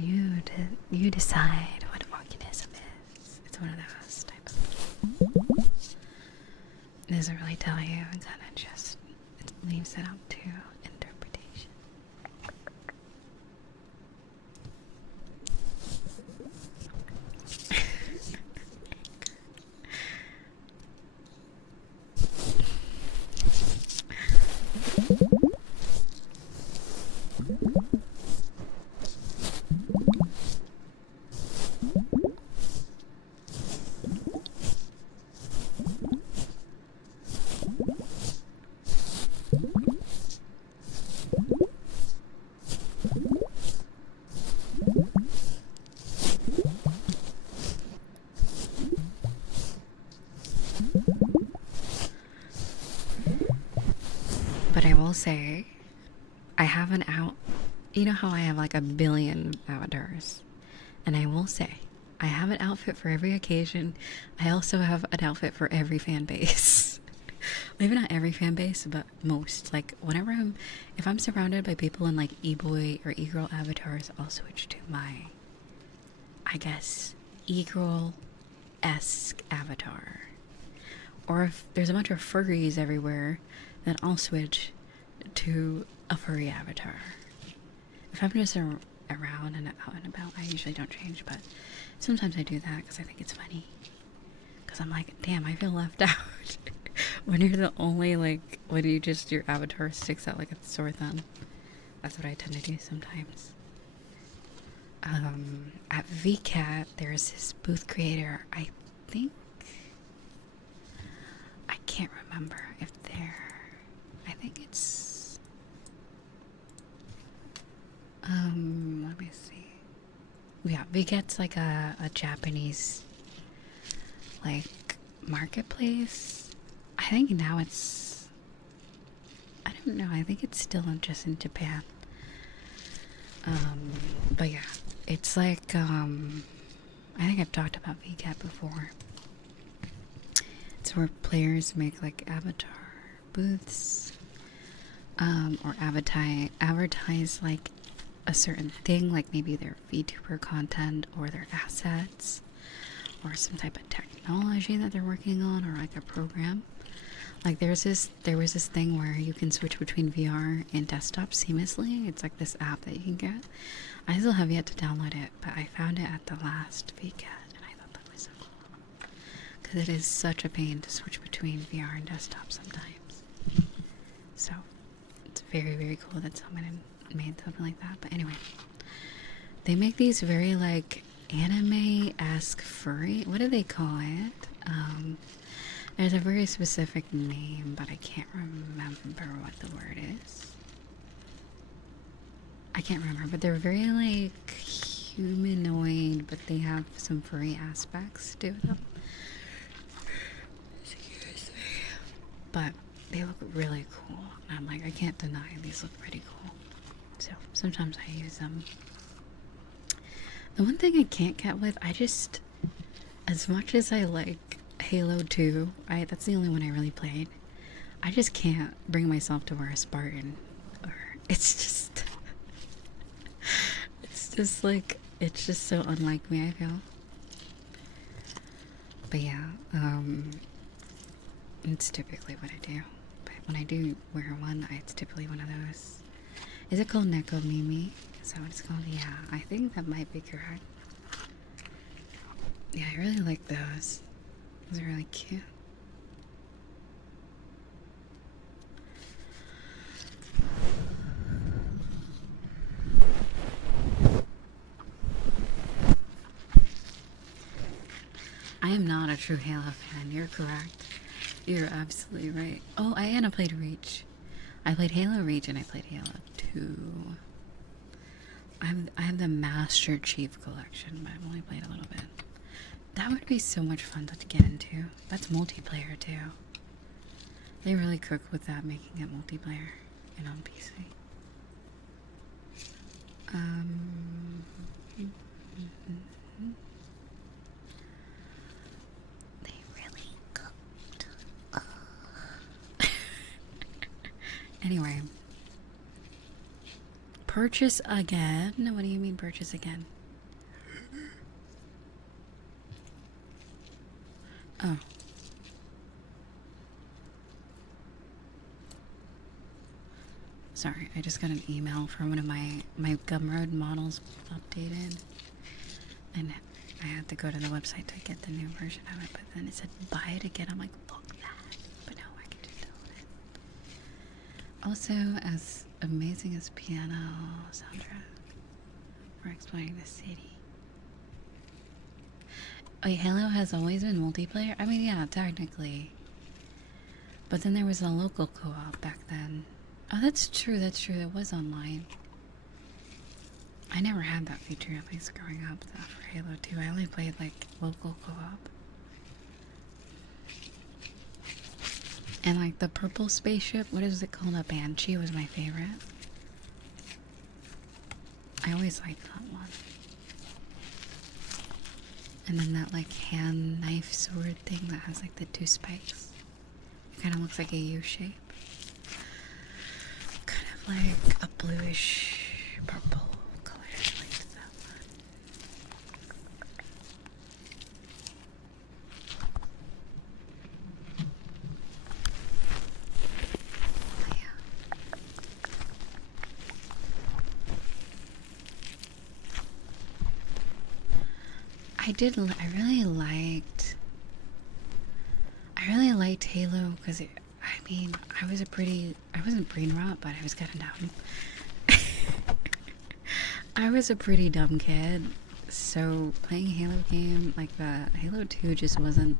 you decide what Organism is. It's one of those type of. It doesn't really tell you. It kind of just leaves it up to interpretation. But I will say, I have an out. You know how I have like a billion avatars? And I will say, I have an outfit for every occasion. I also have an outfit for every fan base. Maybe not every fan base, but most. Like whenever if I'm surrounded by people in like e-boy or e-girl avatars, I'll switch to my, I guess, e-girl-esque avatar. Or if there's a bunch of furries everywhere, then I'll switch to a furry avatar. If I'm just around and out and about, I usually don't change, but sometimes I do that because I think it's funny. Because I'm like, damn, I feel left out. When you're the only, like, when you just, your avatar sticks out like a sore thumb. That's what I tend to do sometimes. At VCAT, there's this booth creator, I think, I can't remember if I think it's, let me see. Yeah, VCAT's like a Japanese, like, marketplace. I think now it's, I don't know, I think it's still just in Japan. But yeah, it's like, I think I've talked about VCAT before. It's where players make like avatar booths, or advertise like a certain thing, like maybe their VTuber content or their assets or some type of technology that they're working on, or like a program. Like there was this thing where you can switch between VR and desktop seamlessly. It's like this app that you can get. I still have yet to download it, but I found it at the last VCAT and I thought that was so cool. Because it is such a pain to switch between VR and desktop sometimes. So it's very, very cool that someone made something like that. But anyway, they make these very like anime-esque furry, what do they call it? There's a very specific name, but I can't remember what the word is. I can't remember, but they're very like humanoid, but they have some furry aspects to them. Excuse me. But they look really cool. And I'm like, I can't deny these look pretty cool. So sometimes I use them. The one thing I can't get with, as much as I like Halo 2, that's the only one I really played. I just can't bring myself to wear a Spartan. Or it's just so unlike me, I feel. But yeah, it's typically what I do. But when I do wear one, it's typically one of those. Is it called Neko Mimi? Is that what it's called? Yeah, I think that might be correct. Yeah, I really like those. Those are really cute. I am not a true Halo fan. You're correct. You're absolutely right. Oh, I played Reach. I played Halo Reach and I played Halo 2. I have the Master Chief Collection, but I've only played a little bit. That would be so much fun to get into. That's multiplayer too. They really cook with that, making it multiplayer and on PC. They really cooked. Anyway. Purchase again? What do you mean purchase again? Oh. Sorry, I just got an email from one of my Gumroad models updated. And I had to go to the website to get the new version of it, but then it said buy it again. I'm like, fuck that. But no, I can just download it. Also, as amazing as piano soundtrack, we're exploring the city. Wait, Halo has always been multiplayer? I mean, yeah, technically. But then there was a local co-op back then. Oh, that's true, that's true. It was online. I never had that feature, at least growing up, for Halo 2. I only played, like, local co-op. And, like, the purple spaceship, what is it called? A Banshee was my favorite. I always liked that one. And then that, like, hand knife sword thing that has, like, the two spikes. Kind of looks like a U shape. Kind of like a bluish purple color. I like that one. Oh, yeah. I really liked Halo because I wasn't brain rot, but I was kind of dumb. I was a pretty dumb kid, so playing a Halo game like that, Halo 2 it just wasn't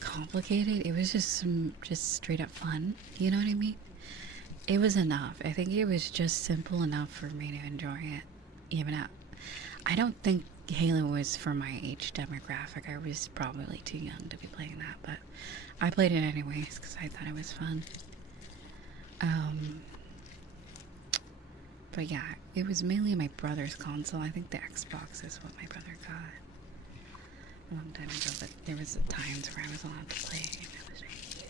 complicated. It was just straight up fun. You know what I mean? It was enough. I think it was just simple enough for me to enjoy it. Even out. I don't think Halo was for my age demographic. I was probably too young to be playing that, but I played it anyways because I thought it was fun. But yeah, it was mainly my brother's console. I think the Xbox is what my brother got a long time ago, but there was times where I was allowed to play. And it was like,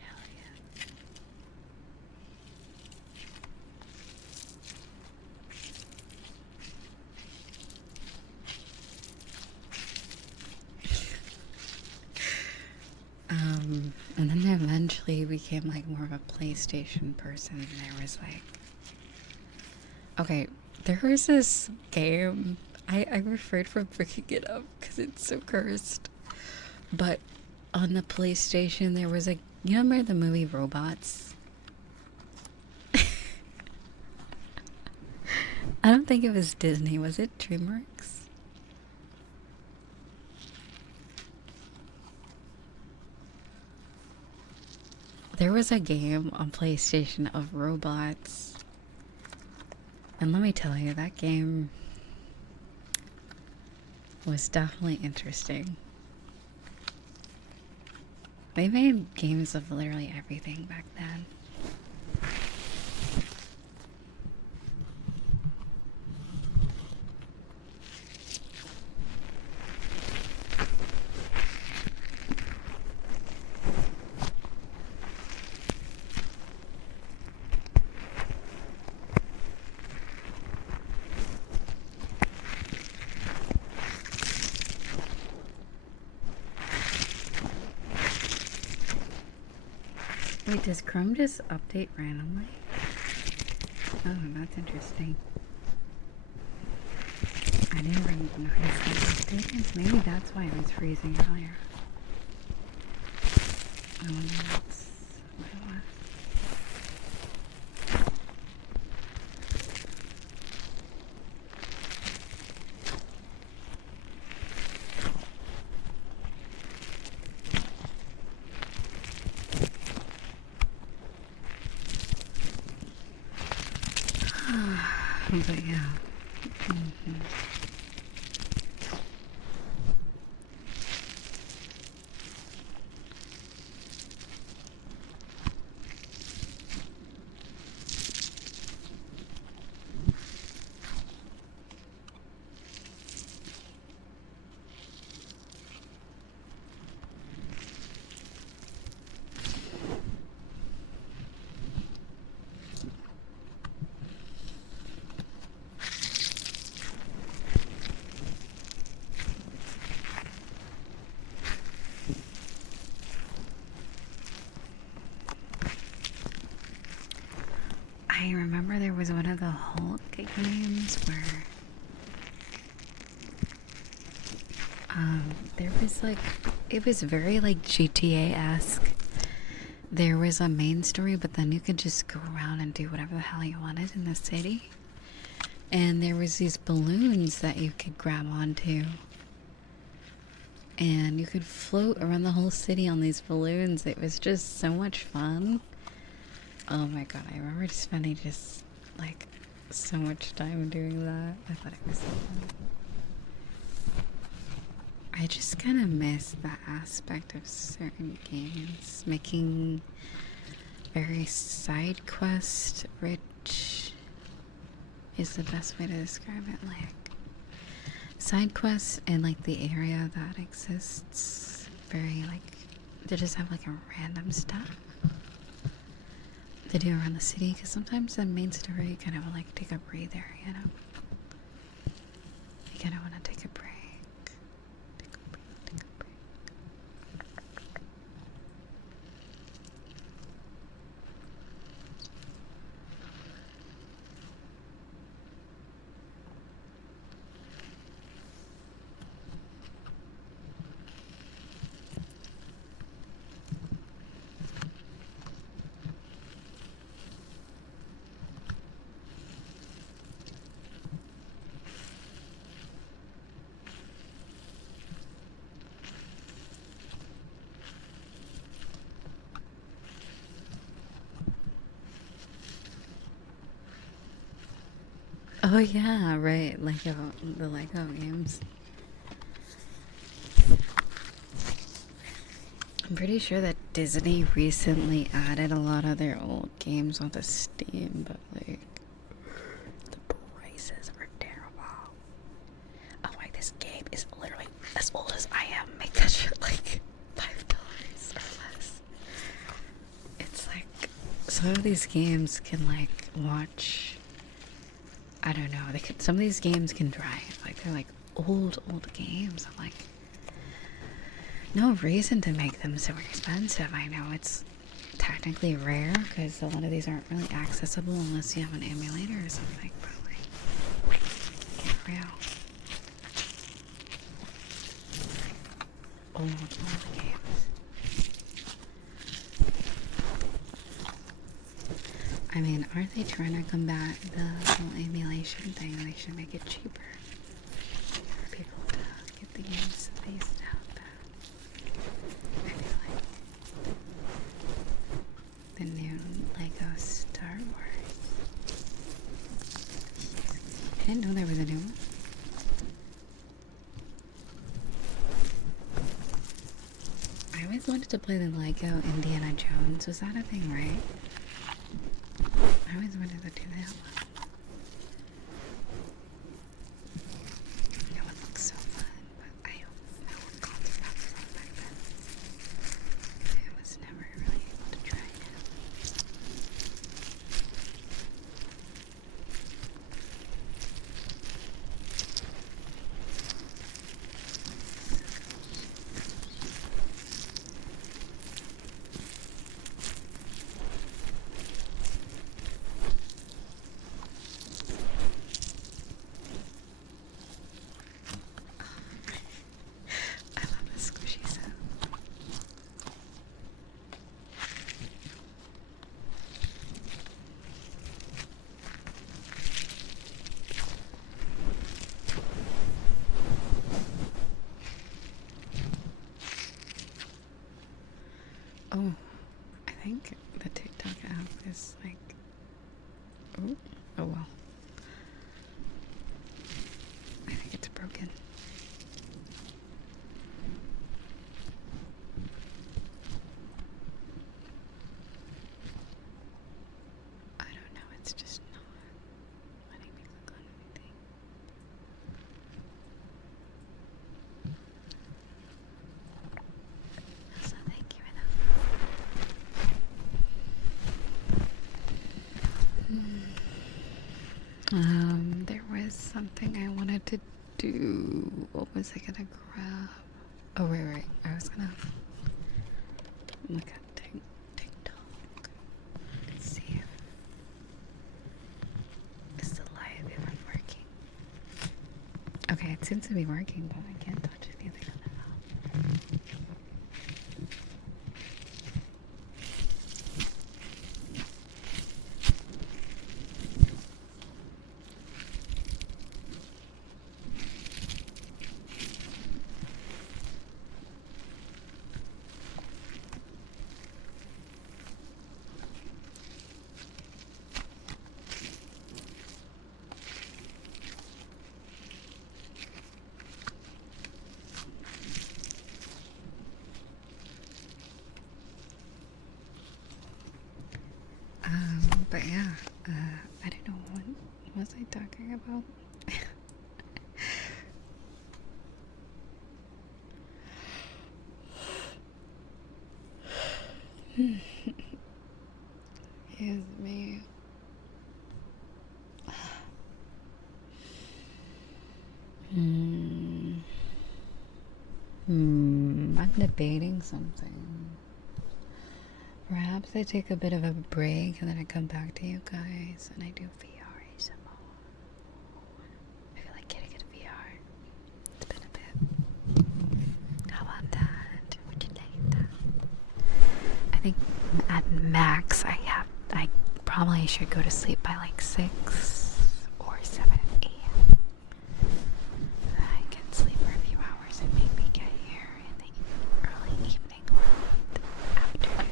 hell yeah. And then I eventually became like more of a PlayStation person. And there was like, okay, there was this game. I refrained from picking it up because it's so cursed. But on the PlayStation, there was you remember the movie Robots? I don't think it was Disney. Was it DreamWorks? There was a game on PlayStation of robots. And let me tell you, that game was definitely interesting. They made games of literally everything back then. Wait, does Chrome just update randomly? Oh, that's interesting. I didn't really notice the updates. Maybe that's why it was freezing earlier. I wonder that's what it was. But yeah. I remember there was one of the Hulk games where there was like, it was very like GTA-esque. There was a main story, but then you could just go around and do whatever the hell you wanted in the city. And there was these balloons that you could grab onto. And you could float around the whole city on these balloons. It was just so much fun. Oh my god, I remember spending just like so much time doing that. I thought it was so fun. I just kind of miss that aspect of certain games. Making very side quest rich is the best way to describe it. Like, side quests in like the area that exists very like they just have like a random stuff to do around the city because sometimes the main story kind of like take a breather, you know. You kind of want to take a break. Take a break. Take a break. Oh yeah, right. Lego, the Lego games. I'm pretty sure that Disney recently added a lot of their old games onto Steam, but like the prices are terrible. Oh like this game is literally as old as I am. Make that shit like $5 or less. It's like some of these games can like watch. I don't know. They could. Some of these games can drive. Like they're like old games. I'm like, no reason to make them so expensive. I know it's technically rare because a lot of these aren't really accessible unless you have an emulator or something. But like, get real. Old games. I mean, aren't they trying to combat the whole emulation thing? They should make it cheaper for people to get the games that they used to have back. I feel like the new Lego Star Wars. I didn't know there was a new one. I always wanted to play the Lego Indiana Jones. Was that a thing, right? I always wanted to do that one. That one looks so fun, but I don't know what concept that was on back then. I was never really able to try it out. I love the squishy sound. Oh, I think the TikTok app is like, oh well. I think it's broken. I don't know, it's just not letting me click on anything. So thank you enough. There was something I wanted to do. What was I gonna grab? Oh right. I was gonna look at TikTok. Let's see if it's still live, if I'm working. Okay, it seems to be working, but I can't touch anything on the app. But yeah, I don't know what was I talking about. Excuse me. I'm debating something. Perhaps I take a bit of a break and then I come back to you guys and I do VR ASMR. I feel like getting into VR. It's been a bit. How about that? Would you like that? I think at max I probably should go to sleep by like 6 or 7 a.m. I can sleep for a few hours and maybe get here in the early evening or late afternoon.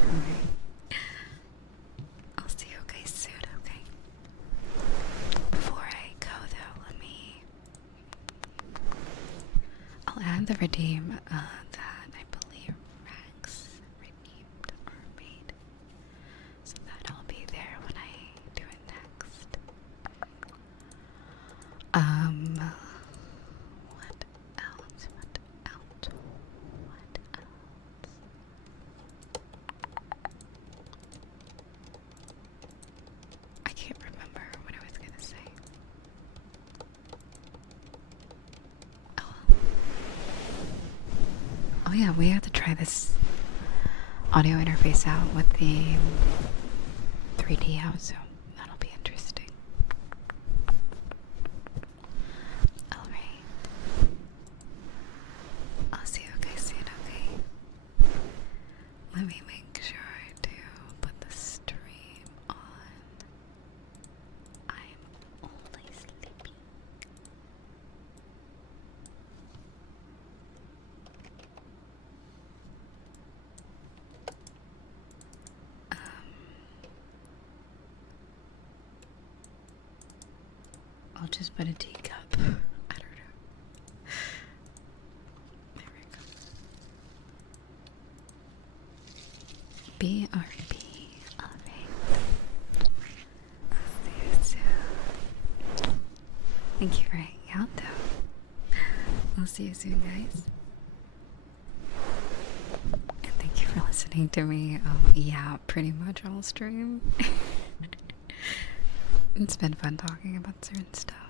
Alright. I'll see you guys soon, okay? Before I go though, I'll add the redeem that I believe Rex redeemed or made. So that'll be there when I do it next. What else? What else? What else? I can't remember what I was gonna say. Oh yeah, we have to try this audio interface out with the 3D house, so that'll be interesting. Alright. I'll see you guys soon, okay? Let me make sure to put the stream on. I'm only sleepy. I'll just put a teacup. I don't know. There we go. BRB. Alright. I'll see you soon. Thank you for hanging out though. I'll see you soon, guys. And thank you for listening to me. Yeah, pretty much all stream. It's been fun talking about certain stuff.